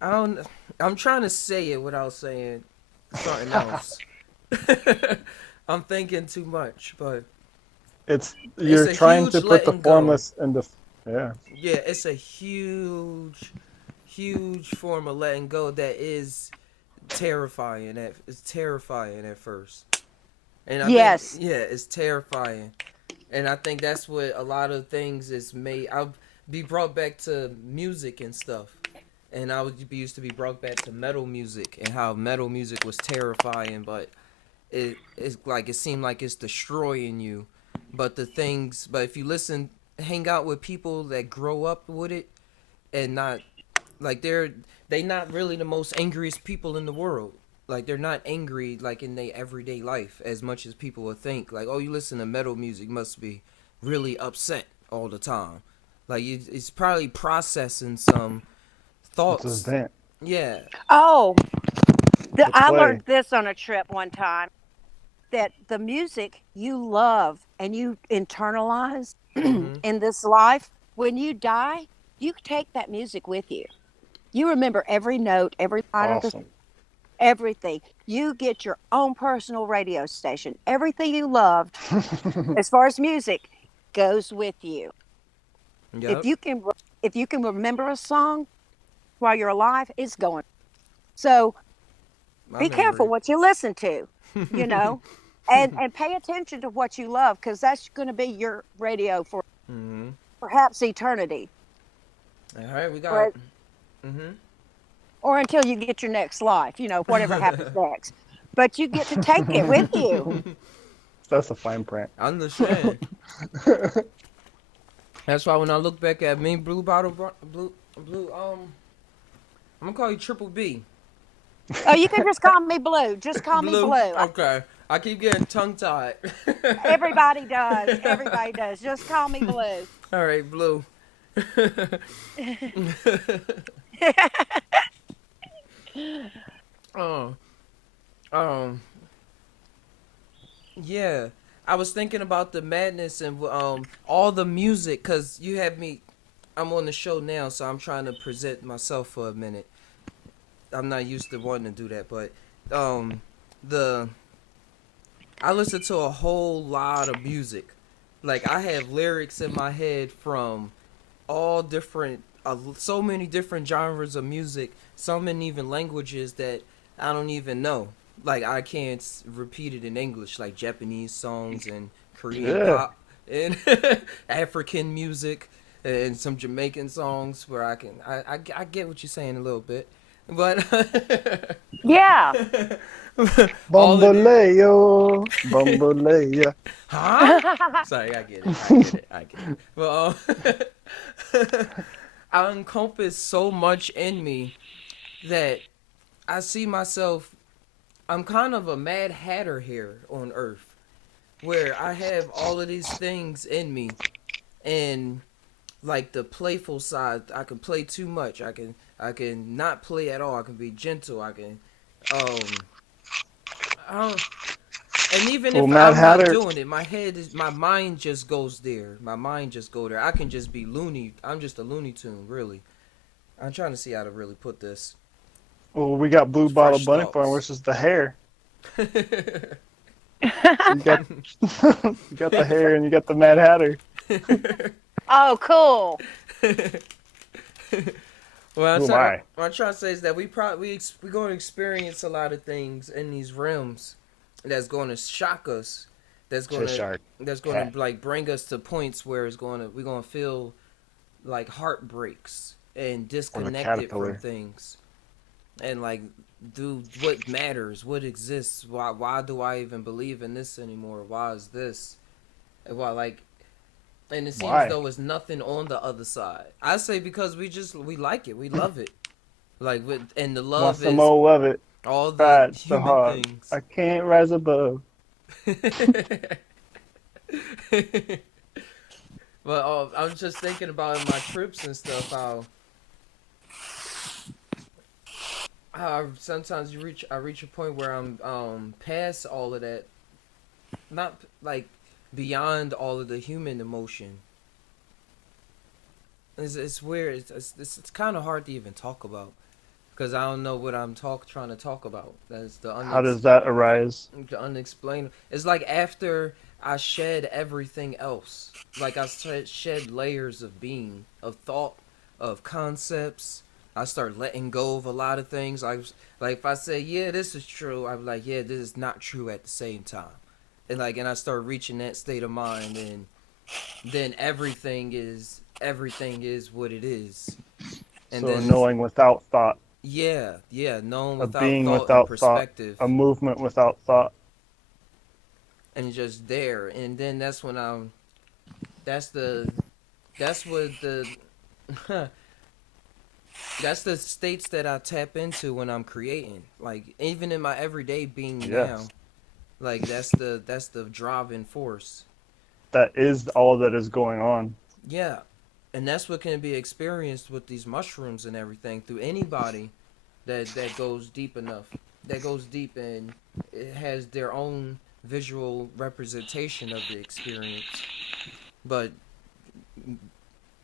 I don't I'm trying to say it without saying something else. I'm thinking too much, but it's You're a trying to huge put the letting go. formless in the yeah. Yeah, it's a huge form of letting go that is terrifying. It's terrifying at first, and I think Yes. yeah, it's terrifying, and I think that's what a lot of things is made. I'll be brought back to music and stuff, and I would be used to be brought back to metal music and how metal music was terrifying, but it's like it seemed like it's destroying you. But if you listen, hang out with people that grow up with it and not like they not really the most angriest people in the world. Like they're not angry like in their everyday life as much as people would think. Like, oh, you listen to metal music, must be really upset all the time. Like it's probably processing some It's a thoughts. vent. Yeah. Oh, The I play. learned this on a trip one time, that the music you love and you internalize Mhm. in this life, when you die, you take that music with you. You remember every note, every line of the Awesome. everything. You get your own personal radio station. Everything you loved, as far as music, goes with you. If Yep. you can, if you can remember a song while you're alive, it's going. So My be careful memory. what you listen to, you know, and pay attention to what you love, because that's going to be your radio for Mhm. perhaps eternity, All right, we got. or Mhm. or until you get your next life, you know, whatever happens next. But you get to take it with you. That's a fine print. I understand. That's why when I look back at me, blue, I'm gonna call you Triple B. Oh, you can just call me Blue. Just call me Blue. Blue. Okay. I keep getting tongue tied. Everybody does. Everybody does. Just call me Blue. All right, Blue. Oh, um, yeah. I was thinking about the madness and all the music, cause you have me. I'm on the show now, so I'm trying to present myself for a minute. I'm not used to wanting to do that, but um, the I listen to a whole lot of music. Like I have lyrics in my head from all different, so many different genres of music, so many even languages that I don't even know. Like I can't repeat it in English, like Japanese songs and Korean Yeah. pop and African music and some Jamaican songs where I get what you're saying a little bit, but Yeah. all of these, Bamboleo, bamboleo. huh? Sorry, I get it. I get it. I get it. Well, I encompass so much in me that I see myself. I'm kind of a Mad Hatter here on Earth, where I have all of these things in me, and like the playful side, I can play too much. I can not play at all. I can be gentle. Um, I don't, and even Well, if Mad I'm not Hatter. doing it, my mind just goes there. My mind just go there. I can just be loony. I'm just a Looney Tune, really. I'm trying to see how to really put this. Well, we got Blue Bottle Fresh Bunny Farm, thoughts. which is the hair. So you got you got the hair and you got the Mad Hatter. Oh, cool. Well, Who am I? what I'm trying to say is that we're going to experience a lot of things in these realms that's going to shock us. That's going to Cheshire cat. like bring us to points where we're going to feel like heartbreaks and Or the disconnected from caterpillar. things, and like do what matters, what exists. Why do I even believe in this anymore? Why is this? And why like? And it seems Why? though it's nothing on the other side. I say because we like it, we love it. And the Want love some is more love it. all the Tried so human hard. things. I can't rise above. But I was just thinking about in my trips and stuff how sometimes I reach a point where I'm past all of that, not like beyond all of the human emotion. It's weird. It's kind of hard to even talk about because I don't know what I'm trying to talk about. That's How does that arise? the unexplainable. It's like after I shed everything else, like I shed layers of being, of thought, of concepts. I start letting go of a lot of things. Like if I say, yeah, this is true, I'm like, yeah, this is not true at the same time. And I start reaching that state of mind, and then everything is what it is. And So a then knowing without thought, yeah, knowing a without being thought and without thought, perspective, a movement without thought. and just there. And then that's when that's what the that's the states that I tap into when I'm creating. Like even in my everyday being now, Yes. like that's the driving force. That is all that is going on. Yeah. And that's what can be experienced with these mushrooms and everything through anybody that goes deep enough. That goes deep and it has their own visual representation of the experience. But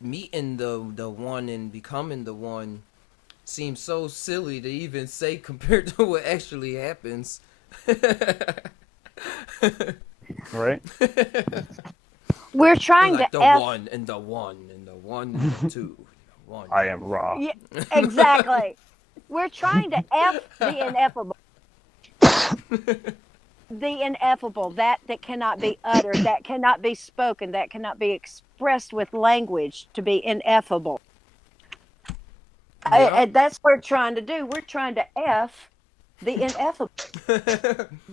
meeting the one and becoming the one seems so silly to even say compared to what actually happens. Right? We're trying Like to the F. one and the one and the one and the two. The one. I am raw. Yeah, exactly. We're trying to F the ineffable. The ineffable, that cannot be uttered, that cannot be spoken, that cannot be expressed with language, to be ineffable. Yeah. And that's what we're trying to do. We're trying to F the ineffable.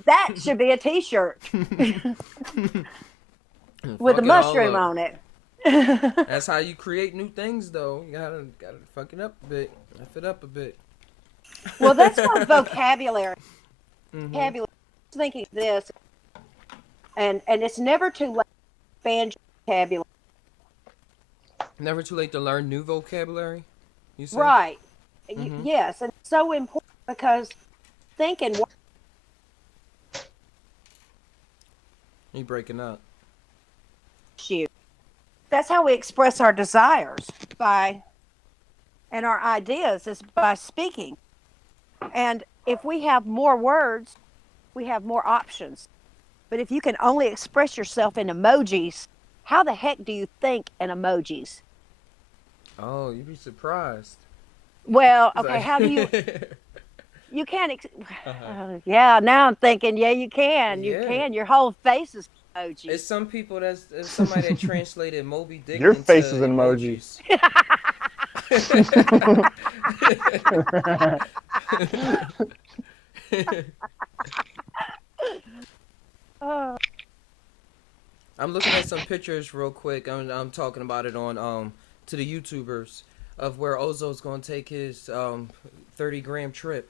That should be a T-shirt with a mushroom on it. That's how you create new things, though. You gotta fuck it up a bit, F it up a bit. Well, that's called vocabulary. Mm-hmm. Vocabulary. I was thinking this, and it's never too late to expand your vocabulary. Never too late to learn new vocabulary. You say? Right. Mhm. Yes, and it's so important because thinking. You breaking up? You. That's how we express our desires and our ideas is by speaking. And if we have more words, we have more options. But if you can only express yourself in emojis, how the heck do you think in emojis? Oh, you'd be surprised. Well, It's okay, like- how do you can't, yeah, now I'm thinking, yeah, you can. You Yeah. can. Your whole face is emoji. It's some people it's somebody that translated Moby Dick Your into face is an emoji. Oh. I'm looking at some pictures real quick. I'm talking about it on to the YouTubers of where Ozo's gonna take his 30-gram trip.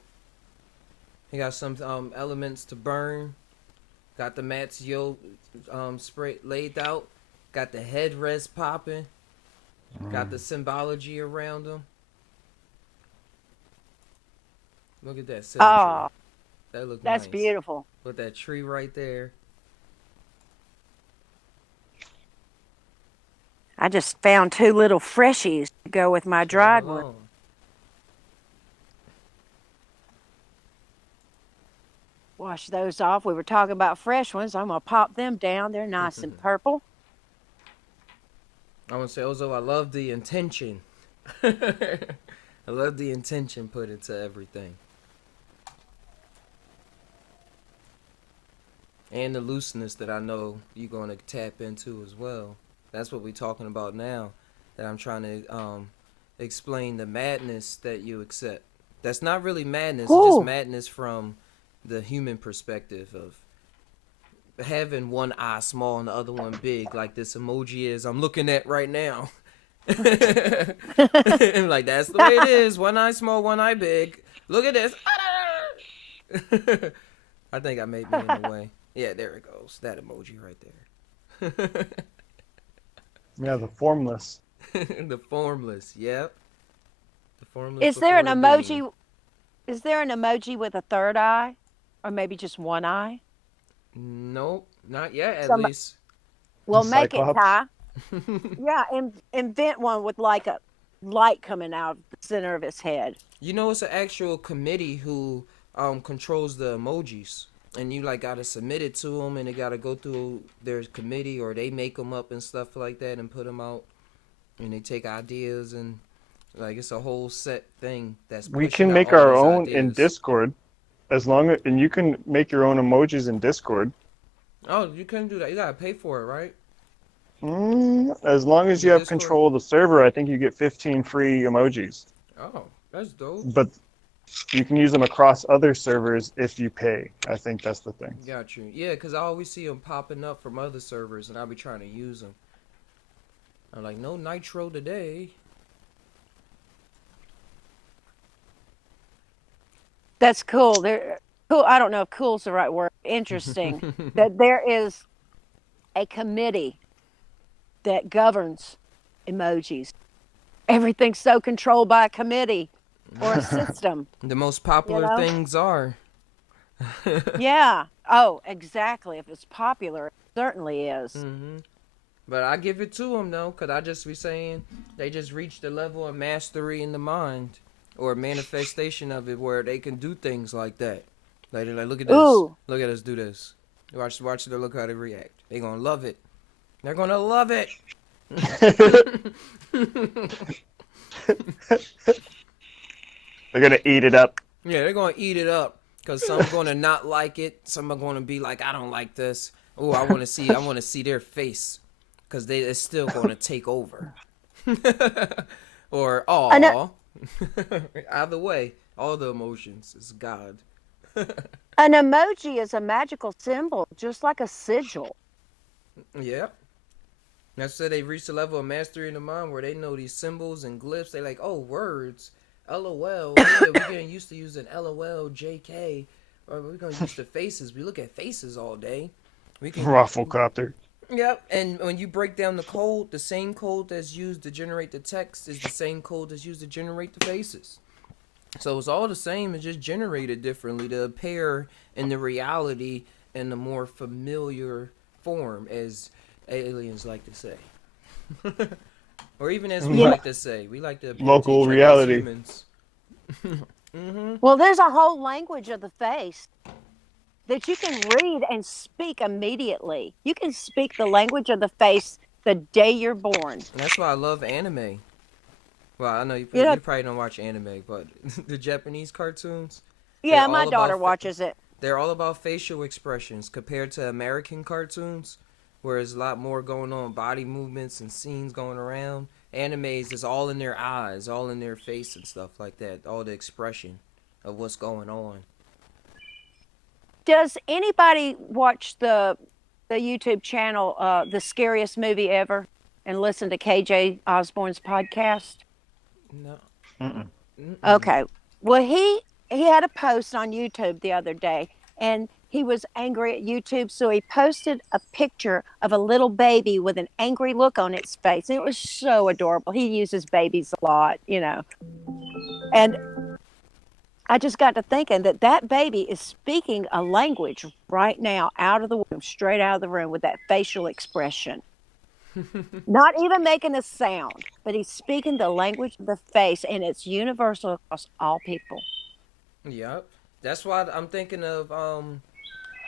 He got some elements to burn. Got the mats spray laid out. Got the headrest popping. Got the symbology around them. Look at that symmetry. Oh, That look that's nice. beautiful. With that tree right there. I just found 2 little freshies to go with my dried one. Oh. Wash those off. We were talking about fresh ones. I'm going to pop them down. They're nice and purple. I want to say, Ozo, I love the intention. I love the intention put into everything. And the looseness that I know you're going to tap into as well. That's what we're talking about now. That I'm trying to explain the madness that you accept. That's not really madness. It's just madness from the human perspective of having one eye small and the other one big, like this emoji is I'm looking at right now. Like that's the way it is. One eye small, one eye big. Look at this. I think I made me in the way. Yeah, there it goes. That emoji right there. Yeah, the formless. The formless. Yep. The formless. Is there an before the being. emoji? Is there an emoji with a third eye, or maybe just one eye? Nope, not yet. At Some- least. Well, make it, Cyclops? Ty. Yeah, invent one with like a light coming out of the center of his head. You know, it's an actual committee who controls the emojis, and you like gotta submit it to them, and they gotta go through their committee, or they make them up and stuff like that, and put them out, and they take ideas, and like it's a whole set thing that's We pushing can out make all our these own in ideas. Discord, and you can make your own emojis in Discord. Oh, you couldn't do that. You gotta pay for it, right? As long as The you have Discord? control of the server, I think you get 15 free emojis. Oh, that's dope. But you can use them across other servers if you pay. I think that's the thing. Got you. Yeah, because I always see them popping up from other servers, and I'll be trying to use them. I'm like, no nitro today. That's cool. They're cool. I don't know if cool's the right word. Interesting that there is a committee that governs emojis. Everything's so controlled by a committee or a system. The most popular know? things are. Yeah. Oh, exactly. If it's popular, it certainly is. Mm-hmm. But I give it to them, though, because I just be saying they just reached the level of mastery in the mind or manifestation of it where they can do things like that. Like, they're like, look at this. Ooh. Look at us do this. Watch them, look how they react. They're going to love it. They're going to love it. They're gonna eat it up. Yeah, they're going to eat it up because some are going to not like it. Some are going to be like, I don't like this. Oh, I want to see their face because it's still going to take over. Or, aw. Either way, all the emotions is God. An emoji is a magical symbol, just like a sigil. Yeah. That's said they reached a level of mastery in the mind where they know these symbols and glyphs. They like, oh, words. LOL. Yeah, we're getting used to using LOL, JK. Or we're going to use the faces. We look at faces all day. We can. Rafflecopter. Yep. And when you break down the code, the same code that's used to generate the text is the same code that's used to generate the faces. So it's all the same. It's just generated differently to appear in the reality in the more familiar form, as aliens like to say. Or even as we like to say. We like to appear Local to each other as reality. humans. Mm-hmm. Well, there's a whole language of the face that you can read and speak immediately. You can speak the language of the face the day you're born. And that's why I love anime. Well, I know you probably don't watch anime, but the Japanese cartoons. Yeah, my daughter watches it. They're all about facial expressions compared to American cartoons, where there's a lot more going on, body movements and scenes going around. Animes is all in their eyes, all in their face and stuff like that. All the expression of what's going on. Does anybody watch the YouTube channel, The Scariest Movie Ever, and listen to KJ Osborne's podcast? No. Okay. Well, he had a post on YouTube the other day, and he was angry at YouTube, so he posted a picture of a little baby with an angry look on its face. And it was so adorable. He uses babies a lot, And I just got to thinking that baby is speaking a language right now out of the womb, straight out of the room with that facial expression. Not even making a sound, but he's speaking the language of the face, and it's universal across all people. Yep. That's why I'm thinking of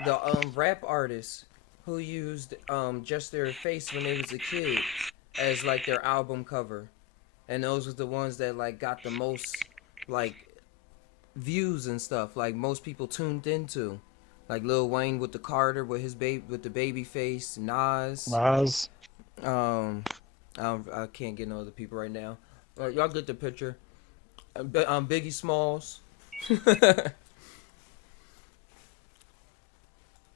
the rap artists who used just their face when they was a kid as like their album cover, and those was the ones that like got the most like views and stuff. Like most people tuned into, like Lil Wayne with the Carter with his the baby face, Nas. I can't get no other people right now. Y'all get the picture. Biggie Smalls.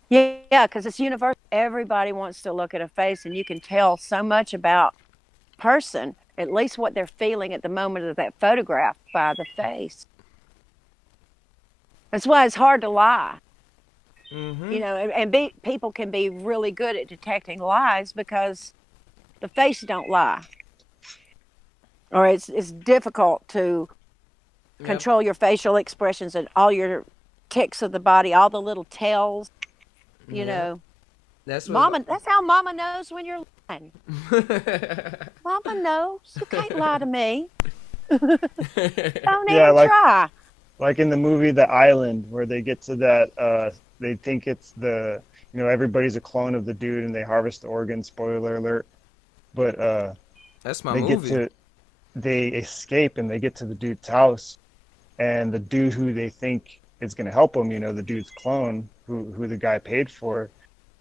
Yeah, because it's universal. Everybody wants to look at a face, and you can tell so much about person, at least what they're feeling at the moment of that photograph, by the face. That's why it's hard to lie. Mm-hmm. People can be really good at detecting lies because the face don't lie. Or it's difficult to control your facial expressions and all your tics of the body, all the little tells, you know. That's what. Mama, that's how Mama knows when you're lying. Mama knows. You can't lie to me. Don't Yeah, even try. like in the movie The Island, where they get to that, they think it's everybody's a clone of the dude and they harvest the organ, spoiler alert. But That's my they movie. they escape and they get to the dude's house, and the dude who they think is going to help them, the dude's clone, who the guy paid for,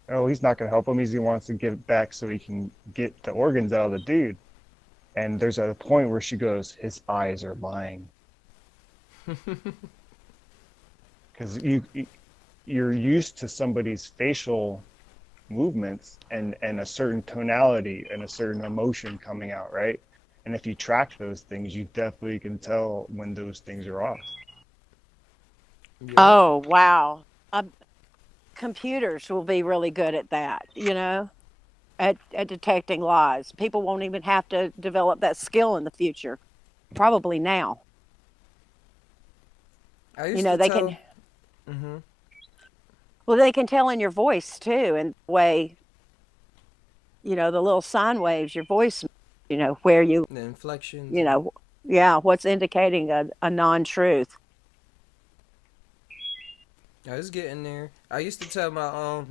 oh, he's not going to help him. He wants to give it back so he can get the organs out of the dude. And there's a point where she goes, his eyes are lying. Because you're used to somebody's facial movements and a certain tonality and a certain emotion coming out, right? And if you track those things, you definitely can tell when those things are off. Yeah. Oh, wow. Computers will be really good at that, at detecting lies. People won't even have to develop that skill in the future. Probably now. I used to They tell. can, Mm-hmm. well, they can tell in your voice too, and the way, the little sine waves, your voice, where The inflections. you know, yeah, what's indicating a non-truth. I was getting there. I used to tell my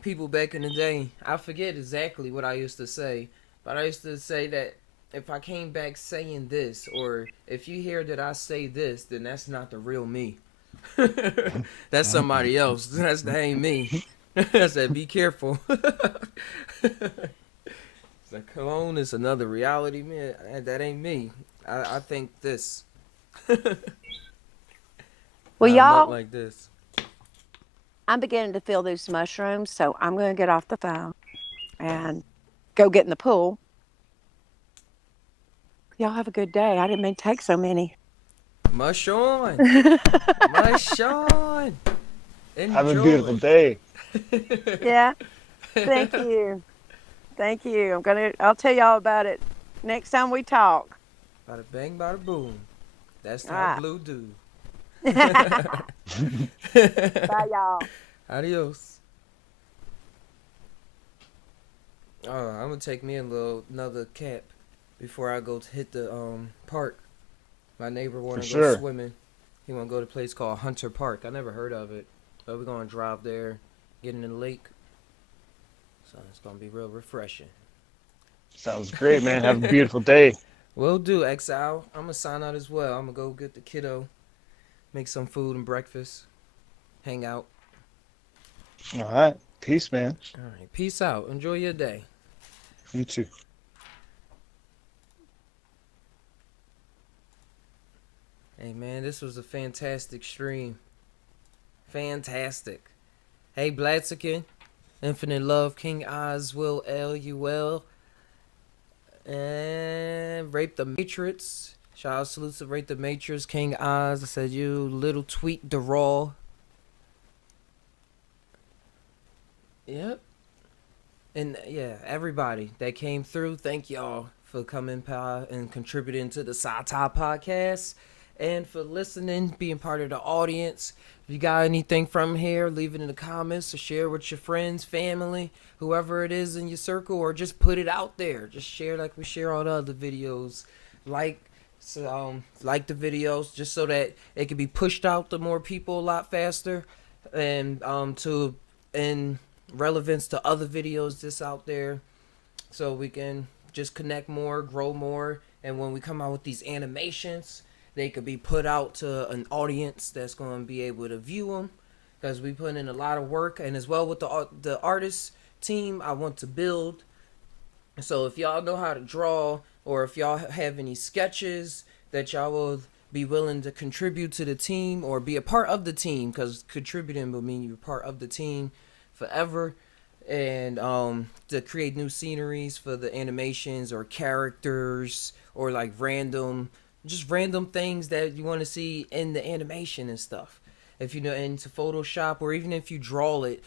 people back in the day. I forget exactly what I used to say, but I used to say that if I came back saying this, or if you hear that I say this, then that's not the real me. That's somebody else. That ain't me. I said, be careful. The clone is another reality, man. That ain't me. I think this. Well, I look y'all, like this. I'm beginning to feel these mushrooms, so I'm going to get off the phone and go get in the pool. Y'all have a good day. I didn't mean to take so many. Mush on. Mush on. Enjoy. Have a beautiful day. Yeah. Thank you. Thank you. I'll tell y'all about it next time we talk. Bada bang, bada boom. That's All how right. blue do. Bye, y'all. Adios. Oh, I'm gonna take me another cap before I go to hit the park. My neighbor wanna For go sure. swimming. He wanna go to a place called Hunter Park. I never heard of it, but we're gonna drive there, get in the lake. So it's gonna be real refreshing. Sounds great, man. Have a beautiful day. Will do, Exile. I'm gonna sign out as well. I'm gonna go get the kiddo, make some food and breakfast, hang out. All right. Peace, man. All right, peace out. Enjoy your day. You too. Hey man, this was a fantastic stream. Fantastic. Hey Blaziken, Infinite Love, King Oswell, LUL, and Rape the Matrix. Shout out salutes to Rape the Matrix, King Oz. I said you little tweet the raw. Yep. And yeah, everybody that came through, thank y'all for coming and contributing to the Psy Tai podcast and for listening, being part of the audience. If you got anything from here, leave it in the comments or share with your friends, family, whoever it is in your circle, or just put it out there. Just share like we share all the other videos. Like the videos just so that it can be pushed out to more people a lot faster, and in relevance to other videos just out there, so we can just connect more, grow more, and when we come out with these animations, they could be put out to an audience that's going to be able to view them, because we put in a lot of work, and as well with the artist team I want to build. So if y'all know how to draw, or if y'all have any sketches that y'all will be willing to contribute to the team or be a part of the team, because contributing will mean you're part of the team forever, and to create new sceneries for the animations or characters, or like random things that you want to see in the animation and stuff. If you know into Photoshop, or even if you draw it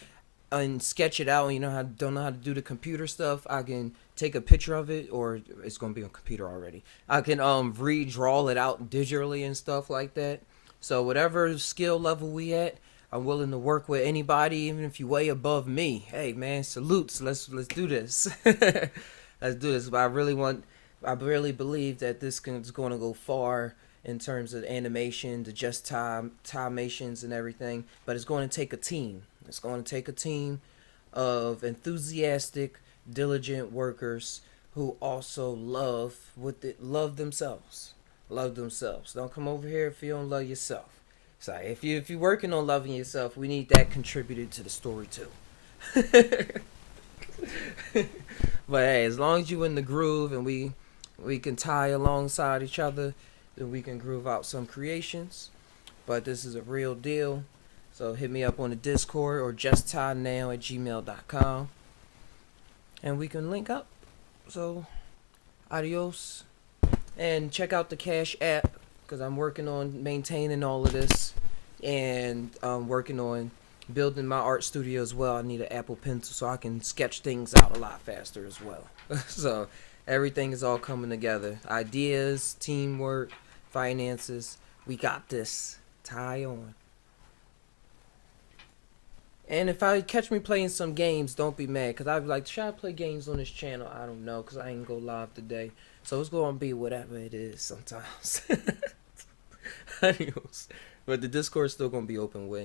and sketch it out and don't know how to do the computer stuff, I can take a picture of it, or it's going to be on computer already. I can redraw it out digitally and stuff like that. So whatever skill level we at, I'm willing to work with anybody, even if you weigh above me. Hey man, salutes. Let's do this. Let's do this. But I really believe that this is going to go far in terms of animation, the just timations and everything. But it's going to take a team. It's going to take a team of enthusiastic, diligent workers who also love themselves. Love themselves. Don't come over here if you don't love yourself. So if you're working on loving yourself, we need that contributed to the story too. But hey, as long as you in the groove and we can tie alongside each other, then we can groove out some creations. But this is a real deal. So hit me up on the Discord or justtainow@gmail.com and we can link up. So adios. And check out the Cash app because I'm working on maintaining all of this and working on building my art studio as well. I need an Apple Pencil so I can sketch things out a lot faster as well. So everything is all coming together. Ideas, teamwork, finances. We got this. Tie on. And if I catch me playing some games, don't be mad. Because I'd be like, should I play games on this channel? I don't know because I ain't go live today. So it's going to be whatever it is sometimes. Adios. But the Discord's still going to be open when